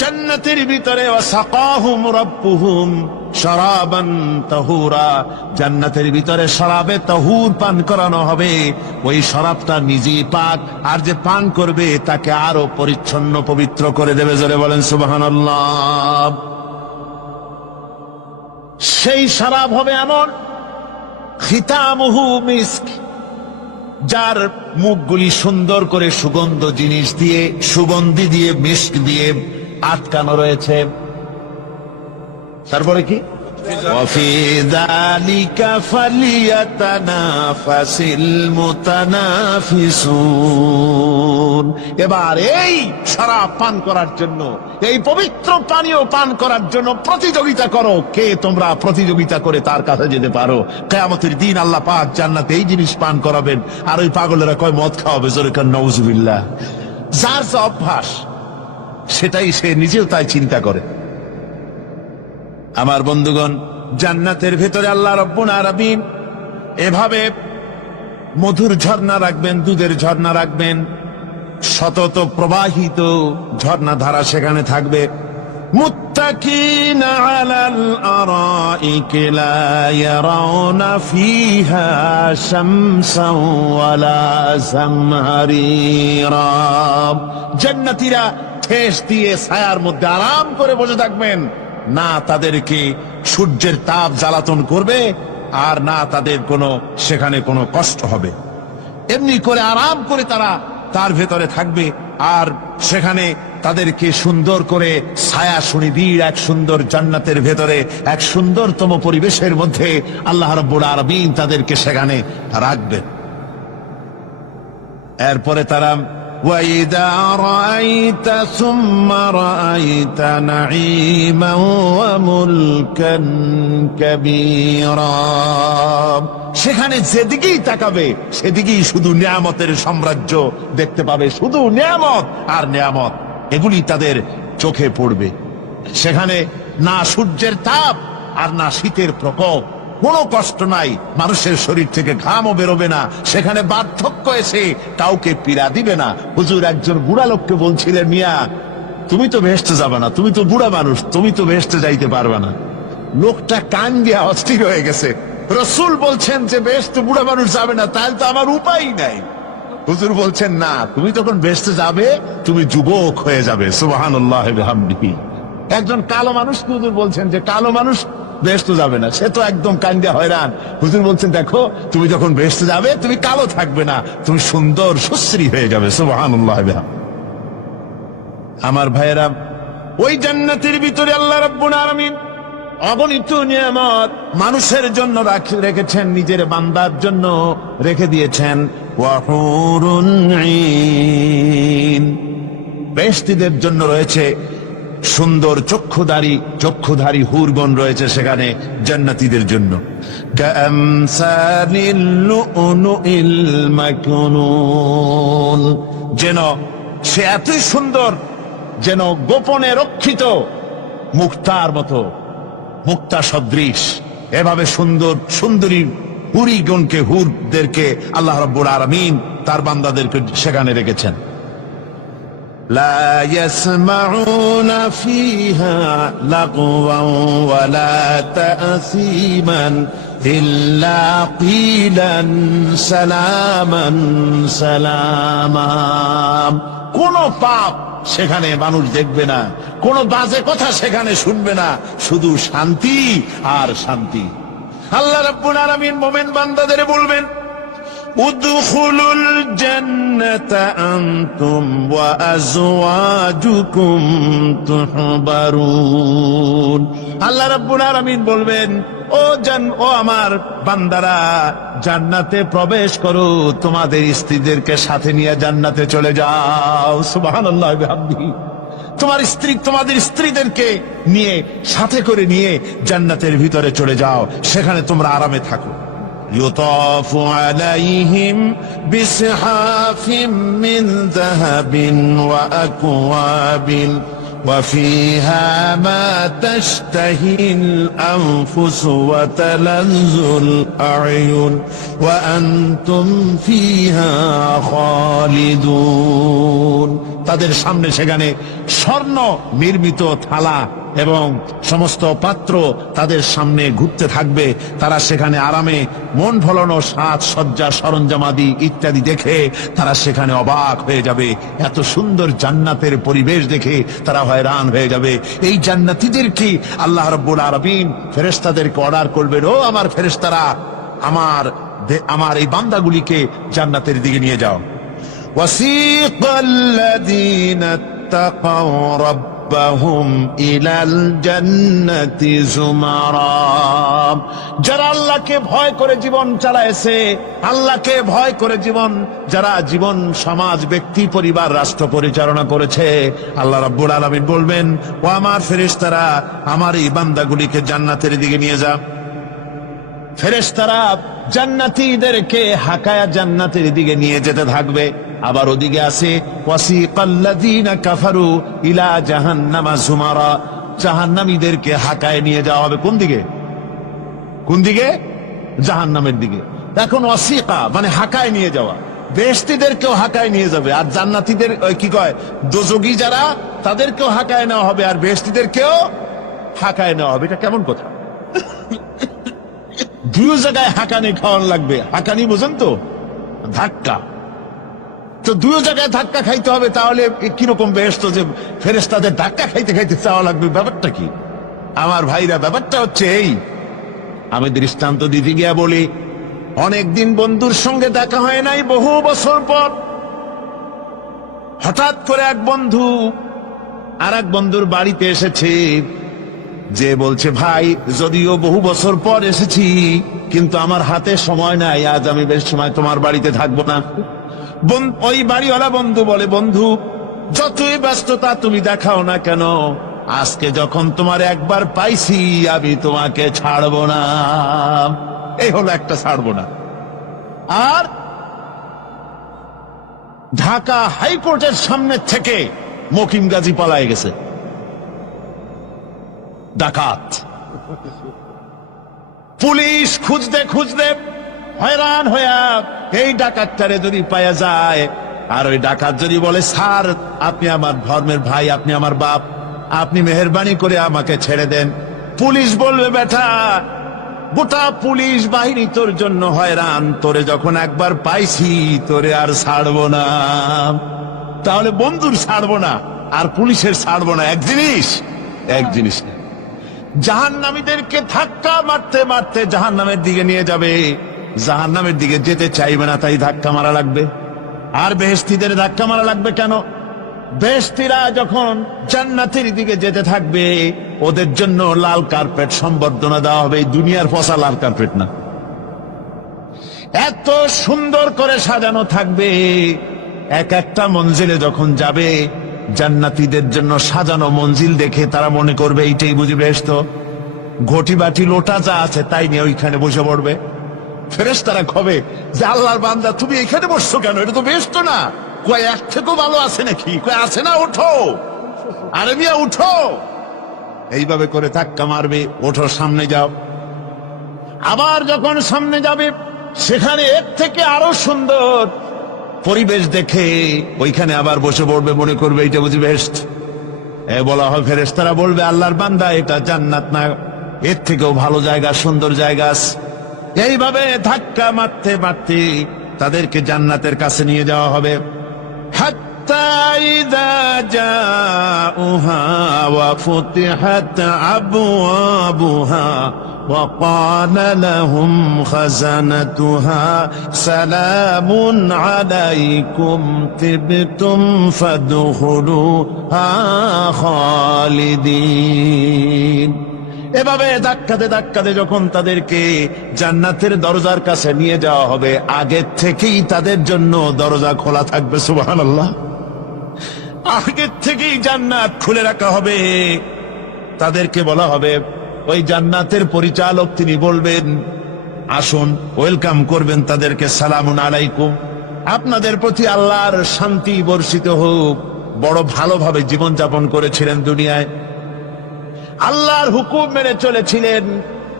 জান্নাতের ভিতরে ওয়াসাকাহুম রাব্বুহুম শারাবান তাহুরা, জান্নাতের ভিতরে শরাবে তাহুর পান করানো হবে। ওই শরাবটা নিজেই পাক, আর যে পান করবে তাকে আরো পরিচ্ছন্ন পবিত্র করে দেবে। জোরে বলেন সুবহানাল্লাহ। সেই শরাব হবে এমন, খিতামুহু মিস্ক, যার মুখগুলি সুন্দর করে সুগন্ধি দিয়ে মিস্ক দিয়ে আটকানো রয়েছে। তারপরে কি ওয়াফি যালিকা ফালিয়াতানাফাসিল মুতানাফিসুন। এবার এই শরাব পান করার জন্য, এই পবিত্র পানীয় পান করার জন্য প্রতিযোগিতা করো, কে তোমরা প্রতিযোগিতা করে তার কাছে যেতে পারো। কিয়ামতের দিন আল্লাহ পাক জান্নাতে এই জিনিস পান করাবেন, আর ওই পাগলেরা কয় মদ খাওয়াবে। জোরে কান নাউযুবিল্লাহ। যার যে অভ্যাস সেটাই সে নিজেও তাই চিন্তা করে। আমার বন্ধুগণ, জান্নাতের ভেতরে আল্লাহ রাব্বুল আলামিন এভাবে মধুর ঝর্ণা রাখবেন, দুধের ঝর্ণা রাখবেন, সতত প্রবাহিত ঝর্ণা ধারা সেখানে থাকবে। মুত্তাকিনা আলাল আরাইকি লা ইয়ারাউনা ফিহা শামসান ওয়ালা জামহারিরা, জান্নাতীরা ঠেস দিয়ে ছায়ার মধ্যে আরাম করে বসে থাকবেন, না তাদেরকে সূর্যের তাপ জ্বালাতন করবে, আর না তাদের সেখানে কোনো কষ্ট হবে। এমনি করে আরাম করে তারা তার ভেতরে থাকবে, আর সেখানে তাদেরকে সুন্দর করে ছায়া সুনিবিড় এক সুন্দর জান্নাতের ভেতরে এক সুন্দরতম পরিবেশের মধ্যে আল্লাহ রাব্বুল আলামিন তাদেরকে সেখানে রাখবেন। এরপরে তারা وَإِذَا رَأَيْتَ ثُمَّ رَأَيْتَ نَعِيمًا وَمُلْكًا كَبِيرًا, সেখানে যেদিকেই তাকাবে সেদিকেই শুধু নিয়ামতের সাম্রাজ্য দেখতে পাবে, শুধু নিয়ামত আর নিয়ামত, এগুলি তাদের চোখে পড়বে। সেখানে না সূর্যের তাপ আর না শীতের প্রকোপ, কোনো কষ্ট নাই, মানুষের শরীর থেকে ঘামও বেরোবে না, সেখানে বার্ধক্য এসে কাউকে পীড়া দিবে না। হুজুর একজন বুড়া লোককে বলছিলেন, মিয়া তুমি তো বেহেশতে যাবে না, তুমি তো বুড়া মানুষ, তুমি তো বেহেশতে যাইতে পারবে না। লোকটা কান দিয়া অস্থির হয়ে গেছে। রাসূল বলছেন যে বেহেশতে বুড়া মানুষ যাবে না, তাহলে তো আমার উপায় নাই। হুজুর বলছেন না, তুমি তখন বেহেশতে যাবে, তুমি যুবক হয়ে যাবে। সুবহানাল্লাহ ওয়া বিহামদিহি। একজন কালো মানুষ হুজুর বলছেন যে কালো মানুষ বেহেশতে যাবে না, সে তো একদম কান্দা হয়রান। হুজুর বলছেন দেখো, তুমি যখন বেহেশতে যাবে তুমি কালো থাকবে না, তুমি সুন্দর সুশ্রী হয়ে যাবে। সুবহানাল্লাহ। আমার ভাইয়েরা, ওই জান্নাতের ভিতরে আল্লাহ রাব্বুল আলামিন অগণিত নিয়ামত মানুষের জন্য রেখেছেন, নিজের বান্দার জন্য রেখে দিয়েছেন। ওয়া হুরুন ঈন, বেহেশতীদের জন্য রয়েছে সুন্দর চক্ষুধারী হুরগণ রয়েছে সেখানে জান্নাতীদের জন্য। কামসালিল লুউলুইল মাকনুন, যেন সে এতই সুন্দর, যেন গোপনে রক্ষিত মুক্তার মতো, মুক্তা সদৃশ। এভাবে সুন্দরী হুরদেরকে আল্লাহ রাব্বুল আলামিন তার বান্দাদেরকে সেখানে রেখেছেন। লা ইয়াসমাউনা ফিহা লাগওয়ান ওয়ালা তা'সীমান ইল্লা কিলান সালামান সালামা। কোন পাপ সেখানে মানুষ দেখবে না, কোন বাজে কথা সেখানে শুনবে না, শুধু শান্তি আর শান্তি। আল্লাহ রাব্বুল আলামিন মুমিন বান্দাদের বলবেন, উদখুলুল জান্নাতা আনতুম ওয়া আজওয়াজুকুম তুহবারুন। আল্লাহ রাব্বুল আলামিন বলবেন, ও আমার বান্দারা, জান্নাতে প্রবেশ করো, তোমাদের স্ত্রীদেরকে সাথে নিয়ে জান্নাতে চলে যাও। সুবহানাল্লাহ ওয়া বিহামদিহি। তোমার স্ত্রী, তোমাদের স্ত্রীদেরকে নিয়ে, সাথে করে নিয়ে জান্নাতের ভিতরে চলে যাও, সেখানে তোমরা আরামে থাকো। ইউতাফু আলাইহিম বিসহাফিম মিন যাহাবিন ওয়া আকওয়াবিন وفيها ما تشتهي الأنفس وتلذ الأعين وأنتم فيها خالدون। তাদের সামনে সেখানে স্বর্ণ নির্মিত থালা এবং সমস্ত পাত্র তাদের সামনে ঘুরতে থাকবে। তারা সেখানে আরামে মন ভোলানো সাজ সজ্জা সরঞ্জামাদি ইত্যাদি দেখে তারা সেখানে অবাক হয়ে যাবে। এত সুন্দর জান্নাতের পরিবেশ দেখে তারা হয়রান হয়ে যাবে। এই জান্নাতীদেরকে আল্লাহ রাব্বুল আলামিন ফেরেশতাদেরকে অর্ডার করবেন, ও আমার ফেরেশতারা, আমার এই বান্দাগুলিকে জান্নাতের দিকে নিয়ে যাও। ওয়াসিকাল্লাযীনা তাকাউ রাব্বাহুম ইলাল জান্নাতি যুমারা। যারা আল্লাহকে ভয় করে জীবন চালায়েছে, আল্লাহকে ভয় করে যারা জীবন সমাজ ব্যক্তি পরিবার রাষ্ট্র পরিচালনা করেছে, আল্লাহ রাব্বুল আলামিন বলবেন, ও আমার ফেরেশতারা, আমার এই বান্দাগুলিকে জান্নাতের দিকে নিয়ে যাও। ফেরেশতারা জান্নাতীদেরকে হাকায়া জান্নাতের দিকে নিয়ে যেতে থাকবে। আবার ওদিকে আছে ওয়াসিকাল্লাযীনা কাফারু ইলা জাহান্নামা যুমারা। জাহান্নামীদেরকে হাকায় নিয়ে যাওয়া হবে কোন দিকে? কোন দিকে? জাহান্নামের দিকে। এখন ওয়াসিকা মানে হাকায় নিয়ে যাওয়া। বেহেশতীদেরকেও হাকায় নিয়ে যাবে, আর জান্নাতীদের কি কয় দোজখী যারা, তাদেরকেও হাকায় নেওয়া হবে, আর বেহেশতীদেরকেও হাকায় নেওয়া হবে। এটা কেমন কথা? দুই জায়গায় হাকানি খাওয়ান লাগবে। হাকানি বোঝেন তো? ধাক্কা। তো দুই জায়গায় ধাক্কা খাইতে হবে, তাহলে কিরকম বেহেশত যে ফেরেশতাদের ধাক্কা খাইতে খাইতে চাওয়া লাগবে? ব্যাপারটা কি আমার ভাইরা? ব্যাপারটা হচ্ছে এই, আমি দৃষ্টান্ত দিতে গিয়া বলি, অনেকদিন বন্ধুর সঙ্গে দেখা হয় নাই, বহু বছর পর হঠাৎ করে এক বন্ধু আর এক বন্ধুর বাড়িতে এসেছে, যে বলছে, ভাই যদিও বহু বছর পর এসেছি, কিন্তু আমার হাতে সময় নাই, আজ আমি বেশ সময় তোমার বাড়িতে থাকবো না। ওই বাড়িওয়ালা বন্ধু বলে, বন্ধু যতই ব্যস্ততা তুমি দেখাও না কেন, আজকে যখন তোমার একবার পাইছি, আমি তোমাকে ছাড়বো না। এই হলো একটা ছাড়বো না। আর ঢাকা হাইকোর্টের সামনে থেকে মকিম গাজী পালায় গেছে, ডাকাত। পুলিশ খুঁজতে খুঁজতে হয়রান হইয়া এই ডাকাতটারে যদি পাওয়া যায়, আর ওই ডাকাত যদি বলে, স্যার আপনি আমার ধর্মের ভাই, আপনি আমার বাপ, আপনি মেহেরবানি করে আমাকে ছেড়ে দেন, পুলিশ বলবে, বেটা গোটা পুলিশ বাহিনী তোর জন্য হয়রান, তোরে যখন একবার পাইছি তোরে আর ছাড়বো না। তাহলে বন্ধুর ছাড়বো না আর পুলিশের ছাড়বো না এক জিনিস? এক জিনিস। জাহান্নামীদেরকে ধাক্কা মারতে মারতে জাহান্নামের দিকে নিয়ে যাবে, জাহান্নামের দিকে যেতে চাইবে না, তাই ধাক্কা মারা লাগবে। আর বেহেশতীদের ধাক্কা মারা লাগবে কেন? বেহেশতীরা যখন জান্নাতের দিকে যেতে থাকবে, ওদের জন্য লাল কার্পেট সম্বর্ধনা দেওয়া হবে। এই দুনিয়ার পচা লাল কার্পেট না, এত সুন্দর করে সাজানো থাকবে। এক একটা মঞ্জিলে যখন যাবে, জান্নাতীদের জন্য সাজানো মঞ্জিল দেখে তারা মনে করবে এইটাই বুঝি বেহেশত। ঘটি বাটি লোটা যা আছে তাই নিয়ে ওইখানে বসে পড়বে। ফেরেশতারা কবে যে, আল্লাহর বান্দা তুমি এখানে বসছো কেন? এটা তো বেহেশত না। কয় এক থেকেও ভালো আছে নাকি? কয় আছে না, ওঠো, আরে মিয়া উঠো। এইভাবে করে ধাক্কা মারবে, ওঠো, সামনে যাও। আবার যখন সামনে যাবে, সেখানে এর থেকে আরো সুন্দর পরিবেশ দেখে ওইখানে আবার বসে পড়বে, মনে করবে এটা বুঝি বেহেশত। বলা হয় ফেরেশতারা বলবে আল্লাহর বান্দা এটা জান্নাত না, এর থেকেও ভালো জায়গা, সুন্দর জায়গা আছে। এইভাবে ধাক্কা মারতে মারতে তাদেরকে জান্নাতের কাছে নিয়ে যাওয়া হবে। হাত্তা ইযা জাউহা ওয়া ফুতিহাত আবওয়াবুহা ওয়া ক্বালা লাহুম খাযানাতুহা সালামুন আলাইকুম তিবতুম ফাদখুলুহা খালিদিন। এভাবে ধাক্কাতে ধাক্কাতে যখন তাদেরকে জান্নাতের দরজার কাছে নিয়ে যাওয়া হবে, আগে থেকেই তাদের জন্য দরজা খোলা থাকবে। সুবহানাল্লাহ, আগে থেকেই জান্নাত খুলে রাখা হবে। তাদেরকে বলা হবে, ওই জান্নাতের পরিচালক তিনি বলবেন আসুন, ওয়েলকাম করবেন তাদেরকে, সালামুন আলাইকুম, আপনাদের প্রতি আল্লাহর শান্তি বর্ষিত হোক। বড় ভালোভাবে জীবনযাপন করেছিলেন দুনিয়ায়, আল্লাহর হুকুম মেনে চলেছিলেন,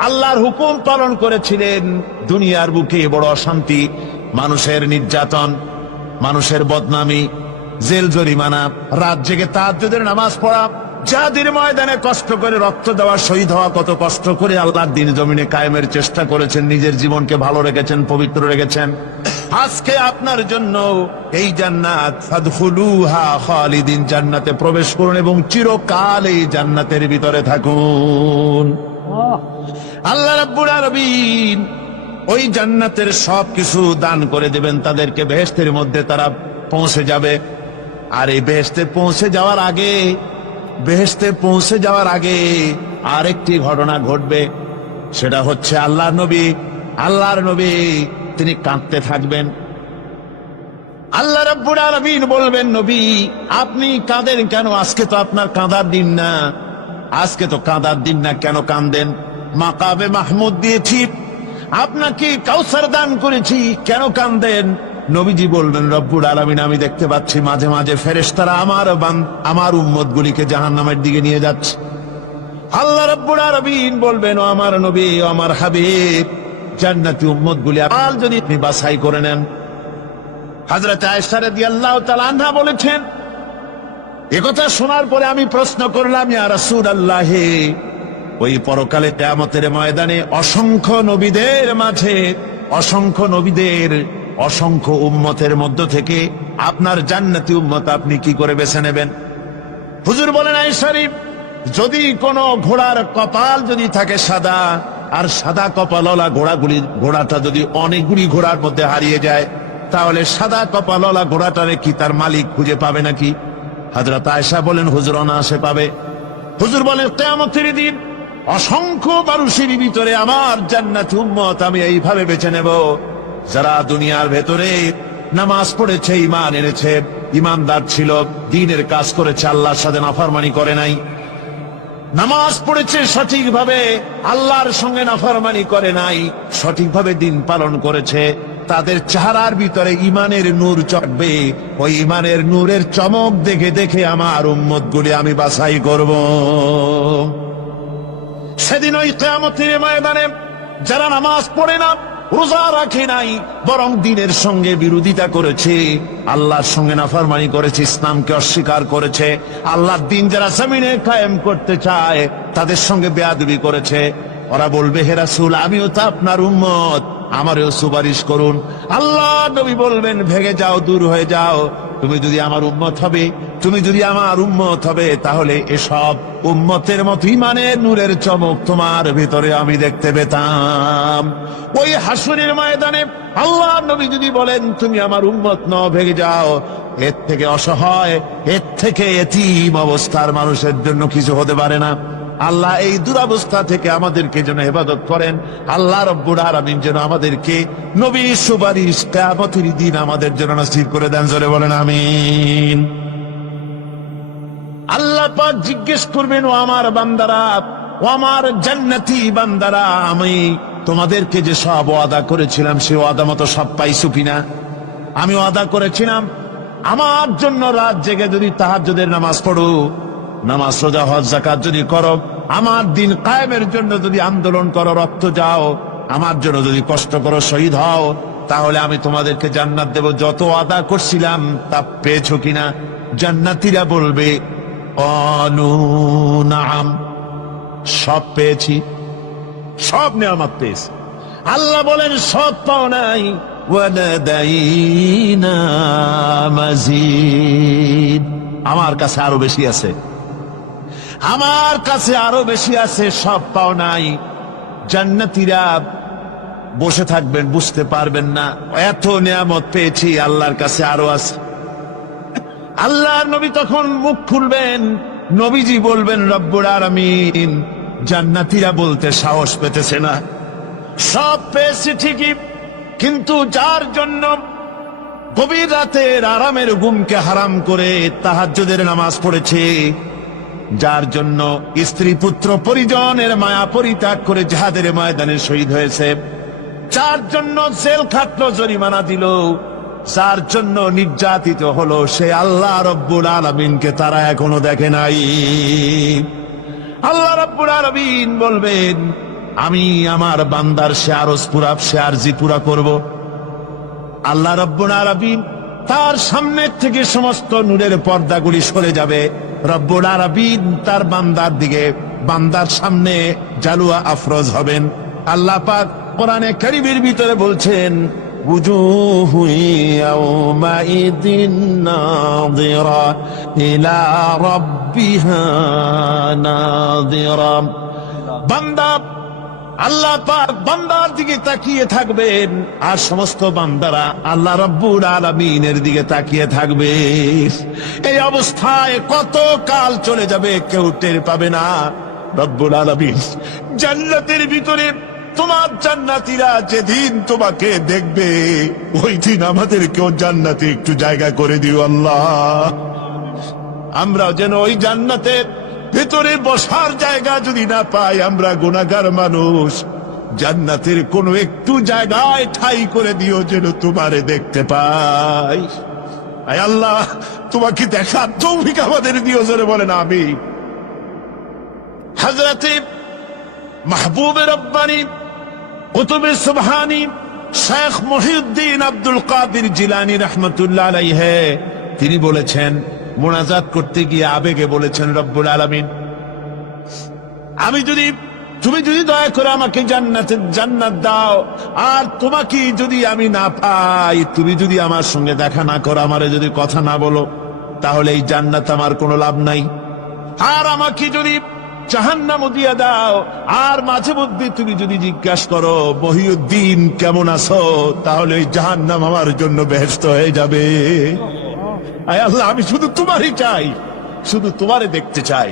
আল্লাহর হুকুম পালন করেছিলেন। দুনিয়ার বুকে বড় অশান্তি, মানুষের নির্যাতন, মানুষের বদনামি, জেল জরিমানা, রাত জেগে তাহাজ্জুদের নামাজ পড়া, যাদের ময়দানে কষ্ট করে রক্ত দেওয়া, শহীদ হওয়া, কত কষ্ট করে আল্লাহর দ্বীন জমিনে কায়েমের চেষ্টা করেছেন, নিজের জীবনকে ভালো রেখেছেন, পবিত্র রেখেছেন। আজকে আপনার জন্য এই জান্নাত, ফাদখুলুহা খালিদিন, জান্নাতে প্রবেশ করুন এবং চিরকাল এই জান্নাতের ভিতরে থাকুন। আল্লাহ রাব্বুল আলামিন ওই জান্নাতের সবকিছু দান করে দেবেন তাদেরকে, বেহেশতের মধ্যে তারা পৌঁছে যাবে। আর এই বেহেশতে পৌঁছে যাওয়ার আগে আরেকটি ঘটনা ঘটবে, সেটা হচ্ছে আল্লাহর নবী তিনি কাঁদতে থাকবেন। আল্লাহ রাব্বুল আলামিন বলবেন, নবী আপনি কাঁদেন কেন? আজকে তো আপনার কাঁদার দিন না, কেন কাঁদেন? মাকামে মাহমুদ দিয়েছি, আপনাকে কাউসার দান করেছি, কেন কাঁদেন? নবীজি বলবেন, রব্বুল আলামিন আমি দেখতে পাচ্ছি মাঝে মাঝে ফেরেশতারা আমার উম্মত গুলিকে জাহান্নামের দিকে নিয়ে যাচ্ছে। আল্লাহ রাব্বুল আলামিন বলবেন, ও আমার নবী, ও আমার হাবিব, জান্নাতি উম্মত গুলি যদি আপনি বাছাই করে নেন। হযরত আয়েশা রাদিয়াল্লাহু তাআলা আনহা বলেছেন, একথা শোনার পরে আমি প্রশ্ন করলাম, ইয়া রাসূলুল্লাহ, ওই পরকালে কিয়ামতের ময়দানে অসংখ্য নবীদের মাঝে, অসংখ্য উম্মতের মধ্য থেকে আপনার জান্নাতি উম্মত আপনি কি করে বেছে নেবেন? হুজুর বলেন, আয়েশা, যদি কোন ঘোড়ার কপাল যদি থাকে সাদা, আর সাদা কপালওয়ালা ঘোড়াটা যদি অনেকগুলি ঘোড়ার মধ্যে হারিয়ে যায়, তাহলে সাদা কপালওয়ালা ঘোড়াটারে কি তার মালিক খুঁজে পাবে নাকি? হযরত আয়েশা বলেন, হুজুর অনায়াসে পাবে। হুজুর বলেন, কিয়ামতের দিন অসংখ্য মানুষের ভিতরে আমার জান্নাতি উম্মত আমি এইভাবে বেছে নেব, যারা দুনিয়ার ভেতরে নামাজ পড়েছে, ঈমান এনেছে, ঈমানদার ছিল, দ্বীনের কাজ করেছে, আল্লাহর সাথে নাফরমানি করে নাই, নামাজ পড়েছে সঠিকভাবে, আল্লাহর সঙ্গে নাফরমানি করে নাই, সঠিকভাবে দ্বীন পালন করেছে, তাদের চেহারার ভিতরে ঈমানের নূর চড়বে। ওই ঈমানের নূরের চমক দেখে দেখে আমার উম্মত গুলি আমি বাছাই করব। সেদিন ওই কিয়ামতের ময়দানে যারা নামাজ পড়ে না, রোজা রাখে নাই, বরং দ্বীনের সঙ্গে বিরোধিতা করেছে, আল্লাহর সঙ্গে নাফরমানি করেছে, ইসলামকে অস্বীকার করেছে, আল্লাহর দ্বীন যারা জমিনে কায়েম করতে চায় তাদের সঙ্গে বেয়াদবি করেছে, ওরা বলবে, হে রাসূল আমিও তো আপনার উম্মত, আমারও সুপারিশ করুন। আল্লাহ নবী বলবেন, ভেগে যাও, দূর হয়ে যাও, তুমি যদি আমার উম্মত হবে তাহলে এসব উম্মতের মতো ঈমানের নূরের চমক তোমার ভিতরে আমি দেখতে পেতাম। ওই হাসরের ময়দানে আল্লাহ নবী যদি বলেন, তুমি আমার উম্মত নও, ভেগে যাও, এর থেকে অসহায়, এর থেকে এতিম অবস্থার মানুষের জন্য কিছু হতে পারে না। আল্লাহ এই দুরবস্থা থেকে আমাদেরকে যেন হেফাজত করেন। আল্লাহ রব্বুল আলামিন যেন আমাদেরকে নবীর সুপারিশ কিয়ামতের দিন আমাদের জন্য নসিব করে দেন। জোরে বলেন আমিন। আল্লাহ পাক জিজ্ঞেস করবেন, ও আমার বান্দারা, ও আমার জান্নাতি বান্দারা, আমি তোমাদেরকে যে সব ওয়াদা করেছিলাম সে ওয়াদা মতো সব পাইছো কিনা? আমি ওয়াদা করেছিলাম আমার জন্য রাত জেগে যদি তাহাজ্জুদের নামাজ পড়ো, নামাজ, রোজা, হজ, যাকাত যদি করো, আমার দিন কায়েমের জন্য যদি আন্দোলন করো, রক্ত যাও, আমার জন্য যদি কষ্ট করো, শহীদ হও, তাহলে আমি তোমাদেরকে জান্নাত দেব। যত আদা করছিলাম তা পেয়েছো কিনা? জান্নাতীরা বলবে ক্বালু নাআম, সব পেয়েছি, সব নেয়ামত পেয়েছি। আল্লাহ বলেন সব পাও নাই, ওয়ালাদাইনা মাজিদ, আমার কাছে আরো বেশি আছে, আমার কাছে আরো বেশি আছে, সব পাও নাই। জান্নাতীরা বসে থাকবেন, বুঝতে পারবেন না, এত নিয়ামত পেয়েছি, আল্লাহর কাছে আরো আছে। আল্লাহর নবী তখন মুখ খুলবেন, নবীজি বলবেন রব্বুল আলামিন, জান্নাতীরা বলতে সাহস পেতেছে না, সব পেয়েছি ঠিকই, কিন্তু যার জন্য গভীর রাতের আরামের ঘুমকে হারাম করে তাহাজ্জুদের নামাজ পড়েছে, যার জন্য স্ত্রী পুত্র পরিজনের মায়া পরিত্যাগ করে জিহাদের ময়দানে শহীদ হয়েছে, যার জন্য জেল খাটলো, জরিমানা দিল, যার জন্য নির্যাতিত হলো, সে আল্লাহ রব্বুল আলামিনকে তারা এখনো দেখে নাই। আল্লাহ রব্বুল আলামিন বলবেন, আমি আমার বান্দার সে আরজ পুরা, সে আরজি পুরা করব। আল্লাহ রব্বুল আলামিন তার সামনে থেকে সমস্ত নূরের পর্দাগুলি সরে যাবে। রব্বুল আলামিন তার বান্দার দিকে, বান্দার সামনে জালুয়া আফরোজ হবেন। আল্লাহ পাক কোরআনে কারীমের ভিতরে বলছেন, উজুহু ইয়াওমাইদিন নাযিরা ইলা রাব্বিহা নাযিরা। বান্দা, আল্লাহ পাক বান্দার দিকে তাকিয়ে থাকবেন, আর সমস্ত বান্দারা আল্লাহ রব্বুল আলামিনের দিকে তাকিয়ে থাকবে। এই অবস্থায় কত কাল চলে যাবে কেউ টের পাবে না। রব্বুল আলামিন জান্নাতের ভিতরে, তোমার জান্নাতীরা যেদিন তোমাকে দেখবে, ওই দিন আমাদেরকেও জান্নাতে একটু জায়গা করে দিও আল্লাহ। আমরা যেন ওই জান্নাতের ভেতরে বসার জায়গা যদি না পাই, আমরা গুনাহগার মানুষ, জান্নাতের কোনো একটু জায়গায় ঠাঁই করে দিও যেন তোমারে দেখতে পাই। আয় আল্লাহ, তোমাকে দেখার তৌফিক আমাদের দিও, জোরে বলেন আমিন। হযরতে মাহবুবে রব্বানী কুতুবে সুবহানী শেখ মহিউদ্দিন আব্দুল কাদের জিলানী রাহমাতুল্লাহ আলাইহি, তিনি বলেছেন, মুনাজাত করতে গিয়ে আবেগে বলেছেন, রব্বুল আলামিন, তুমি যদি দয়া করে আমাকে জান্নাত দাও, আর তোমাকে যদি আমি না পাই, তুমি যদি আমার সঙ্গে দেখা না করো, আমারে যদি কথা না বলো, তাহলে এই জান্নাত আমার কোনো লাভ নাই। আর আমাকে যদি জাহান্নামও দিয়ে দাও, আর মাঝে মধ্যে তুমি যদি জিজ্ঞাসা করো মহিউদ্দিন কেমন আছো, তাহলে এই জাহান্নাম আমার জন্য বেহেশত হয়ে যাবে। আয় আল্লাহ, আমি শুধু তোমারই চাই, শুধু তোমারে দেখতে চাই।